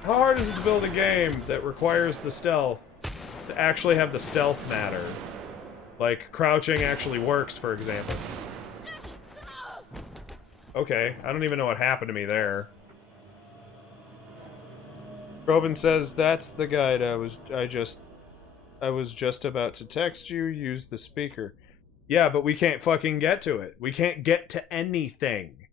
how hard is it to build a game that requires the stealth to actually have the stealth matter? Like, crouching actually works, for example. Okay, I don't even know what happened to me there. Robin says, that's the guide I was just about to text you, use the speaker. Yeah, but we can't fucking get to it. We can't get to anything.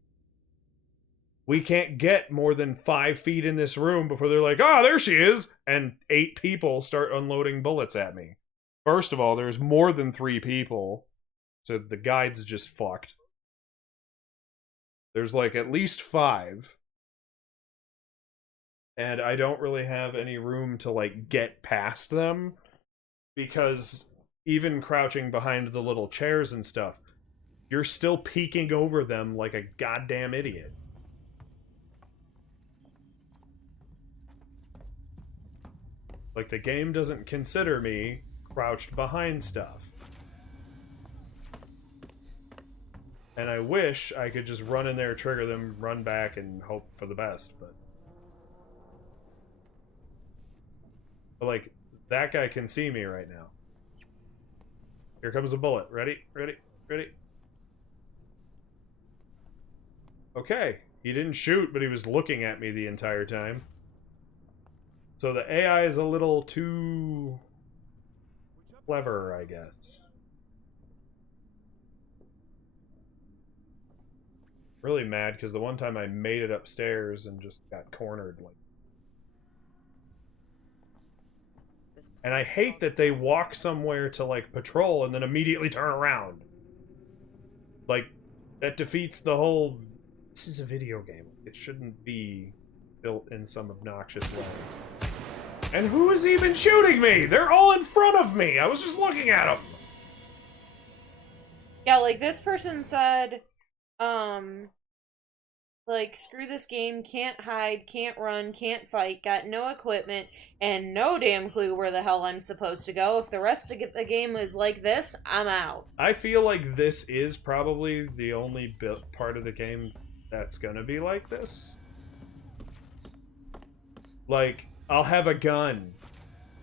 We can't get more than 5 feet in this room before they're like, oh, there she is! And 8 people start unloading bullets at me. First of all, there's more than 3 people, so the guide's just fucked. There's like at least 5. And I don't really have any room to like get past them, because even crouching behind the little chairs and stuff, you're still peeking over them like a goddamn idiot. Like, the game doesn't consider me crouched behind stuff. And I wish I could just run in there, trigger them, run back, and hope for the best, but like, that guy can see me right now. Here comes a bullet. Ready? Ready? Ready? Okay. He didn't shoot, but he was looking at me the entire time. So the AI is a little too clever, I guess. Really mad because the one time I made it upstairs and just got cornered. Like, and I hate that they walk somewhere to like patrol and then immediately turn around. Like, that defeats the whole... This is a video game. It shouldn't be built in some obnoxious way. And who is even shooting me? They're all in front of me! I was just looking at them! Yeah, like, this person said, like, screw this game, can't hide, can't run, can't fight, got no equipment, and no damn clue where the hell I'm supposed to go. If the rest of the game is like this, I'm out. I feel like this is probably the only part of the game that's gonna be like this. Like, I'll have a gun.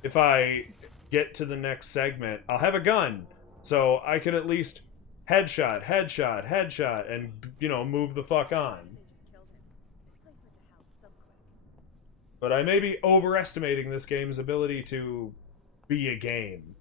If I get to the next segment, I'll have a gun. So I could at least headshot, headshot, headshot, and, you know, move the fuck on. But I may be overestimating this game's ability to be a game.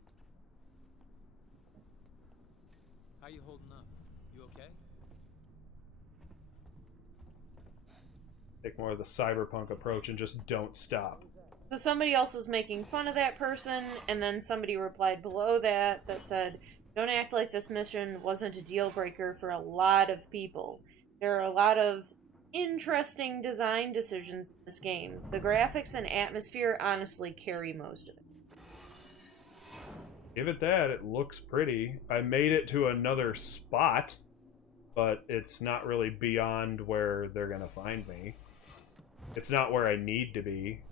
Take more of the cyberpunk approach and just don't stop. So somebody else was making fun of that person, and then somebody replied below that said, "Don't act like this mission wasn't a deal breaker for a lot of people. There are a lot of interesting design decisions in this game. The graphics and atmosphere honestly carry most of it." Give it that, it looks pretty. I made it to another spot, but it's not really beyond where they're gonna find me. It's not where I need to be.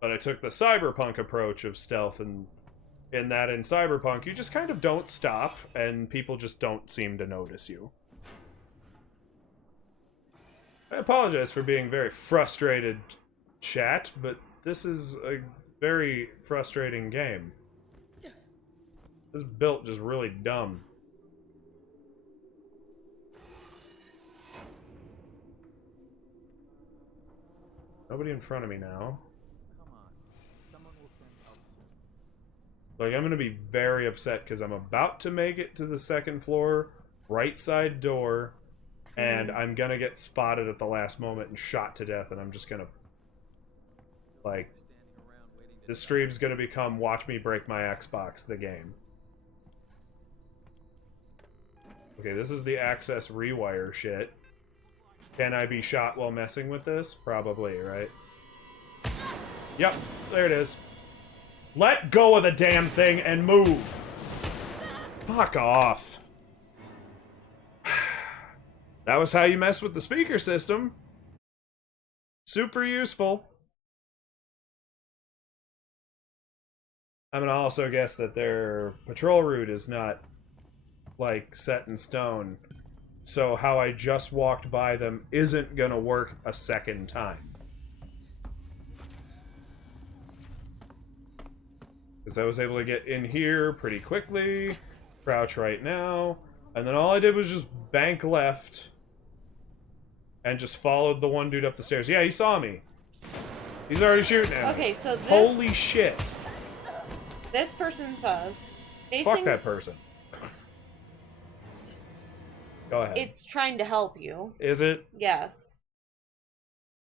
But I took the cyberpunk approach of stealth, and in cyberpunk, you just kind of don't stop, and people just don't seem to notice you. I apologize for being very frustrated, chat, but this is a very frustrating game. This built just really dumb. Nobody in front of me now. Like, I'm gonna be very upset because I'm about to make it to the second floor, right side door, and I'm gonna get spotted at the last moment and shot to death, and I'm just gonna, like, this stream's gonna become watch me break my Xbox, the game. Okay, this is the access rewire shit. Can I be shot while messing with this? Probably, right? Yep, there it is. Let go of the damn thing and move! Fuck off. That was how you mess with the speaker system. Super useful. I'm gonna also guess that their patrol route is not, like, set in stone. So how I just walked by them isn't gonna work a second time. Because I was able to get in here pretty quickly, crouch right now, and then all I did was just bank left and just followed the one dude up the stairs. Yeah, he saw me. He's already shooting at me. Okay, so this... Holy shit. This person says... Fuck that person. Go ahead. It's trying to help you. Is it? Yes.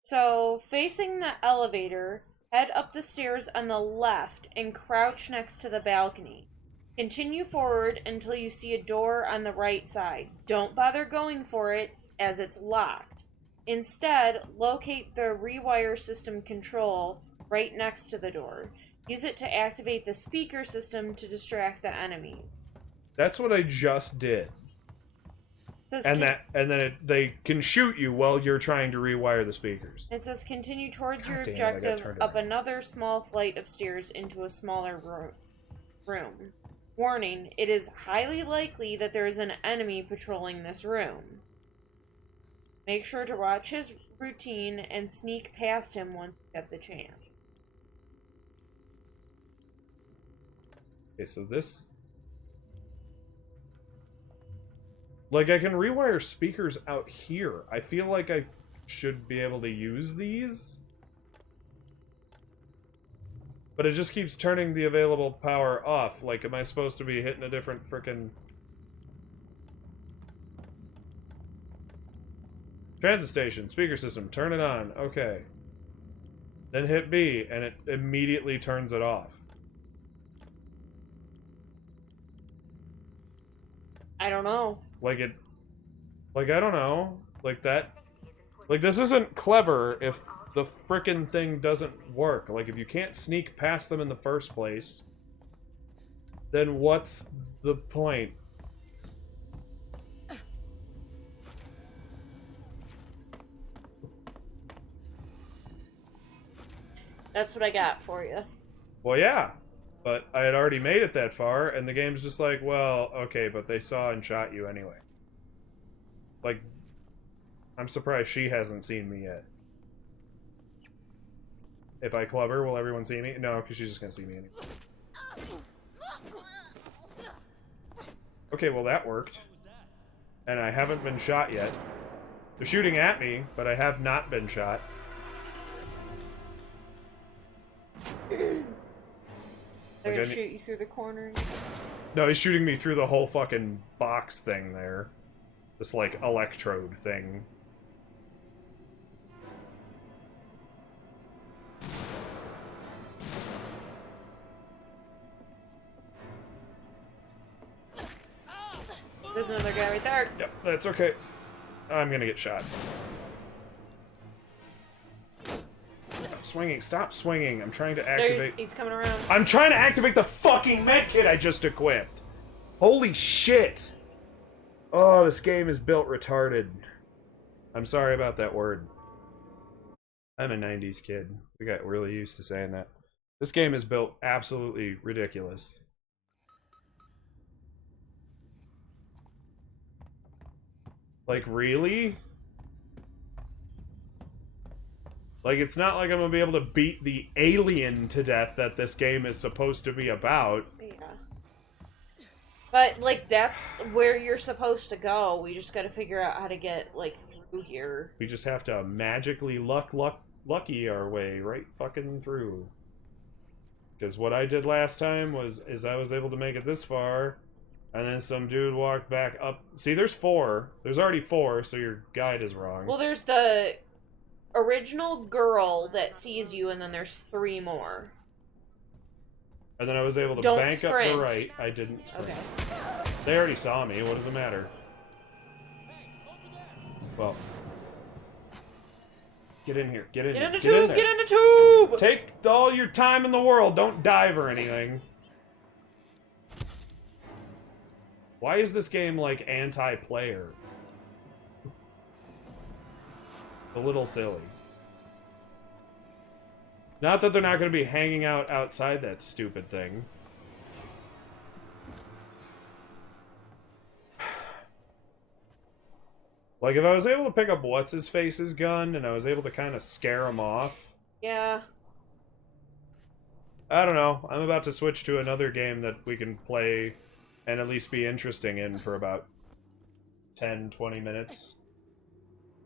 So, facing the elevator, head up the stairs on the left and crouch next to the balcony. Continue forward until you see a door on the right side. Don't bother going for it, as it's locked. Instead, locate the rewire system control right next to the door. Use it to activate the speaker system to distract the enemies. That's what I just did. Says they can shoot you while you're trying to rewire the speakers. It says continue towards your God damn it, objective up another small flight of stairs into a smaller room. Warning, it is highly likely that there is an enemy patrolling this room. Make sure to watch his routine and sneak past him once you get the chance. Okay, so this... Like, I can rewire speakers out here. I feel like I should be able to use these. But it just keeps turning the available power off. Like, am I supposed to be hitting a different frickin'... Transit station, speaker system, turn it on. Okay. Then hit B, and it immediately turns it off. I don't know. Like, I don't know. Like, that... Like, this isn't clever if the frickin' thing doesn't work. Like, if you can't sneak past them in the first place, then what's the point? That's what I got for you. Well, yeah. But I had already made it that far, and the game's just like, well, okay, but they saw and shot you anyway. Like, I'm surprised she hasn't seen me yet. If I club her, will everyone see me? No, because she's just gonna see me anyway. Okay, well that worked. And I haven't been shot yet. They're shooting at me, but I have not been shot. They're gonna shoot you through the corner? No, he's shooting me through the whole fucking box thing there. This, like, electrode thing. There's another guy right there. Yep, that's okay. I'm gonna get shot. Stop swinging, stop swinging. I'm trying to activate... He's coming around. I'm trying to activate the fucking medkit I just equipped! Holy shit! Oh, this game is built retarded. I'm sorry about that word. I'm a 90s kid. We got really used to saying that. This game is built absolutely ridiculous. Like, really? Like, it's not like I'm gonna be able to beat the alien to death that this game is supposed to be about. Yeah. But, like, that's where you're supposed to go. We just gotta figure out how to get, like, through here. We just have to magically lucky our way right fucking through. Because what I did last time is I was able to make it this far, and then some dude walked back up. See, there's 4. There's already 4, so your guide is wrong. Well, there's the original girl that sees you, and then there's 3 more. And then I was able to Don't bank sprint. up the right. I didn't sprint. Okay. They already saw me. What does it matter? Well. Get in here. Get in Get here. in the Get in tube! there. Get in the tube! Take all your time in the world. Don't dive or anything. Why is this game, like, anti-player? A little silly. Not that they're not going to be hanging out outside that stupid thing. Like, if I was able to pick up What's-His-Face's gun, and I was able to kind of scare him off... Yeah. I don't know. I'm about to switch to another game that we can play and at least be interesting in for about 10-20 minutes.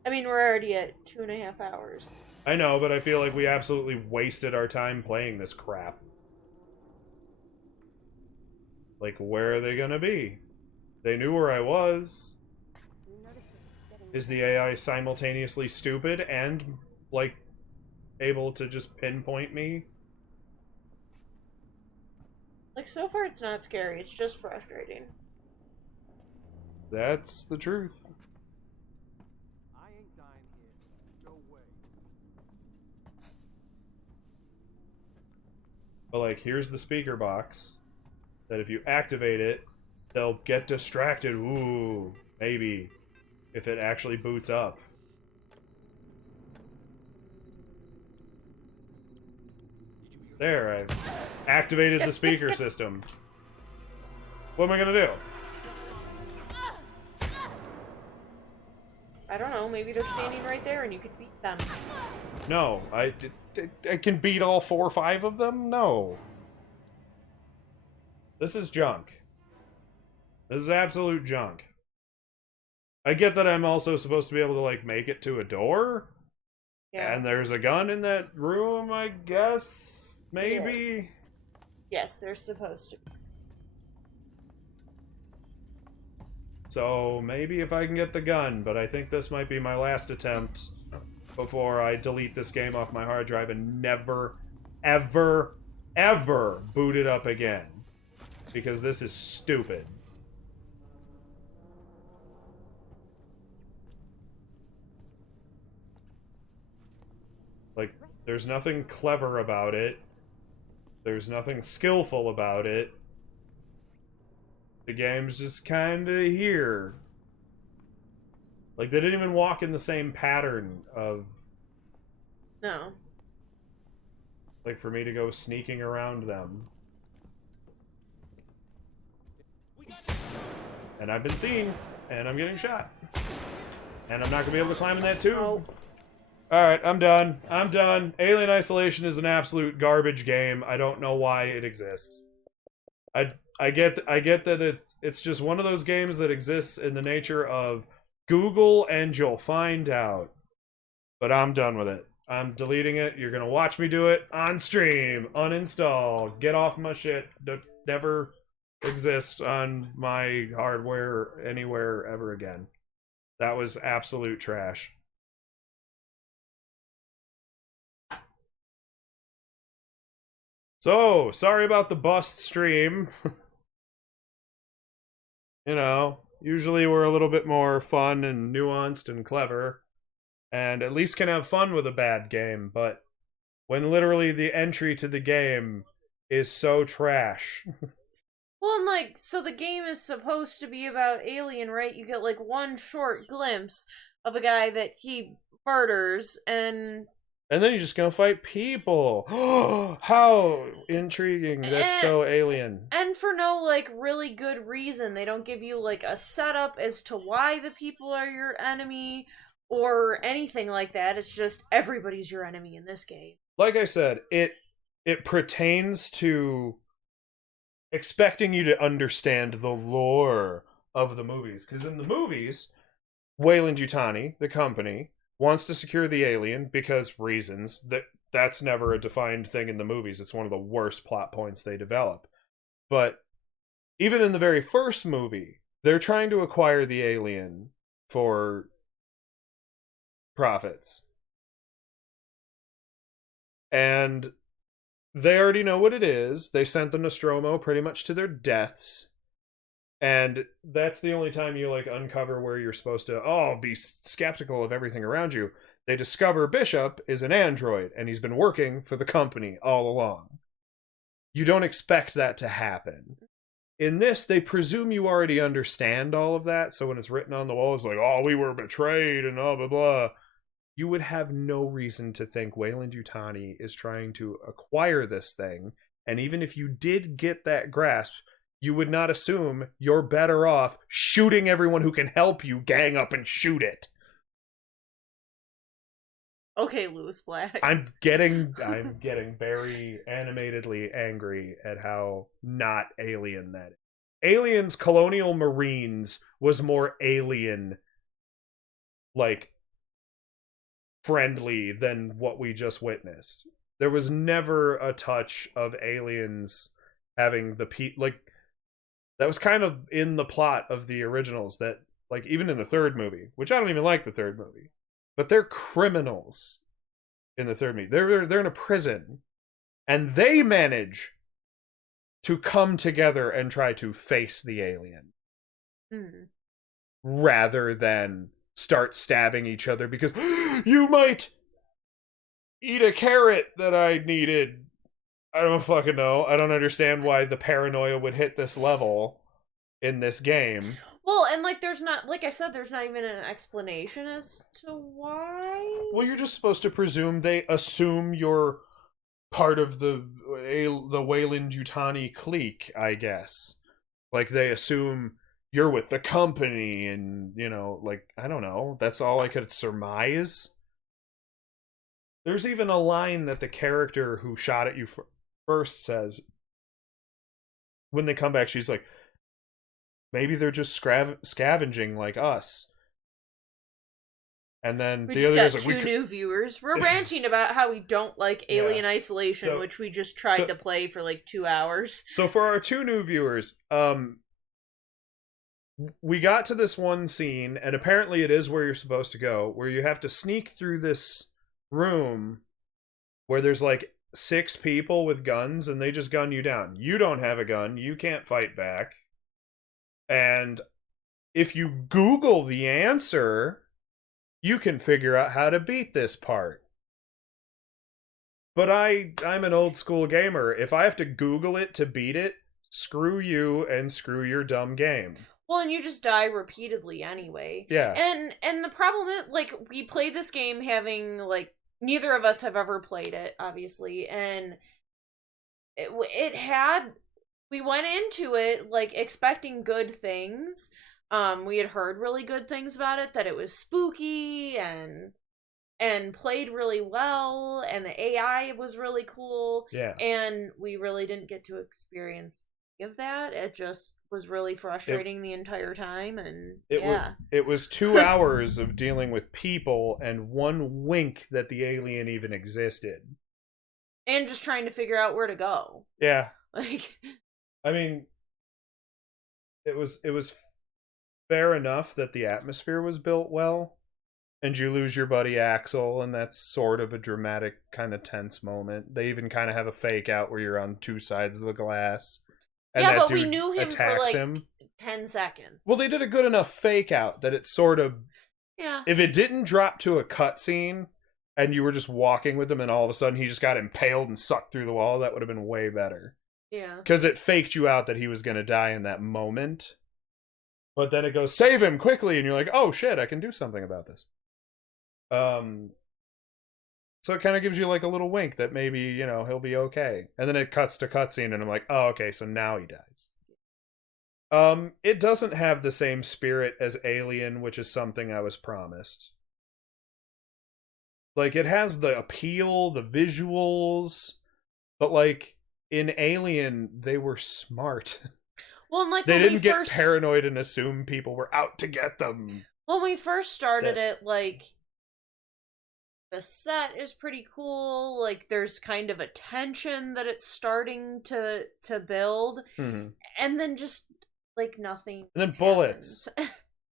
I mean, we're already at 2.5 hours. I know, but I feel like we absolutely wasted our time playing this crap. Like, where are they gonna be? They knew where I was. Is the AI simultaneously stupid and, like, able to just pinpoint me? Like, so far it's not scary, it's just frustrating. That's the truth. But, like, here's the speaker box. That if you activate it, they'll get distracted. Ooh, maybe. If it actually boots up. There, I've activated the speaker system. What am I gonna do? I don't know, maybe they're standing right there and you could beat them. No, I can beat all 4 or 5 of them? No. This is junk. This is absolute junk. I get that I'm also supposed to be able to, like, make it to a door? Yeah. And there's a gun in that room, I guess? Maybe? Yes, they're supposed to. So, maybe if I can get the gun, but I think this might be my last attempt before I delete this game off my hard drive and never, ever, ever boot it up again. Because this is stupid. Like, there's nothing clever about it. There's nothing skillful about it. The game's just kinda here. Like, they didn't even walk in the same pattern of... No. Like, for me to go sneaking around them. And I've been seen, and I'm getting shot. And I'm not gonna be able to climb in that tube. Oh. Alright, I'm done. I'm done. Alien Isolation is an absolute garbage game. I don't know why it exists. I get that it's just one of those games that exists in the nature of Google and you'll find out. But I'm done with it. I'm deleting it. You're gonna watch me do it on stream. Uninstall. Get off my shit. Never exist on my hardware anywhere ever again. That was absolute trash. So, sorry about the bust stream. You know, usually we're a little bit more fun and nuanced and clever, and at least can have fun with a bad game, but when literally the entry to the game is so trash. Well, and like, so the game is supposed to be about Alien, right? You get like one short glimpse of a guy that he murders, and then you're just gonna fight people. How intriguing. That's so Alien. And for no, like, really good reason. They don't give you, like, a setup as to why the people are your enemy or anything like that. It's just everybody's your enemy in this game. Like I said, it pertains to expecting you to understand the lore of the movies. Because in the movies, Weyland-Yutani, the company, wants to secure the alien because reasons. That's never a defined thing in the movies. It's one of the worst plot points they develop. But even in the very first movie, they're trying to acquire the alien for profits. And they already know what it is. They sent the Nostromo pretty much to their deaths. And that's the only time you, like, uncover where you're supposed to, be skeptical of everything around you. They discover Bishop is an android, and he's been working for the company all along. You don't expect that to happen. In this, they presume you already understand all of that, so when it's written on the wall, it's like, we were betrayed, and blah, blah, blah. You would have no reason to think Weyland-Yutani is trying to acquire this thing, and even if you did get that grasp, you would not assume you're better off shooting everyone who can help you, gang up and shoot it. Okay, Lewis Black. I'm getting very animatedly angry at how not Alien that is. Alien's Colonial Marines was more alien, like, friendly than what we just witnessed. There was never a touch of aliens having the that was kind of in the plot of the originals, that, like, even in the third movie, which I don't even like the third movie, but they're criminals in the third movie. They're in a prison, and they manage to come together and try to face the alien. Rather than start stabbing each other because you might eat a carrot that I needed. I don't fucking know. I don't understand why the paranoia would hit this level in this game. Well, and, like, there's not, like I said, there's not even an explanation as to why. Well, you're just supposed to presume they assume you're part of the Weyland-Yutani clique, I guess. Like, they assume you're with the company, and, you know, like, I don't know. That's all I could surmise. There's even a line that the character who shot at you first says. When they come back, she's like, maybe they're just scavenging like us. And then we the just other got guy's like, two new viewers. We're ranting about how we don't like Alien Isolation, which we just tried to play for like 2 hours. So for our two new viewers, we got to this one scene, and apparently it is where you're supposed to go, where you have to sneak through this room where there's like 6 people with guns, and they just gun you down. You don't have a gun, you can't fight back. And if you Google the answer, you can figure out how to beat this part. But I'm an old school gamer. If I have to Google it to beat it, screw you and screw your dumb game. Well, and you just die repeatedly anyway. Yeah. And the problem is, like, we played this game having, like, neither of us have ever played it, obviously, and we went into it, like, expecting good things. We had heard really good things about it, that it was spooky and played really well, and the AI was really cool. Yeah. And we really didn't get to experience any of that. It just was really frustrating the entire time, and it was 2 hours of dealing with people and one wink that the alien even existed. And just trying to figure out where to go. Yeah. Like, I mean, it was fair enough that the atmosphere was built well, and you lose your buddy Axel, and that's sort of a dramatic, kind of tense moment. They even kind of have a fake out where you're on two sides of the glass, and Yeah, that but we dude knew him for attacks like him. 10 seconds. Well, they did a good enough fake out that it sort of... Yeah. If it didn't drop to a cutscene, and you were just walking with him, and all of a sudden he just got impaled and sucked through the wall, that would have been way better. Yeah. Because it faked you out that he was going to die in that moment. But then it goes, save him quickly, and you're like, oh shit, I can do something about this. So it kind of gives you like a little wink that maybe, you know, he'll be okay. And then it cuts to cutscene, and I'm like, oh, okay, so now he dies. It doesn't have the same spirit as Alien, which is something I was promised. Like, it has the appeal, the visuals, but like, in Alien, they were smart. Well, and like they when didn't we get first... paranoid and assume people were out to get them. When we first started it, like, the set is pretty cool. Like, there's kind of a tension that it's starting to build. Mm-hmm. And then just, like, nothing And then happens. bullets.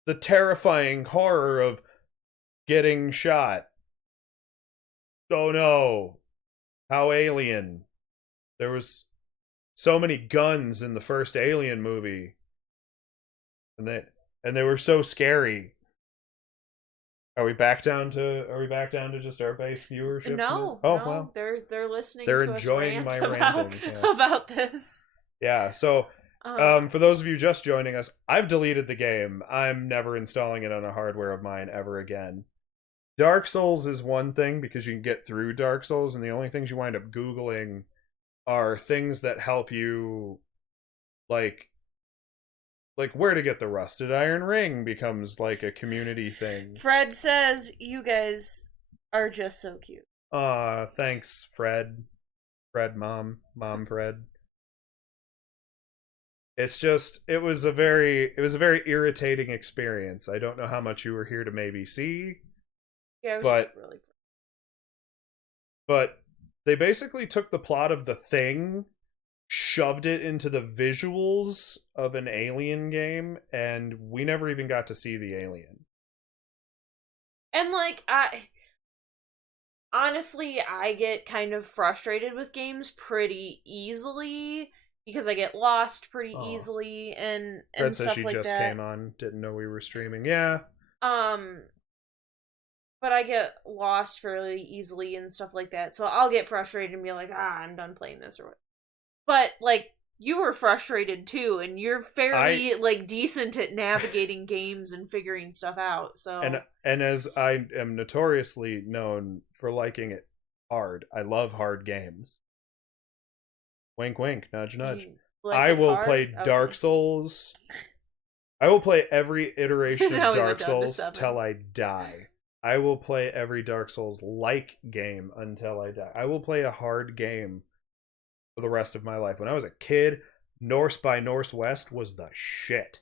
The terrifying horror of getting shot. Oh no. How Alien. There was so many guns in the first Alien movie. And they were so scary. Are we back down to just our base viewership? No, oh, no, well. they're listening. They're to enjoying us my rant ranting. Yeah. about this. Yeah, so for those of you just joining us, I've deleted the game. I'm never installing it on a hardware of mine ever again. Dark Souls is one thing because you can get through Dark Souls, and the only things you wind up Googling are things that help you, like where to get the rusted iron ring becomes like a community thing. Fred says you guys are just so cute. Aw, thanks, Fred. Fred, Mom, Fred. It's just, it was a very irritating experience. I don't know how much you were here to maybe see. Yeah, it was just really... But they basically took the plot of The Thing, shoved it into the visuals of an Alien game, and we never even got to see the alien. And like, honestly, I get kind of frustrated with games pretty easily because I get lost pretty easily and Fred stuff says she like just that. came on, didn't know we were streaming. Yeah. But I get lost fairly easily and stuff like that. So I'll get frustrated and be like, I'm done playing this or what. But like, you were frustrated too, and you're fairly like decent at navigating games and figuring stuff out. So and as I am notoriously known for liking it hard, I love hard games. Wink, wink, nudge, nudge. I will play Dark Souls. I will play every iteration of Dark Souls till I die. I will play every Dark Souls-like game until I die. I will play a hard game for the rest of my life. When I was a kid, Norse by Northwest was the shit.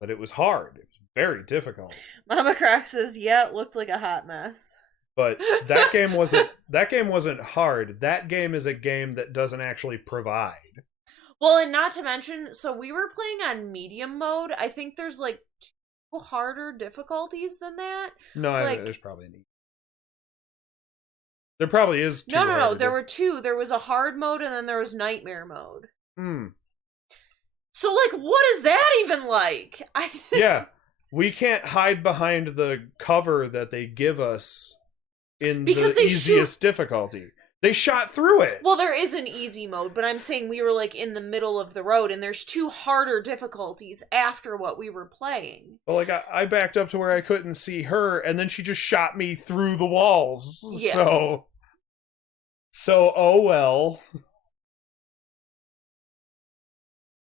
But it was hard. It was very difficult. Mama Croc says, yeah, it looked like a hot mess. But that game wasn't hard. That game is a game that doesn't actually provide. Well, and not to mention, so we were playing on medium mode. I think there's like two harder difficulties than that. No, like, there's probably an There probably is two. No. There were two. There was a hard mode and then there was nightmare mode. So, like, what is that even like? Yeah. We can't hide behind the cover that they give us in the easiest difficulty. They shot through it. Well, there is an easy mode, but I'm saying we were, like, in the middle of the road, and there's two harder difficulties after what we were playing. Well, like, I backed up to where I couldn't see her, and then she just shot me through the walls. Yeah. So, oh well.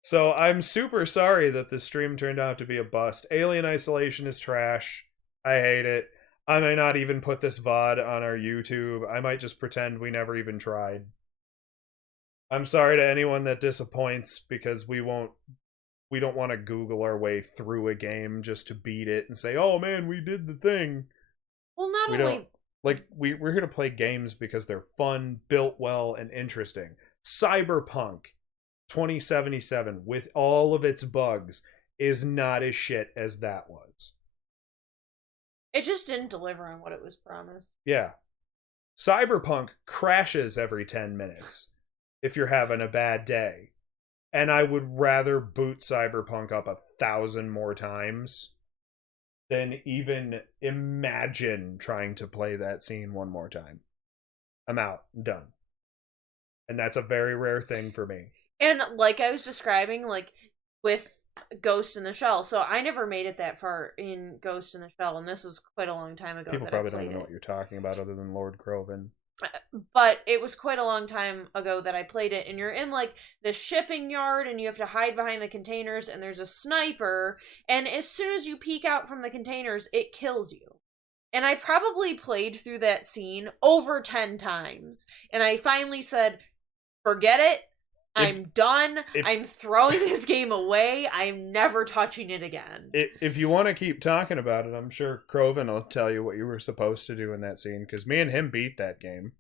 So, I'm super sorry that the stream turned out to be a bust. Alien Isolation is trash. I hate it. I may not even put this VOD on our YouTube. I might just pretend we never even tried. I'm sorry to anyone that disappoints, because we don't want to Google our way through a game just to beat it and say, oh man, we did the thing. Well, we're here to play games because they're fun, built well, and interesting. Cyberpunk 2077, with all of its bugs, is not as shit as that was. It just didn't deliver on what it was promised. Yeah. Cyberpunk crashes every 10 minutes if you're having a bad day. And I would rather boot Cyberpunk up 1,000 more times than even imagine trying to play that scene one more time. I'm out. I'm done. And that's a very rare thing for me. And like I was describing, like with Ghost in the Shell, so I never made it that far in Ghost in the Shell, and this was quite a long time ago. People that probably I don't played even know what you're talking about other than Lord Croven. But it was quite a long time ago that I played it, and you're in like the shipping yard and you have to hide behind the containers, and there's a sniper, and as soon as you peek out from the containers, it kills you. And I probably played through that scene over 10 times, and I finally said, forget it, I'm done, I'm throwing this game away, I'm never touching it again. If you want to keep talking about it, I'm sure Croven will tell you what you were supposed to do in that scene, because me and him beat that game.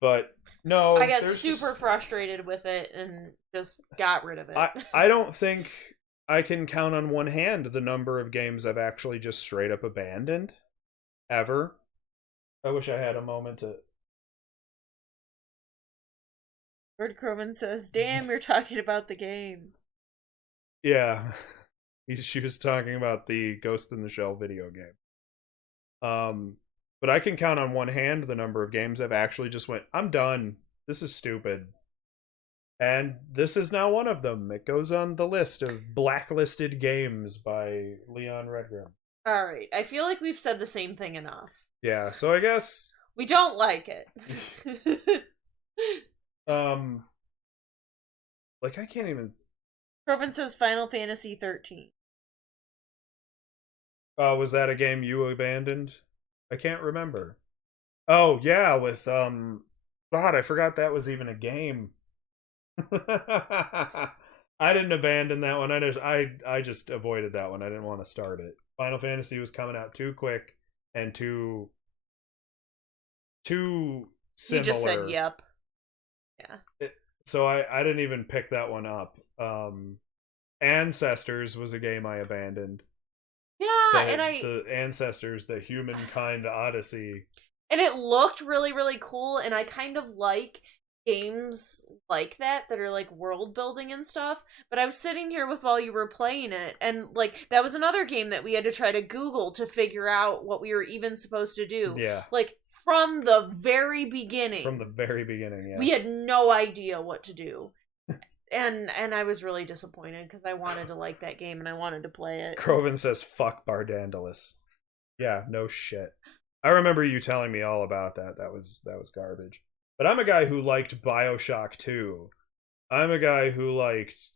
But no, I got super frustrated with it and just got rid of it. I don't think I can count on one hand the number of games I've actually just straight up abandoned. Ever. I wish I had a moment to... Lord Croman says, damn, you're talking about the game. Yeah. She was talking about the Ghost in the Shell video game. But I can count on one hand the number of games I've actually just went, I'm done. This is stupid. And this is now one of them. It goes on the list of blacklisted games by Leon Redgrim. Alright, I feel like we've said the same thing enough. Yeah, so I guess... We don't like it. Like, I can't even... Croven says Final Fantasy 13. Was that a game you abandoned? I can't remember. Oh, yeah, with, God, I forgot that was even a game. I didn't abandon that one. I just avoided that one. I didn't want to start it. Final Fantasy was coming out too quick and too similar. You just said yep. Yeah. So I didn't even pick that one up. Ancestors was a game I abandoned. Yeah, the Ancestors, the Humankind Odyssey. And it looked really, really cool, and I kind of like games like that are like world building and stuff, but I was sitting here with while you were playing it, and like that was another game that we had to try to Google to figure out what we were even supposed to do. Yeah. Like from the very beginning. From the very beginning, yes. We had no idea what to do. And I was really disappointed because I wanted to like that game and I wanted to play it. Croven says, fuck Bardandalus. Yeah, no shit. I remember you telling me all about that. That was garbage. But I'm a guy who liked BioShock 2. I'm a guy who liked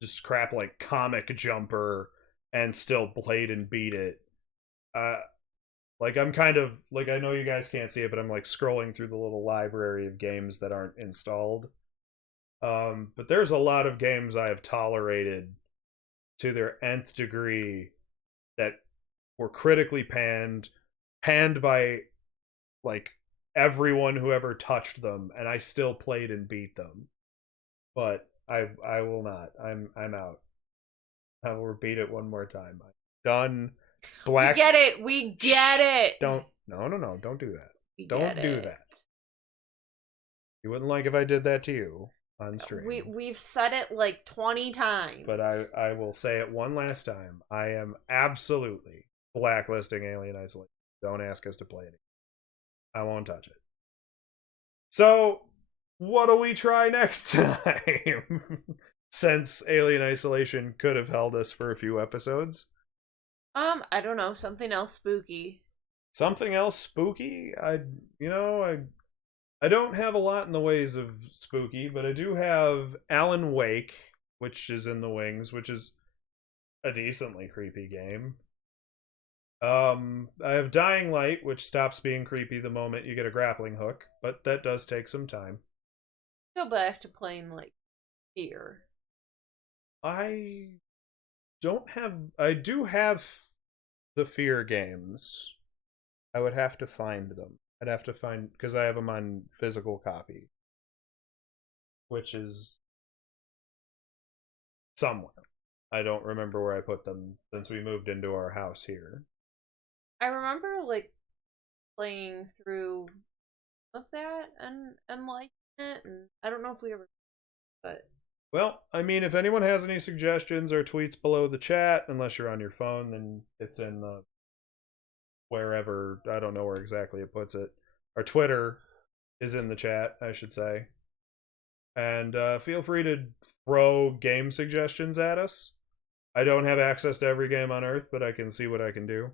just crap like Comic Jumper and still played and beat it. Like, I'm kind of, like, I know you guys can't see it, but I'm like scrolling through the little library of games that aren't installed. But there's a lot of games I have tolerated to their nth degree that were critically panned by like everyone who ever touched them, and I still played and beat them. But I will not. I'm out. I will repeat it one more time. I'm done. We get it. We get it. No, don't do that. We don't do that. You wouldn't like if I did that to you on stream. We've said it like 20 times. But I will say it one last time. I am absolutely blacklisting Alien Isolation. Don't ask us to play it. I won't touch it. So, what do we try next time? Since Alien Isolation could have held us for a few episodes. I don't know, something else spooky. Something else spooky? I don't have a lot in the ways of spooky, but I do have Alan Wake, which is in the wings, which is a decently creepy game. I have Dying Light, which stops being creepy the moment you get a grappling hook, but that does take some time. Go back to playing, like, Fear. I do have the Fear games. I would have to find them. I'd have to find, because I have them on physical copy, which is somewhere. I don't remember where I put them since we moved into our house here. I remember like playing through of that and liking it, and I don't know if we ever, but Well, I mean, if anyone has any suggestions or tweets below the chat, unless you're on your phone, then it's in the wherever. I don't know where exactly it puts it. Our Twitter is in the chat, I should say. And feel free to throw game suggestions at us. I don't have access to every game on Earth, but I can see what I can do.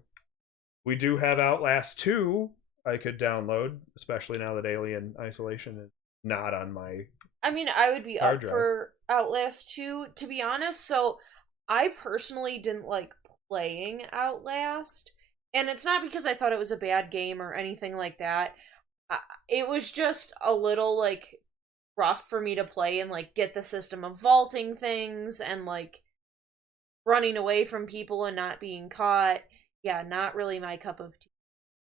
We do have Outlast 2 I could download, especially now that Alien Isolation is not on my I mean, I would be hard up drive. for Outlast 2, to be honest. So, I personally didn't like playing Outlast, and it's not because I thought it was a bad game or anything like that. It was just a little, like, rough for me to play and, like, get the system of vaulting things and, like, running away from people and not being caught. Yeah, not really my cup of tea.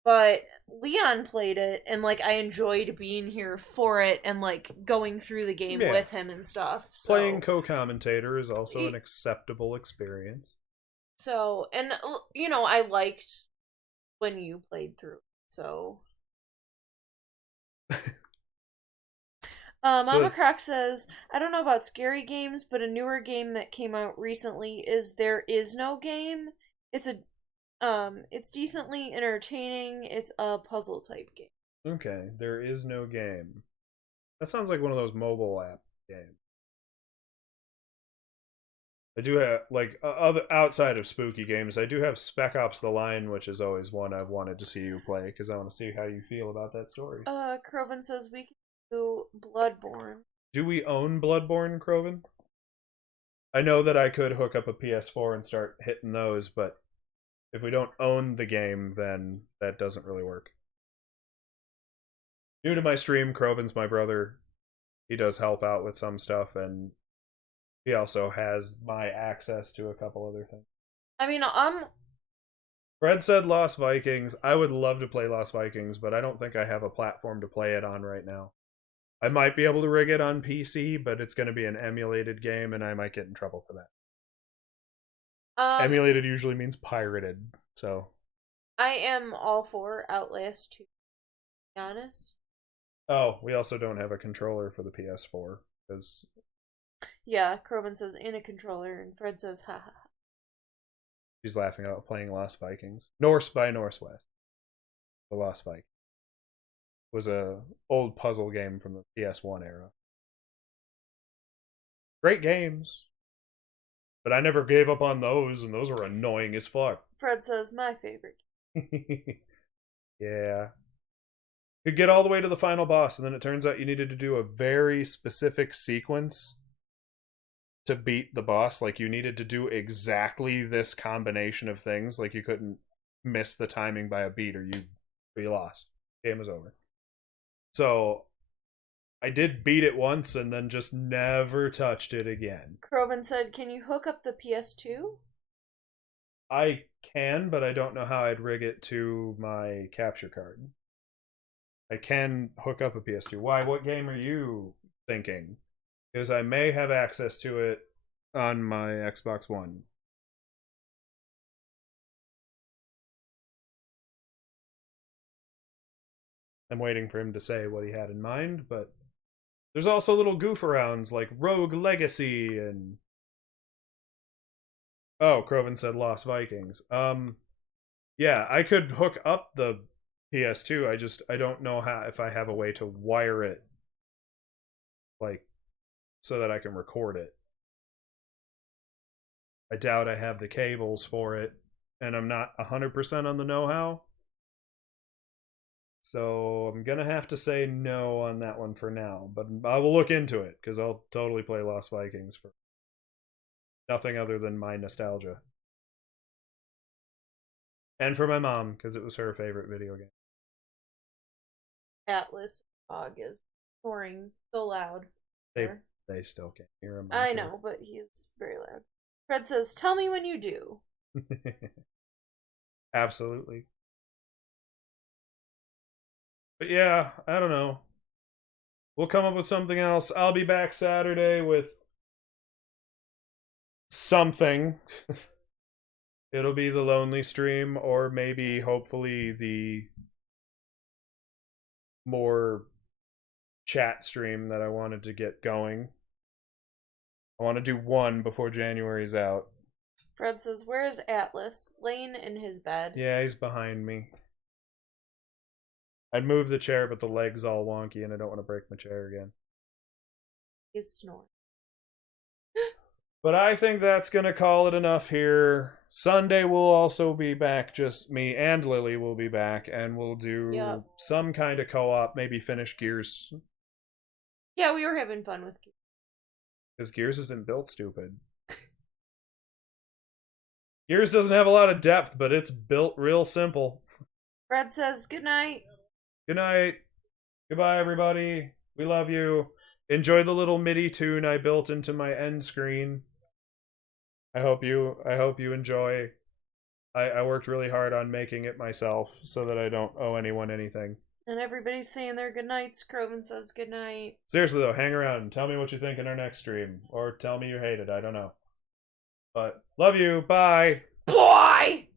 But Leon played it, and like I enjoyed being here for it and like going through the game with him and stuff. So. Playing co-commentator is also an acceptable experience. So, and you know, I liked when you played through. So, Mama Croc says, I don't know about scary games, but a newer game that came out recently is There Is No Game. It's decently entertaining. It's a puzzle type game. Okay, There Is No Game. That sounds like one of those mobile app games. I do have, like, other outside of spooky games, I do have Spec Ops: The Line, which is always one I've wanted to see you play, because I want to see how you feel about that story. Croven says we can do Bloodborne. Do we own Bloodborne, Croven? I know that I could hook up a PS4 and start hitting those, but if we don't own the game, then that doesn't really work. New to my stream, Croven's my brother. He does help out with some stuff, and he also has my access to a couple other things. I mean, Fred said Lost Vikings. I would love to play Lost Vikings, but I don't think I have a platform to play it on right now. I might be able to rig it on PC, but it's going to be an emulated game, and I might get in trouble for that. Emulated usually means pirated, so. I am all for Outlast 2, to be honest. Oh, we also don't have a controller for the PS4, because... Yeah, Croven says, in a controller, and Fred says, haha. She's laughing about playing Lost Vikings. Norse by Northwest. The Lost Vikings. Was a old puzzle game from the PS1 era. Great games. But I never gave up on those, and those were annoying as fuck. Fred says, my favorite. Yeah. Could get all the way to the final boss, and then it turns out you needed to do a very specific sequence to beat the boss. Like, you needed to do exactly this combination of things. Like, you couldn't miss the timing by a beat, or you'd be lost. Game was over. So, I did beat it once, and then just never touched it again. Croven said, can you hook up the PS2? I can, but I don't know how I'd rig it to my capture card. I can hook up a PS2. Why? What game are you thinking? Because I may have access to it on my Xbox One. I'm waiting for him to say what he had in mind, but there's also little goof arounds like Rogue Legacy and... Oh, Croven said Lost Vikings. Yeah, I could hook up the PS2. I don't know how, if I have a way to wire it, like, so that I can record it. I doubt I have the cables for it, and I'm not 100% on the know-how. So I'm gonna have to say no on that one for now, but I will look into it, because I'll totally play Lost Vikings for nothing other than my nostalgia. And for my mom, because it was her favorite video game. Atlas dog is snoring so loud. They still can't hear him. I know, but he is very loud. Fred says, tell me when you do. Absolutely. But yeah, I don't know. We'll come up with something else. I'll be back Saturday with something. It'll be the lonely stream, or maybe, hopefully, the more chat stream that I wanted to get going. I want to do one before January's out. Fred says, where is Atlas? Laying in his bed. Yeah, he's behind me. I'd move the chair, but the leg's all wonky, and I don't want to break my chair again. He's snoring. But I think that's going to call it enough here. Sunday we'll also be back, just me and Lily will be back, and we'll do some kind of co-op, maybe finish Gears. Yeah, we were having fun with Gears. Because Gears isn't built stupid. Gears doesn't have a lot of depth, but it's built real simple. Fred says, good night. Good night. Goodbye, everybody. We love you. Enjoy the little MIDI tune I built into my end screen. I hope you enjoy. I worked really hard on making it myself so that I don't owe anyone anything. And everybody's saying their good nights. Croven says good night. Seriously though, hang around and tell me what you think in our next stream. Or tell me you hate it, I don't know. But love you, bye! Bye!